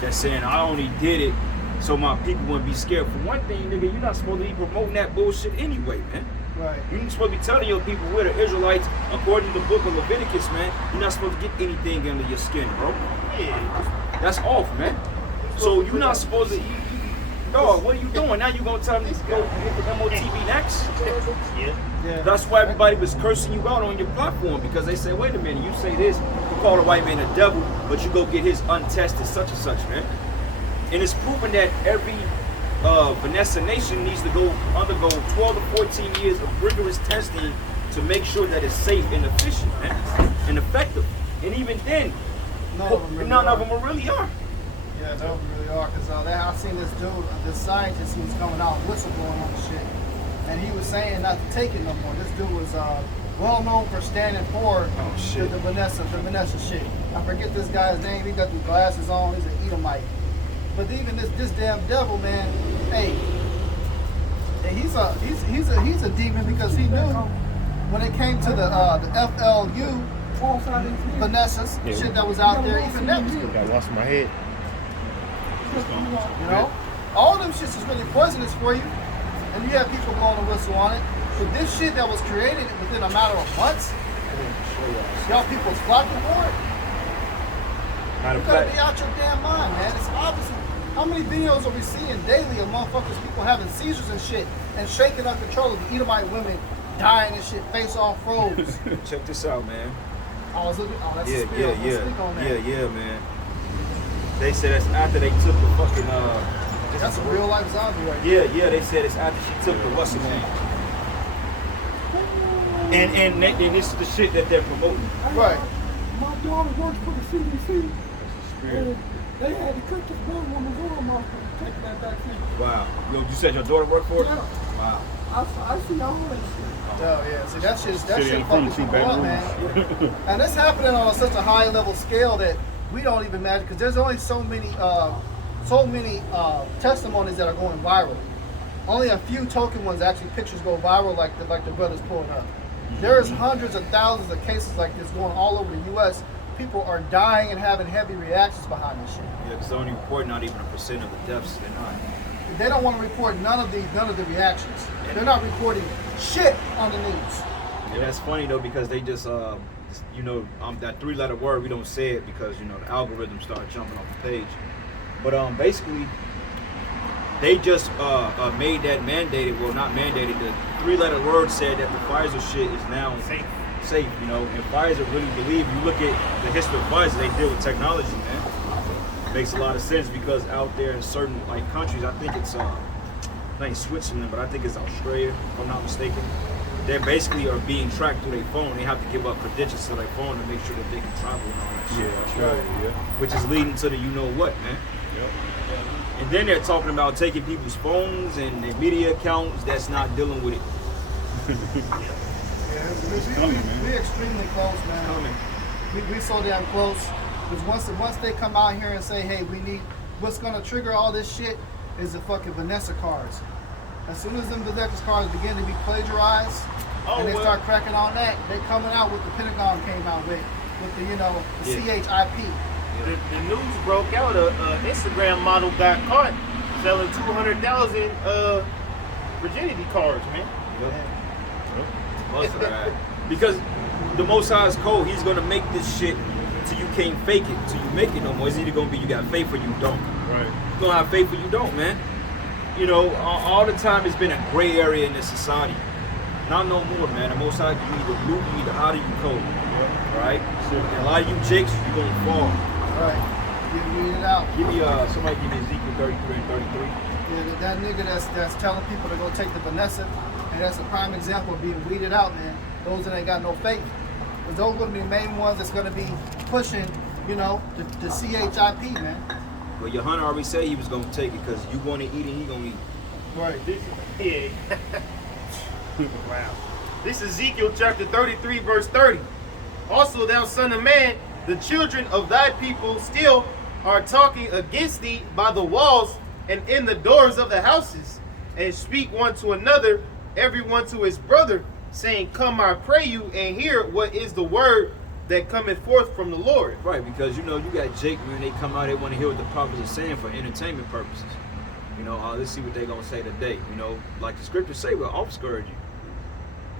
that's saying I only did it so my people wouldn't be scared. For one thing, nigga, you're not supposed to be promoting that bullshit anyway, man. Right. You're supposed to be telling your people we're the Israelites according to the book of Leviticus, man. You're not supposed to get anything under your skin, bro. Yeah. That's off, man. So you're not supposed to. Dog, what are you doing? Now you gonna tell me to go get the MOTV next? Yeah. That's why everybody was cursing you out on your platform, because they say, wait a minute, you say this, you call a white man a devil, but you go get his untested such and such, man. And it's proven that every Vanessa nation needs to undergo 12 to 14 years of rigorous testing to make sure that it's safe and efficient, man, and effective. And even then, none of them really are. Yeah, they really are. Because I seen this dude, this scientist, he was coming out whistleblowing on the shit. And he was saying not to take it no more. This dude was well known for standing for the Vanessa shit. I forget this guy's name. He got the glasses on. He's an Edomite. But even this damn devil, man, hey, he's a demon, because he knew when it came to the FLU Vanessa's shit that was out there, even that too. Got lost in my head. You know, all them shits is really poisonous for you, and you have people blowing the whistle on it. But this shit that was created within a matter of months, y'all people's flocking for it. You gotta be out your damn mind, man. It's obvious. How many videos are we seeing daily of motherfuckers, people having seizures and shit, and shaking up control of the Edomite women dying and shit, face all froze? Check this out, man. I was looking. Oh, that's a spill. Speak on that. Yeah, man. They said that's after they took the fucking That's a real life zombie right there. Yeah, they said it's after she took the what's her name. And this is the shit that they're promoting. Right. My daughter works for the CDC. And they had to cut this one woman's arm off for taking that vaccine. Wow. You said your daughter worked for it? Yeah. Wow. I see all that shit. Oh yeah, see that shit fucking two people up, man. And it's happening on such a high level scale that we don't even imagine, because there's only so many testimonies that are going viral. Only a few token ones actually pictures go viral, like the brothers pulling up. There's hundreds of thousands of cases like this going all over the U.S. People are dying and having heavy reactions behind this shit. Yeah, because they're only reporting not even a % of the deaths. They're not. They don't want to report none of the reactions. They're not reporting shit on the news. And that's funny though, because they just that 3-letter word, we don't say it because the algorithm started jumping off the page. But basically they just made that mandated. Well, not mandated. The 3-letter word said that the Pfizer shit is now safe. And Pfizer really believe. You look at the history of Pfizer, they deal with technology, man. Makes a lot of sense, because out there in certain countries, I think it's not in Switzerland, but I think it's Australia, if I'm not mistaken. They basically are being tracked through their phone. They have to give up credentials to their phone to make sure that they can travel and all that shit. Yeah, that's right. Yeah. Which is leading to the what, man. Yep. And then they're talking about taking people's phones and their media accounts that's not dealing with it. We're extremely close, man. We so damn close. Because once they come out here and say, hey, we need, what's gonna trigger all this shit is the fucking Vanessa cards. As soon as them Vanessa cards begin to be plagiarized, and they start cracking on that, they coming out with the Pentagon came out with the CHIP. The news broke out. A Instagram model got caught selling 200,000 virginity cards, man. Because the Most High is cold. He's gonna make this shit till you can't fake it, till you make it no more. It's either gonna be you got faith or you don't. Right. You gonna have faith or you don't, man. All the time it's been a gray area in this society. Not no more, man. The Most High, you either blue, you either out or you cold. Right? And a lot of you jakes, you gonna fall. Right. You read it out. Somebody give me Ezekiel 33 and 33. Yeah, that nigga that's telling people to go take the Vanessa, and that's a prime example of being weeded out, man. Those that ain't got no faith. Because those are going to be the main ones that's going to be pushing, the CHIP, man. Well, your hunter already said he was going to take it, because you want to eat and he going to eat. Right. This, yeah. Wow. This is Ezekiel chapter 33, verse 30. Also, thou son of man, the children of thy people still are talking against thee by the walls and in the doors of the houses, and speak one to another, every one to his brother, saying, Come, I pray you, and hear what is the word that cometh forth from the Lord. Right, because you got Jake, man, they come out, they want to hear what the prophets are saying for entertainment purposes. Let's see what they're going to say today. Like the scriptures say, we'll offscourge you.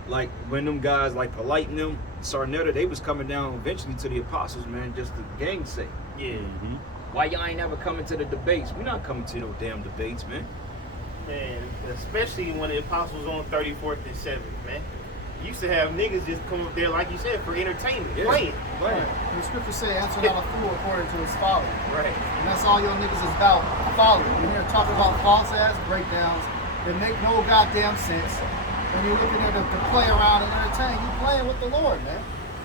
Like when them guys like Polite and them, Sarnetta, they was coming down eventually to the apostles, man, just to gainsay. Yeah. Mm-hmm. Why y'all ain't never coming to the debates? We're not coming to no damn debates, man. Man, especially when the apostles on 34th and 7th, man. Used to have niggas just come up there, like you said, for entertainment, playing. Right. The scriptures say, answer not a fool according to his folly. Right. And that's all your niggas is about, folly. You're here talking about false ass breakdowns that make no goddamn sense. And you're looking there to play around and entertain. You playing with the Lord, man.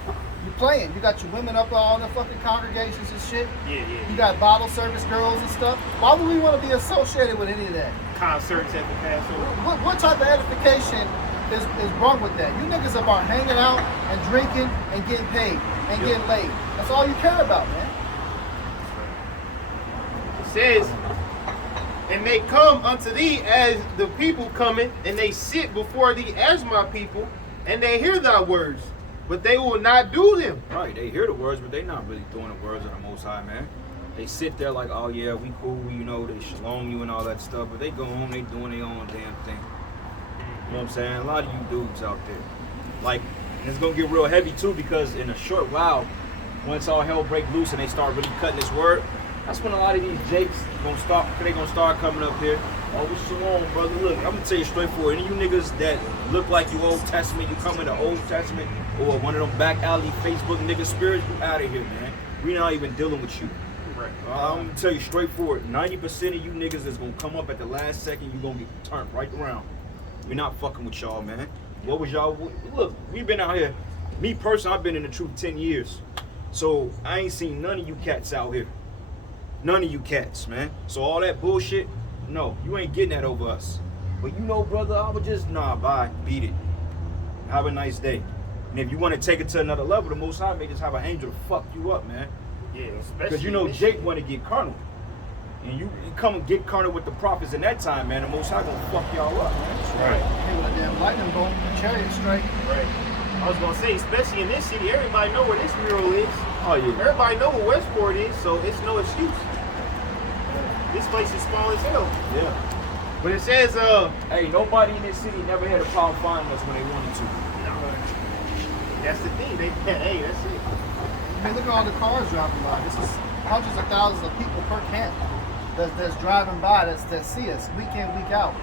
You playing. You got your women up all in the fucking congregations and shit. Yeah. You got bottle service girls and stuff. Why would we want to be associated with any of that? Concerts at the Passover. What type of edification is wrong with that? You niggas are about hanging out and drinking and getting paid and getting laid. That's all you care about, man. It says, and they come unto thee as the people coming, and they sit before thee as my people, and they hear thy words, but they will not do them. Right, they hear the words, but they not really doing the words of the Most High, man. They sit there like, oh yeah, we cool, they shalom you and all that stuff, but they go home, they doing their own damn thing. You know what I'm saying? A lot of you dudes out there. Like, and it's gonna get real heavy too, because in a short while, once all hell break loose and they start really cutting this word, that's when a lot of these jakes gonna start coming up here. Oh, what's shalom, brother? Look, I'm gonna tell you straightforward. Any of you niggas that look like you Old Testament, you come in the Old Testament, or one of them back alley Facebook nigga spirits, you out of here, man. We not even dealing with you. Right. I'm gonna tell you straightforward. 90% of you niggas is gonna come up at the last second. You gonna get turned right around. We're not fucking with y'all, man. What was y'all? Look, we've been out here. Me personally, I've been in the truth 10 years. So I ain't seen none of you cats out here. None of you cats, man. So all that bullshit, no, you ain't getting that over us. But brother, I would just, bye, beat it. Have a nice day. And if you want to take it to another level, the Most High may just have an angel to fuck you up, man. Yeah, especially Because Jake want to get carnal. And you come and get carnal with the prophets in that time, man. The Most High gonna fuck y'all up, man. Right. Hey, with a damn lightning bolt, chariot strike. Right. I was gonna say, especially in this city, everybody know where this mural is. Oh yeah. Everybody know where Westport is, so it's no excuse. This place is small as hell. Yeah. But it says, hey, nobody in this city never had a problem finding us when they wanted to. That's the thing. Hey, that's it. I mean, look at all the cars driving by. This is hundreds of thousands of people per camp that's driving by, that see us week in, week out.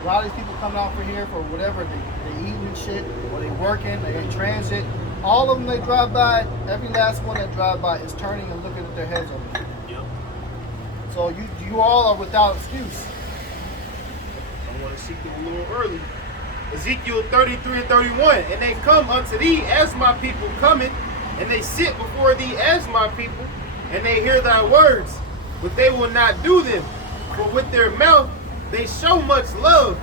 A lot of these people coming out for here for whatever, they eating and shit, or they working, they in transit. All of them they drive by, every last one that drive by is turning and looking at their heads over here. Yep. So you all are without excuse. I want to seek them a little early. Ezekiel 33 and 31. And they come unto thee as my people coming, and they sit before thee as my people, and they hear thy words, but they will not do them. For with their mouth they show much love,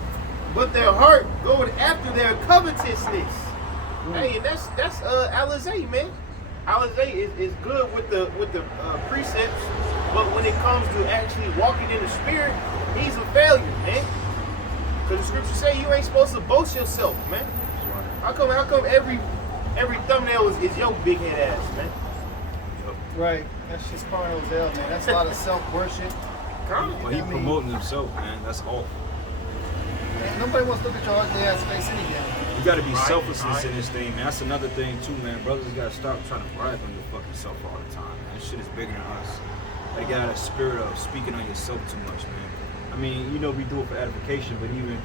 but their heart goeth after their covetousness. Hey, and that's Alizé, man. Alizé is good with the precepts, but when it comes to actually walking in the spirit, he's a failure, man. Because the scriptures say you ain't supposed to boast yourself, man. How come every thumbnail is your big head ass, man? Right. That's just carnal as hell, man. That's a lot of self-worship. Well, he promoting himself, man. That's all. Man, nobody wants to look at your ugly ass face anyway. You gotta be selflessness in this thing, man. That's another thing too, man. Brothers gotta stop trying to brag on your fucking self all the time, man. This shit is bigger than us. They got a spirit of speaking on yourself too much, man. I mean, we do it for edification, but even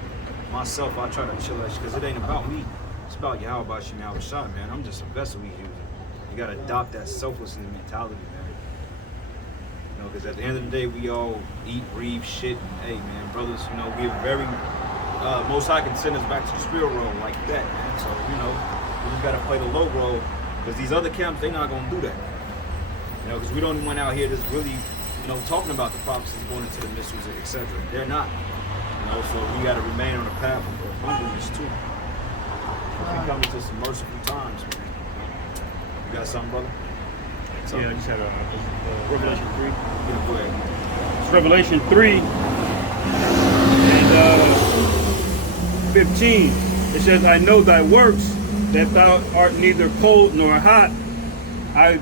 myself, I try to chill that shit, because it ain't about me. It's about YAHAWASHI, YAHAWASHI, man. I'm just a vessel he's using. You gotta adopt that selflessness mentality, man. Because at the end of the day, we all eat, breathe, shit. And, hey, man, brothers, we're very, Most High can send us back to the spirit role like that, man. So, we just got to play the low role, because these other camps, they not going to do that. Because we don't even out here just really, talking about the prophecies going into the mysteries, etc. They're not. know, so we got to remain on the path of humbleness too. We come into some merciful times, man. You got something, brother? Yeah, I just had a Revelation 3. Yeah, go ahead. It's Revelation 3 and 15. It says, I know thy works, that thou art neither cold nor hot.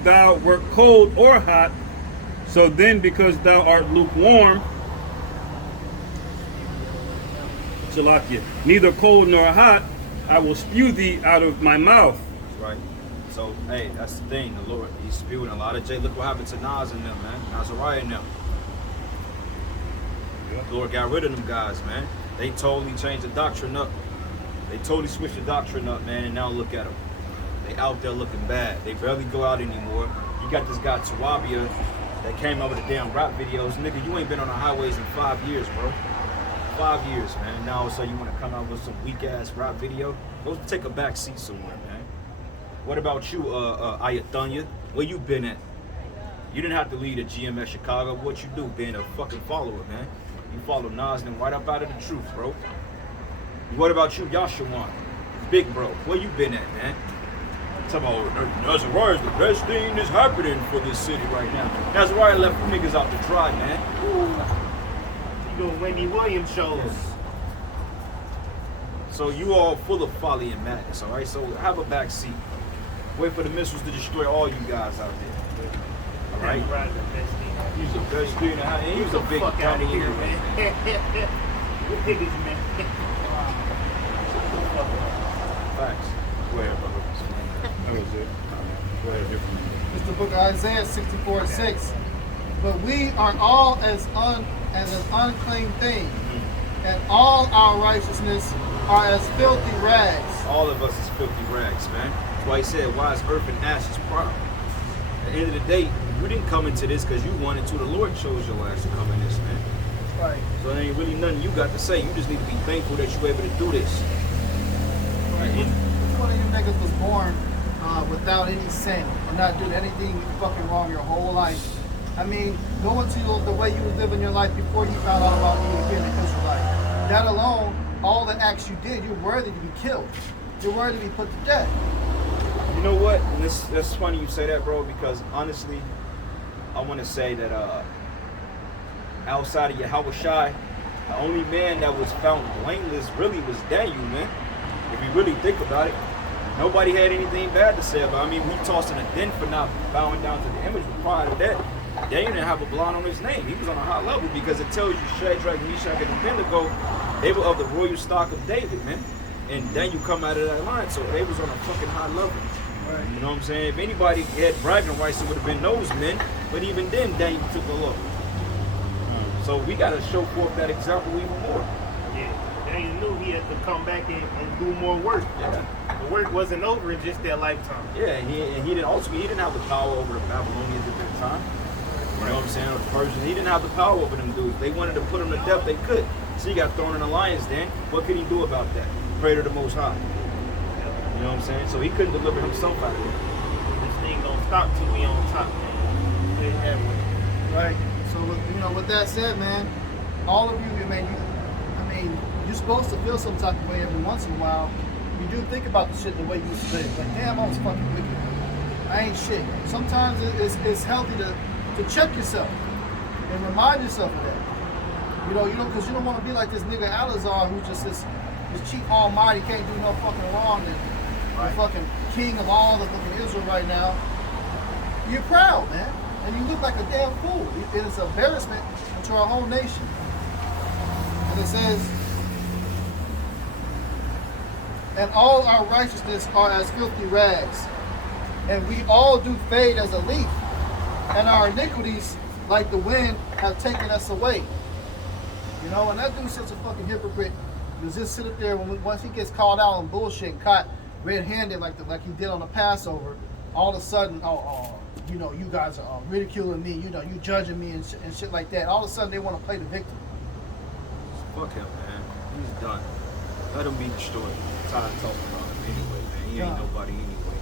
Thou wert cold or hot. So then, because thou art lukewarm, Shalakia, neither cold nor hot, I will spew thee out of my mouth. Right. So, hey, that's the thing. The Lord, he's spewing a lot of J. Look what happened to Nas and them, man. Nazariah and them. The Lord got rid of them guys, man. They totally changed the doctrine up. They totally switched the doctrine up, man, and now look at them. They out there looking bad. They barely go out anymore. You got this guy, Tawabia, that came up with the damn rap videos. Nigga, you ain't been on the highways in 5 years, bro. 5 years, man. Now all of a sudden you want to come out with some weak-ass rap video? Go take a back seat somewhere, man. What about you, Ayatanya? Where you been at? You didn't have to lead a GMS Chicago. What you do, being a fucking follower, man? You follow Nas and right up out of the truth, bro. What about you, YAHAWAH? Big bro, where you been at, man? Talking about Nazariah is the best thing that's happening for this city right now. Nazariah left niggas out to dry, man. You doing Wendy Williams shows. Yes. So you all full of folly and madness, all right? So have a back seat. Wait for the missiles to destroy all you guys out there. All right? He's the best thing to happen. He's a big fuck out of here, man. What niggas, man? Facts. Go ahead, brother. That was it. Go ahead. It's the book of Isaiah 64:6. But we are all as an unclean thing, and all our righteousness are as filthy rags. All of us is filthy rags, man. That's why he said, why is earth and ashes proud? At the end of the day, you didn't come into this because you wanted to. The Lord chose your ass to come in this, man. Right. So there ain't really nothing you got to say. You just need to be thankful that you're able to do this. Right? Which one of you niggas was born without any sin and not doing anything fucking wrong your whole life? I mean, go into the way you was living your life before you found out about being an Israelite. That alone, all the acts you did, you're worthy to be killed. You're worthy to be put to death. You know what? And that's funny you say that, bro, because honestly, I want to say that outside of YAHAWASHI, the only man that was found blameless really was Daniel, man. If you really think about it, nobody had anything bad to say about it. I mean, we tossed in a den for not bowing down to the image, but prior to that, Daniel didn't have a blonde on his name. He was on a high level because it tells you Shadrach, Meshach, and Abednego, they were of the royal stock of David, man. And Daniel come out of that line, so they was on a fucking high level. Right. You know what I'm saying? If anybody had bragging rights, it would have been those men. But even then, Daniel took a look. So we got to show forth that example even more. Yeah, Daniel knew he had to come back and do more work. Yeah. The work wasn't over in just their lifetime. Yeah, and he didn't have the power over the Babylonians at that time. You know what I'm saying? Or the Persians. He didn't have the power over them dudes. They wanted to put him to death, they could. So he got thrown in the lion's den. What could he do about that? Pray to the Most High. You know what I'm saying? So he couldn't deliver himself out of it. This thing don't stop till we on top, man. They have one. Right. So, with that said, man, all of you, you're supposed to feel some type of way every once in a while. You do think about the shit the way you used to live. Like, damn, I was fucking wicked. I ain't shit. Sometimes it's healthy to check yourself and remind yourself of that. Because you don't want to be like this nigga Alazar who just is chief almighty, can't do no fucking wrong, and the fucking king of all the fucking Israel right now. You're proud, man. And you look like a damn fool. It's an embarrassment to our whole nation. And it says, and all our righteousness are as filthy rags, and we all do fade as a leaf, and our iniquities, like the wind, have taken us away. And that dude's such a fucking hypocrite. He just sit up there once he gets called out on bullshit and caught red-handed like he did on the Passover. All of a sudden, you guys are ridiculing me. You judging me and shit like that. All of a sudden, they want to play the victim. Fuck him, man. He's done. Let him be destroyed. I'm tired of talking about him anyway, man. He ain't nobody anyway.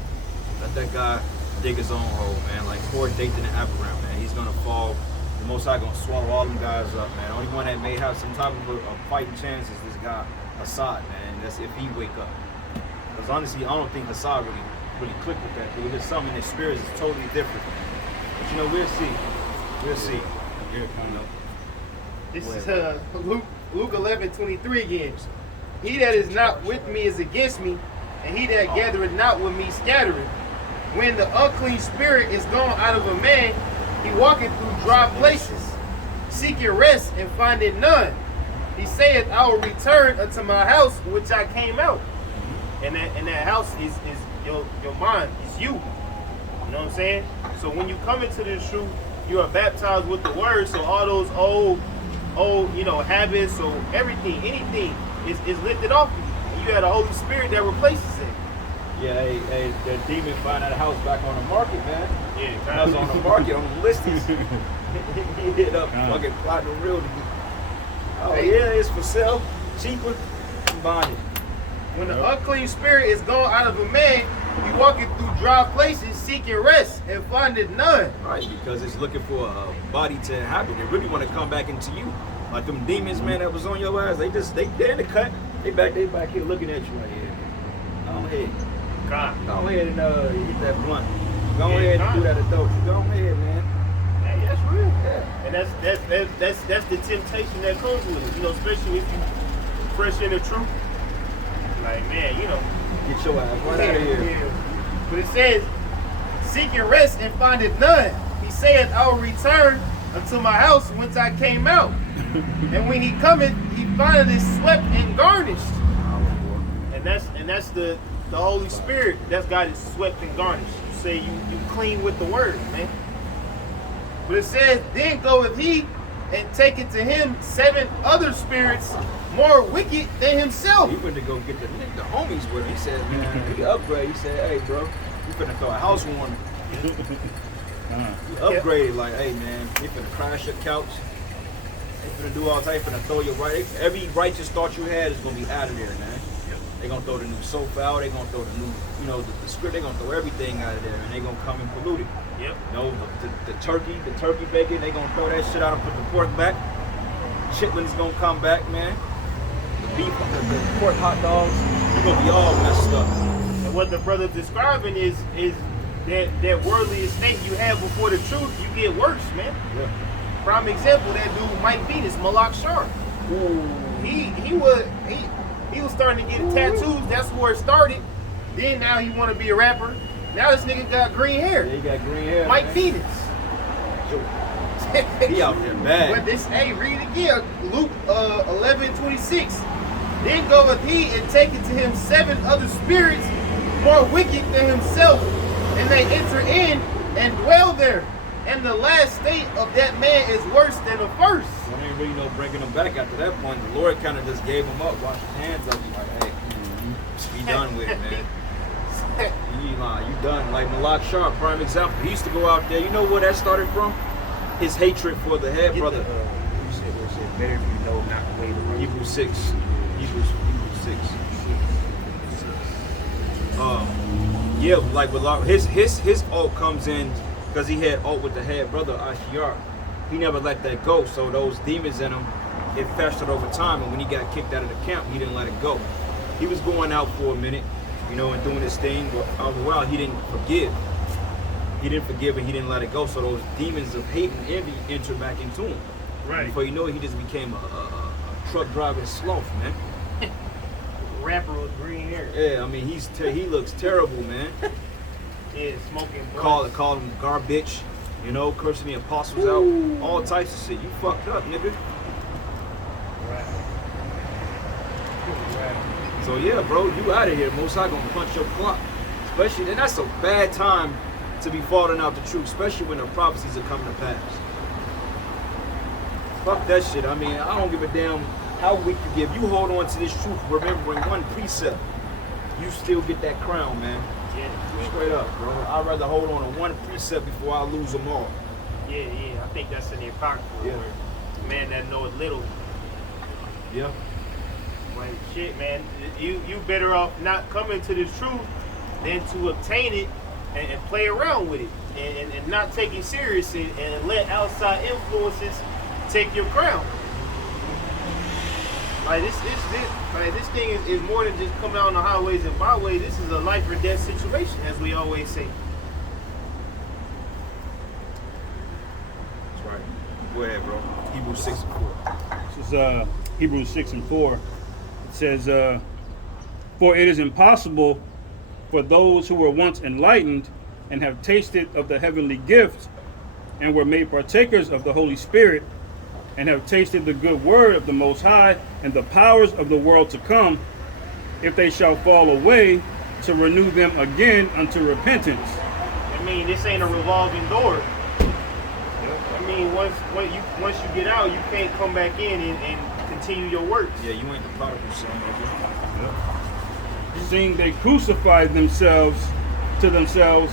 Let that guy dig his own hole, man. Like poor Dathan and Abraham, man. He's gonna fall The Most High gonna swallow all them guys up, man. The only one that may have some type of a fighting chance is this guy, Assad, man. That's if he wake up. Because honestly, I don't think Assad really clicked with that dude. There's something in his spirit is totally different. But you know, we'll see. We'll see. Yeah, You know. This is Luke 11:23 again. He that is not with me is against me, and he that gathereth not with me scattereth. When the unclean spirit is gone out of a man, he walketh through dry places, seeking rest and findeth none. He saith, I will return unto my house which I came out. And that house is your mind, it's you. You know what I'm saying? So when you come into this truth, you are baptized with the word. So all those old habits or anything is lifted off you. And you have the Holy Spirit that replaces it. Yeah, hey, the demon find that house back on the market, man. Yeah, That was on the market, on the listings. He hit up fucking Platinum Realty. Oh yeah, it's for sale, cheaper, buying it. When the unclean spirit is gone out of a man, he walketh through dry places, seeking rest, and findeth none. Right, because it's looking for a body to inhabit. They really want to come back into you. Like them demons, man, that was on your ass. They're in the cut. They back here looking at you right here. Go ahead. Go ahead and hit that blunt. Go ahead and do that adult. Go ahead, man. Hey, that's real. Yeah. And that's the temptation that comes with it. You know, especially if you fresh in the truth. Like, man, you know. Get your ass right out of here. Yeah. But it says, seeking rest and findeth none. He saith, I will return unto my house whence I came out. And when he cometh, he findeth it swept and garnished. And that's the Holy Spirit. That's God is swept and garnished. You say you clean with the word, man. But it says, then goeth he and taketh to him 7 other spirits more wicked than himself. He went to go get the homies with him. He said, man, he upgrade. He said, hey, bro, you finna throw a housewarming. He upgraded, like, hey, man, they finna crash your couch. They finna do all type, finna throw your every righteous thought you had is gonna be out of there, man. They gonna throw the new sofa out. They gonna throw the new, the script. They gonna throw everything out of there, and they gonna come and pollute it. Yep. You know, the turkey bacon. They gonna throw that shit out and put the pork back. Chitlins gonna come back, man. The beef, the pork hot dogs. You're gonna be all messed up. And what the brother's describing is that worldly estate you have before the truth, you get worse, man. Yeah. Prime example, that dude Mike Venus, Malak Sharp. He was starting to get tattoos. That's where it started. Then now he want to be a rapper. Now this nigga got green hair. Yeah, he got green hair. Mike man. Venus. He out there bad. But this, hey, read it again. Luke 11:26. Then goeth he and taketh to him 7 other spirits more wicked than himself, and they enter in and dwell there. And the last state of that man is worse than the first. Well, there ain't really no bringing him back after that point. The Lord kind of just gave him up, washed his hands up, like, hey, be done with it, man. You done. Like Malak Sharp, prime example. He used to go out there. You know where that started from? His hatred for the head brother. You said better if you know not the way to run. Hebrews 6. Hebrews 6. Yeah, like with his alt comes in because he had alt with the head brother Ashiar. He never let that go. So those demons in him, it festered over time. And when he got kicked out of the camp, he didn't let it go. He was going out for a minute, and doing his thing. But after a while, he didn't forgive. He didn't forgive, and he didn't let it go. So those demons of hate and envy entered back into him. Right. Before you know it, he just became a truck driving sloth, man. Rapper with green hair. Yeah, I mean he looks terrible, man. Yeah, smoking. Call him garbage, cursing the apostles out, all types of shit. You fucked up, nigga. Right. So yeah, bro, you out of here. Most High gonna punch your clock. Especially, and that's a bad time to be falling out the truth, especially when the prophecies are coming to pass. Fuck that shit. I mean, I don't give a damn how weak you give. You hold on to this truth, remembering one precept, you still get that crown, man. Yeah. Straight up, bro. I'd rather hold on to one precept before I lose them all. Yeah. I think that's in the apocrypha. Yeah. Where man that knoweth little. Yeah. Like shit, man. You better off not coming to this truth than to obtain it and play around with it. and not taking serious and let outside influences take your crown. Like this thing is more than just coming out on the highways and byways. This is a life or death situation, as we always say. That's right. Go ahead, bro. Hebrews 6 and 4. This is Hebrews 6 and 4. It says, for it is impossible for those who were once enlightened and have tasted of the heavenly gift and were made partakers of the Holy Spirit and have tasted the good word of the Most High and the powers of the world to come, if they shall fall away, to renew them again unto repentance. I mean, this ain't a revolving door. I mean, once you get out, you can't come back in and continue your works. Yeah, you ain't the prodigal son, nigga. Seeing they crucified themselves to themselves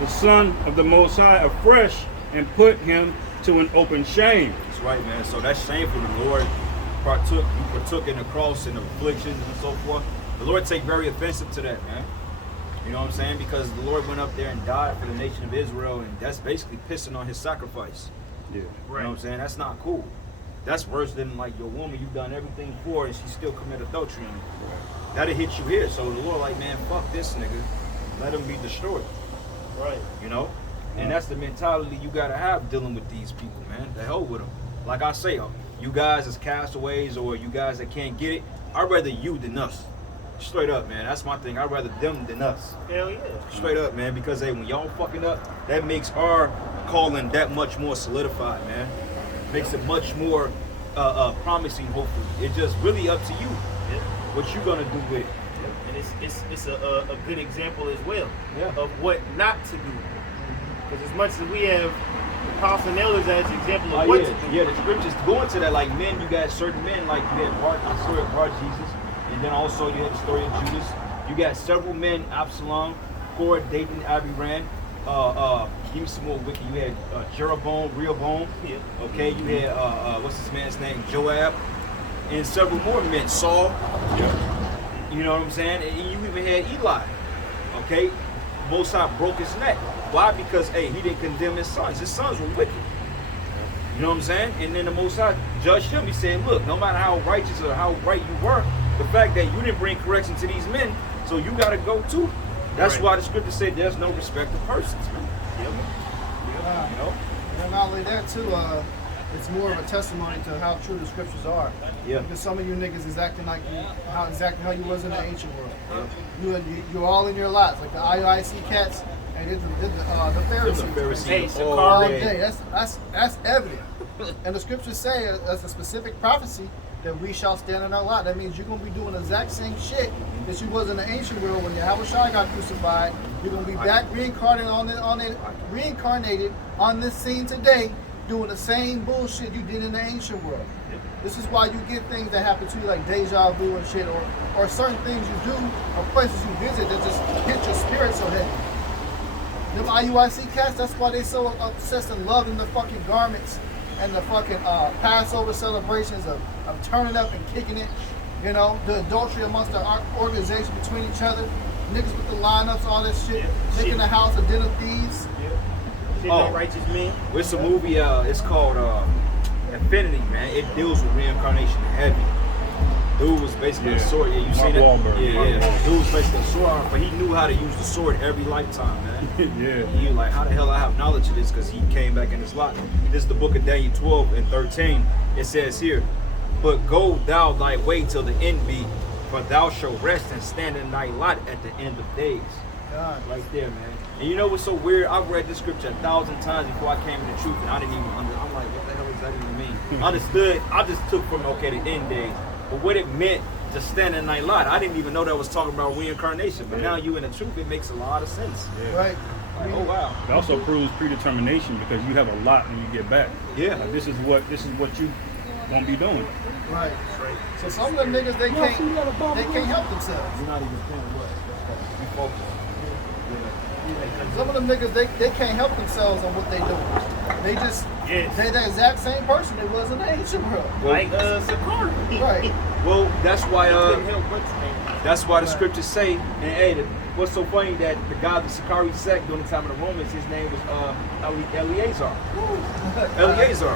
the Son of the Most High afresh and put him to an open shame. That's right, man. So that's shameful. The Lord partook in the cross and the afflictions and so forth. The Lord take very offensive to that, man. You know what I'm saying? Because the Lord went up there and died for the nation of Israel, and that's basically pissing on his sacrifice. Yeah. You know what I'm saying? That's not cool. That's worse than like your woman you've done everything for and she still commit adultery on you. That'll hit you here. So the Lord like, man, fuck this nigga. Let him be destroyed. Right. You know? And that's the mentality you gotta have dealing with these people, man. The hell with them. Like I say, you guys as castaways or you guys that can't get it, I'd rather you than us. Straight up, man. That's my thing. I'd rather them than us. Hell yeah. Straight up, man. Because hey, when y'all fucking up, that makes our calling that much more solidified, man. Makes it much more promising, hopefully. It's just really up to you. Yeah. What you gonna do with it. And it's a good example as well Yeah. of what not to do. Because as much as we have apostles and elders as example of what to do. Yeah, the scriptures go into that. Like men, you got certain men, like you had the story of Bar Jesus, and then also you had the story of Judas. You got several men, Absalom, Korah, Dathan, Abiram. Give me some more wicked. You had Jeroboam, Rehoboam. Yeah. Okay, you had what's this man's name? Joab, and several more men. Saul. Yeah. You know what I'm saying? And you even had Eli. Okay, Most High broke his neck. Why? Because hey, he didn't condemn his sons. His sons were wicked. You know what I'm saying? And then the Most High judged him. He said, look, no matter how righteous or how right you were, the fact that you didn't bring correction to these men, so you got to go too. That's why the scripture said there's no respect of persons, man. Yep. You know? And not only that too, it's more of a testimony to how true the scriptures are. Yeah. Because some of you niggas is acting like exactly how you was in the ancient world. Yeah. You're all in your lots, like the IUIC cats and the Pharisees. Hey, All Sakari. day. That's evident. And the scriptures say that's a specific prophecy that we shall stand in our lot. That means you're gonna be doing the exact same shit that you was in the ancient world when YAHAWASHI got crucified. You're gonna be back reincarnated on this scene today, doing the same bullshit you did in the ancient world. This is why you get things that happen to you like deja vu and shit, or certain things you do or places you visit that just hit your spirit so heavy. Them IUIC cats, that's why they so obsessed and loving the fucking garments and the fucking Passover celebrations of turning up and kicking it. You know, the adultery amongst the organization between each other. Niggas with the lineups, all that shit. Making the house a den of thieves. Righteous men. It's a movie, it's called Infinity, man. It deals with reincarnation heavy. Dude was basically a sword. Yeah, you Mark see that? Wahlberg. Yeah. Dude was basically a sword, but he knew how to use the sword every lifetime, man. Yeah. He was like, how the hell I have knowledge of this? Because he came back in his lot. This is the book of Daniel 12 and 13. It says here, but go thou thy way till the end be, for thou shalt rest and stand in thy lot at the end of days. God. Right there, man. And you know what's so weird? I've read this scripture 1,000 times before I came to the truth, and I didn't even understand. I'm like, what the hell does that even mean? Understood. I just took from, okay, the end days. But what it meant to stand in thy lot, I didn't even know that was talking about reincarnation. But now you in the truth, it makes a lot of sense. Yeah. Right. Like, oh, wow. It also proves predetermination because you have a lot when you get back. Yeah. Like, this is what you gonna be doing. Right. So some of them niggas they can't help themselves. You're not even paying what? You focus. Some of them niggas they can't help themselves on what they do. They just Yes. they the exact same person they was in the ancient world. Like Sakari. Right. Well, that's why Couldn't help but to. that's why the scriptures say, and hey, what's so funny that the guy of the Sakari sect during the time of the Romans, his name was Eleazar. Eleazar.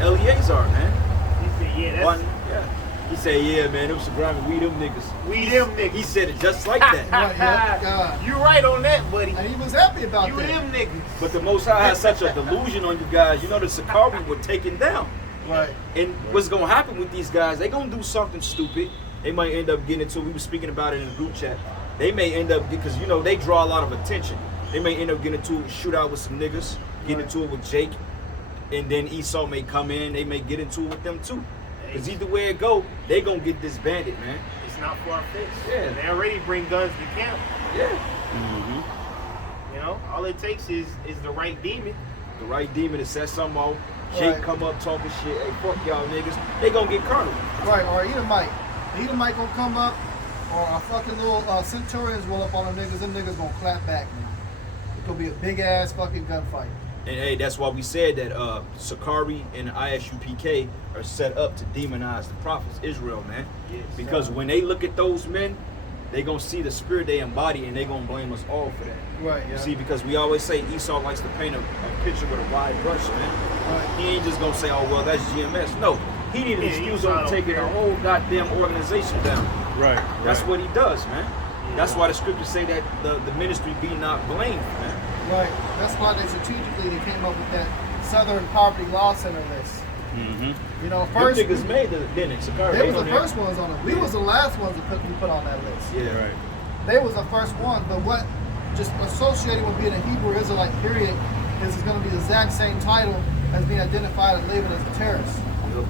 Eleazar, man. He said, yeah, that's One, yeah. He said, yeah, man, them Sagrami, we them niggas. we them niggas. He said it just like that. Right, yeah, God. You right on that, buddy. And he was happy about You that. them niggas. But the Most High has such a delusion on you guys. You know, the Sakari were taken down. Right. And what's going to happen with these guys, they going to do something stupid. They might end up getting into, we were speaking about it in the group chat. They may end up, because, you know, they draw a lot of attention. They may end up getting into a shootout with some niggas, getting into it with Jake. And then Esau may come in, they may get into it with them too. Because either way it go, they going to get disbanded, man. It's not far-fetched. Yeah. They already bring guns to camp. Yeah. You know, all it takes is the right demon. The right demon to set something off. Jake Right. come up talking shit. Hey, fuck y'all niggas. They going to get carnal. Right, or Edomite. Edomite gonna come up, or a fucking little Centurions roll up on them niggas gonna clap back, man. It could be a big ass fucking gunfight. And hey, that's why we said that Sakari and ISUPK are set up to demonize the prophets, Israel, man. Yes, Because when they look at those men, they gonna see the spirit they embody, and they gonna blame us all for that. Right, You yeah. see, because we always say Esau likes to paint a picture with a wide brush, man. Right. He ain't just gonna say, oh, well, that's GMS. No, he need an Yeah, excuse Esau on don't taking care. a whole goddamn organization down. Right. That's what he does, man. That's why the scriptures say that the ministry be not blamed, man. Right. That's why they strategically came up with that Southern Poverty Law Center list. Mm-hmm. You know, Them first niggas made the Dennis. Sakari. they was the on there. first ones on it. We was the last ones to put on that list. Yeah. Right. They was the first one, but what just associated with being a Hebrew Israelite period is it's going to be the exact same title as being identified and labeled as a terrorist.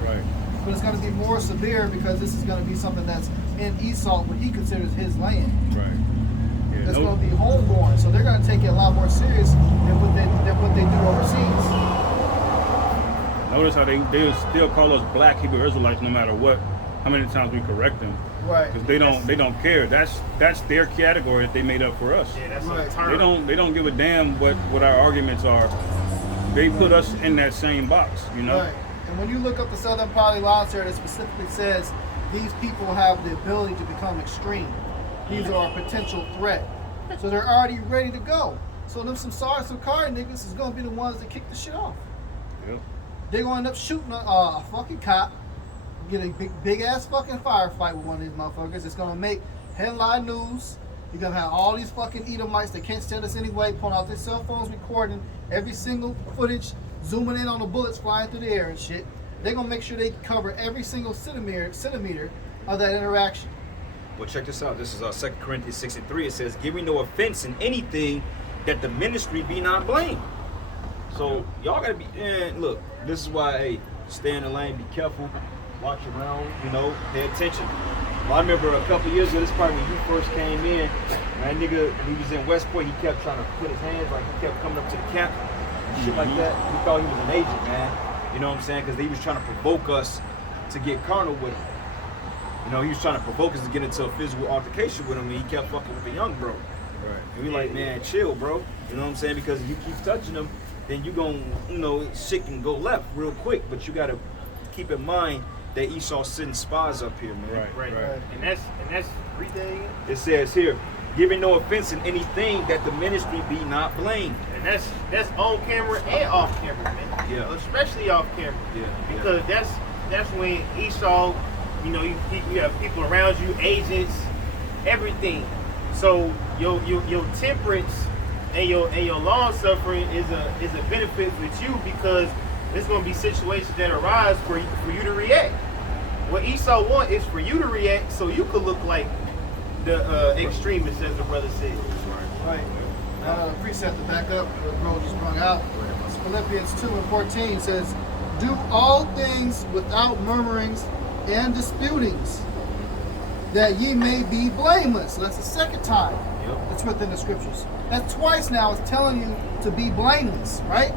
Right. But it's going to be more severe because this is going to be something that's in Esau, what he considers his land. Right. Yeah. That's No, going to be homeborn, so they're going to take it a lot more serious than what they do overseas. notice how they still call us black Hebrew Israelites no matter what. How many times we correct them? Right. Because they don't care. That's their category that they made up for us. Yeah, that's Right. a term. They don't give a damn what our arguments are. They put us in that same box, you know. Right. And when you look up the Southern Poverty Law Center, it specifically says these people have the ability to become extreme. These are a potential threat. So they're already ready to go. So them some car niggas is gonna be the ones that kick the shit off. Yep. They're gonna end up shooting a fucking cop, get a big ass fucking firefight with one of these motherfuckers. It's gonna make headline news. You're gonna have all these fucking Edomites that can't stand us anyway, pulling out their cell phones, recording every single footage, zooming in on the bullets flying through the air and shit. They're gonna make sure they cover every single centimeter of that interaction. Well, check this out. This is 2 Corinthians 6:3. It says, giving no offense in anything that the ministry be not blamed. So y'all gotta be, look, this is why, hey, stay in the lane, be careful, watch around, you know, pay attention. Well, I remember a couple years ago, this is probably when you first came in, that nigga, he was in West Point, he kept trying to put his hands, like he kept coming up to the camp and shit like that. We thought he was an agent, man. You know what I'm saying? Because he was trying to provoke us to get carnal with him. You know, he was trying to provoke us to get into a physical altercation with him, and he kept fucking with the young bro. Right. And we like, man, chill, bro. You know what I'm saying? Because if you keep touching them, then you gon', you know, shit can go left real quick. But you gotta keep in mind that Esau's sending spies up here, man. Right. And that's read that again. It says here, giving no offense in anything that the ministry be not blamed. And that's on camera and off camera, man. Yeah. Especially off camera. Yeah. Because that's when Esau, you know, you have people around you, agents, everything. So your temperance and your long suffering is a benefit with you because there's gonna be situations that arise for you to react. What Esau wants is for you to react so you could look like the extremist, as the brother said. Right. Precept to back up what bro just brought out. Philippians 2:14 says, do all things without murmurings and disputings, that ye may be blameless. So that's the second time it's within the scriptures. That's twice now it's telling you to be blameless, right?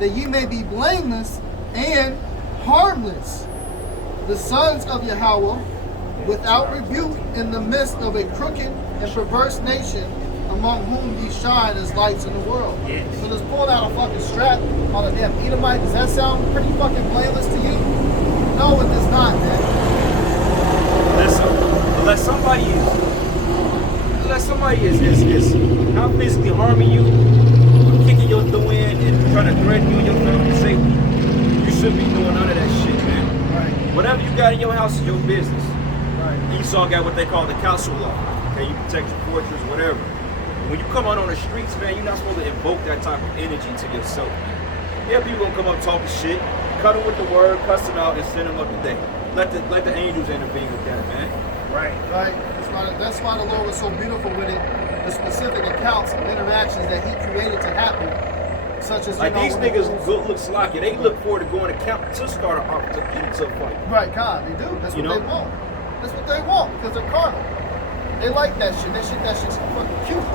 That ye may be blameless and harmless, the sons of YAHAWAH, without rebuke in the midst of a crooked and perverse nation, among whom ye shine as lights in the world. Yes. So just pulling out a fucking strap on a damn Edomite, does that sound pretty fucking blameless to you? No, it does not, man. Unless somebody is not physically harming you, or kicking your through in and trying to threaten you and your family's safety, you shouldn't be doing none of that shit, man. Right. Whatever you got in your house is your business. Right. Esau got what they call the council law. Okay, you protect your fortress, whatever. When you come out on the streets, man, you're not supposed to invoke that type of energy to yourself, man. Yeah, people gonna come up talking shit, cut them with the word, cuss them out, and send them up the day. Let the angels intervene with that, man. Right. That's why the Lord was so beautiful with it. The specific accounts of interactions that He created to happen, such as like these niggas look slocky. They look forward to going to camp to start to get into a fight. Right, God, they do. That's what they want. That's what they want because they're carnal. They like that shit. That shit's fucking cute.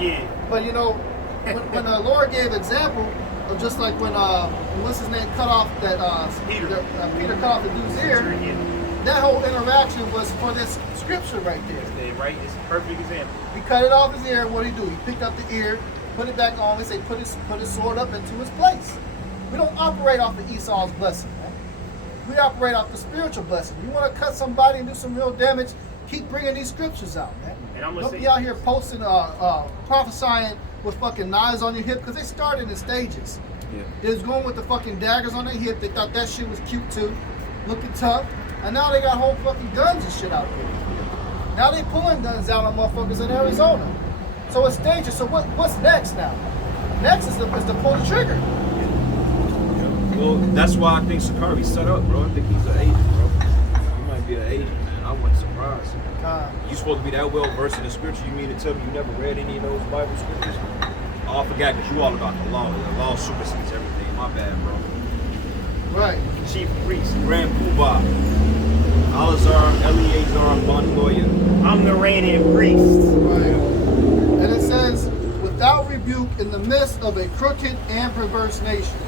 Yeah. But you know, when the Lord gave example of just like when what's his name cut off that Peter cut off the dude's ear. That whole interaction was for this scripture right there. Right, it's a perfect example. He cut it off his ear. What did he do? He picked up the ear, put it back on. They say put his sword up into his place. We don't operate off of Esau's blessing, man. We operate off the spiritual blessing. You want to cut somebody and do some real damage? Keep bringing these scriptures out, man. And I'm Don't be out here posting, prophesying with fucking knives on your hip because they started in stages. Yeah. They was going with the fucking daggers on their hip. They thought that shit was cute too, looking tough. And now they got whole fucking guns and shit out there. Now they pulling guns out on motherfuckers in Arizona. So it's stages. So what's next now? Next is to pull the trigger. Well, that's why I think Sakari's set up, bro. I think he's an agent, bro. He might be an agent, man. I wasn't surprised. You supposed to be that well versed in the scripture. You mean to tell me you never read any of those Bible scriptures? Oh, I forgot because you all about the law. The law supersedes everything. My bad, bro. Right. Chief priest, Grand Poobah, Alazar, Eleazar, Bon Lawyer. I'm the reigning priest. Right. And it says, without rebuke in the midst of a crooked and perverse nation,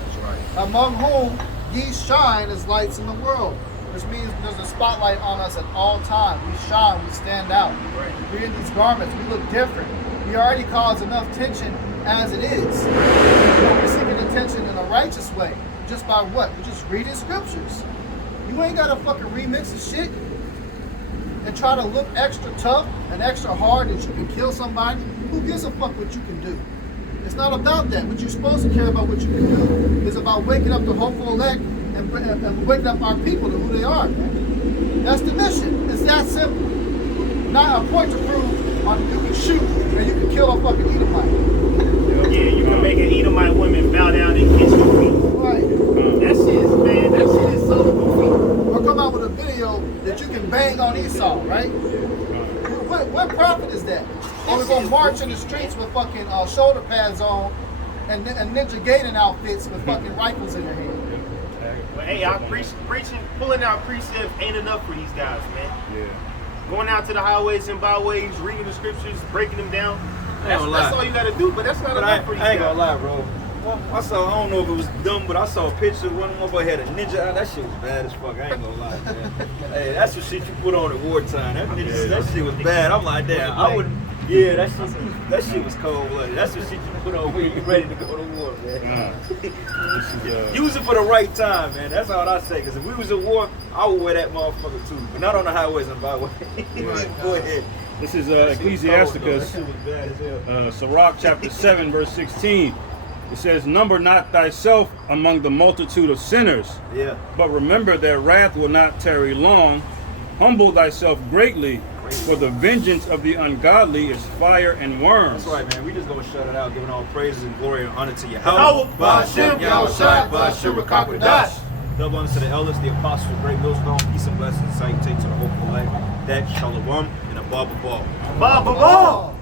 among whom ye shine as lights in the world. Which means there's a spotlight on us at all times. We shine, we stand out. Right. We're in these garments, we look different. We already cause enough tension as it is. We're seeking attention in a righteous way. Just by what? We're just reading scriptures. You ain't gotta fucking remix the shit and try to look extra tough and extra hard that you can kill somebody. Who gives a fuck what you can do? It's not about that. What you're supposed to care about what you can do is about waking up the hopeful elect and waking up our people to who they are, man. That's the mission. It's that simple. Not a point to prove on you can shoot and you can kill a fucking Edomite. Yeah, you can make an Edomite woman bow down and kiss your feet. Right. That shit is so goofy. Or come out with a video that you can bang on Esau, right? What profit is that? Or we gonna march in the streets with fucking shoulder pads on and Ninja Gaiden outfits with fucking rifles in their hand. But hey, preaching, pulling out precepts ain't enough for these guys, man. Yeah. Going out to the highways and byways, reading the scriptures, breaking them down. That's lie. all you gotta do, but that's not enough for these I ain't guys. gonna lie, bro. I don't know if it was dumb, but I saw a picture of one boy had a ninja eye. That shit was bad as fuck. I ain't gonna lie, man. Hey, that's what shit you put on at wartime. That shit was bad. I'm like, damn, I would. Yeah, that shit was cold blooded. That's what shit you put on when you ready to go to war, man. Use it for the right time, man. That's all I say. Cause if we was at war, I would wear that motherfucker too, but not on the highways and byways. Go ahead. This is Ecclesiasticus, Sirach chapter 7, verse 16. It says, number not thyself among the multitude of sinners, but remember that wrath will not tarry long. Humble thyself greatly, for the vengeance of the ungodly is fire and worms. That's right, man. We just gonna shut it out, giving all praises and glory and honor to YAHAWAH, bahasham, YAHAWASHI, bahasham, double honor to the elders, the apostles, the great millstone, peace and blessings, salutation to the hopeful life. That shalom and a ball. Baba.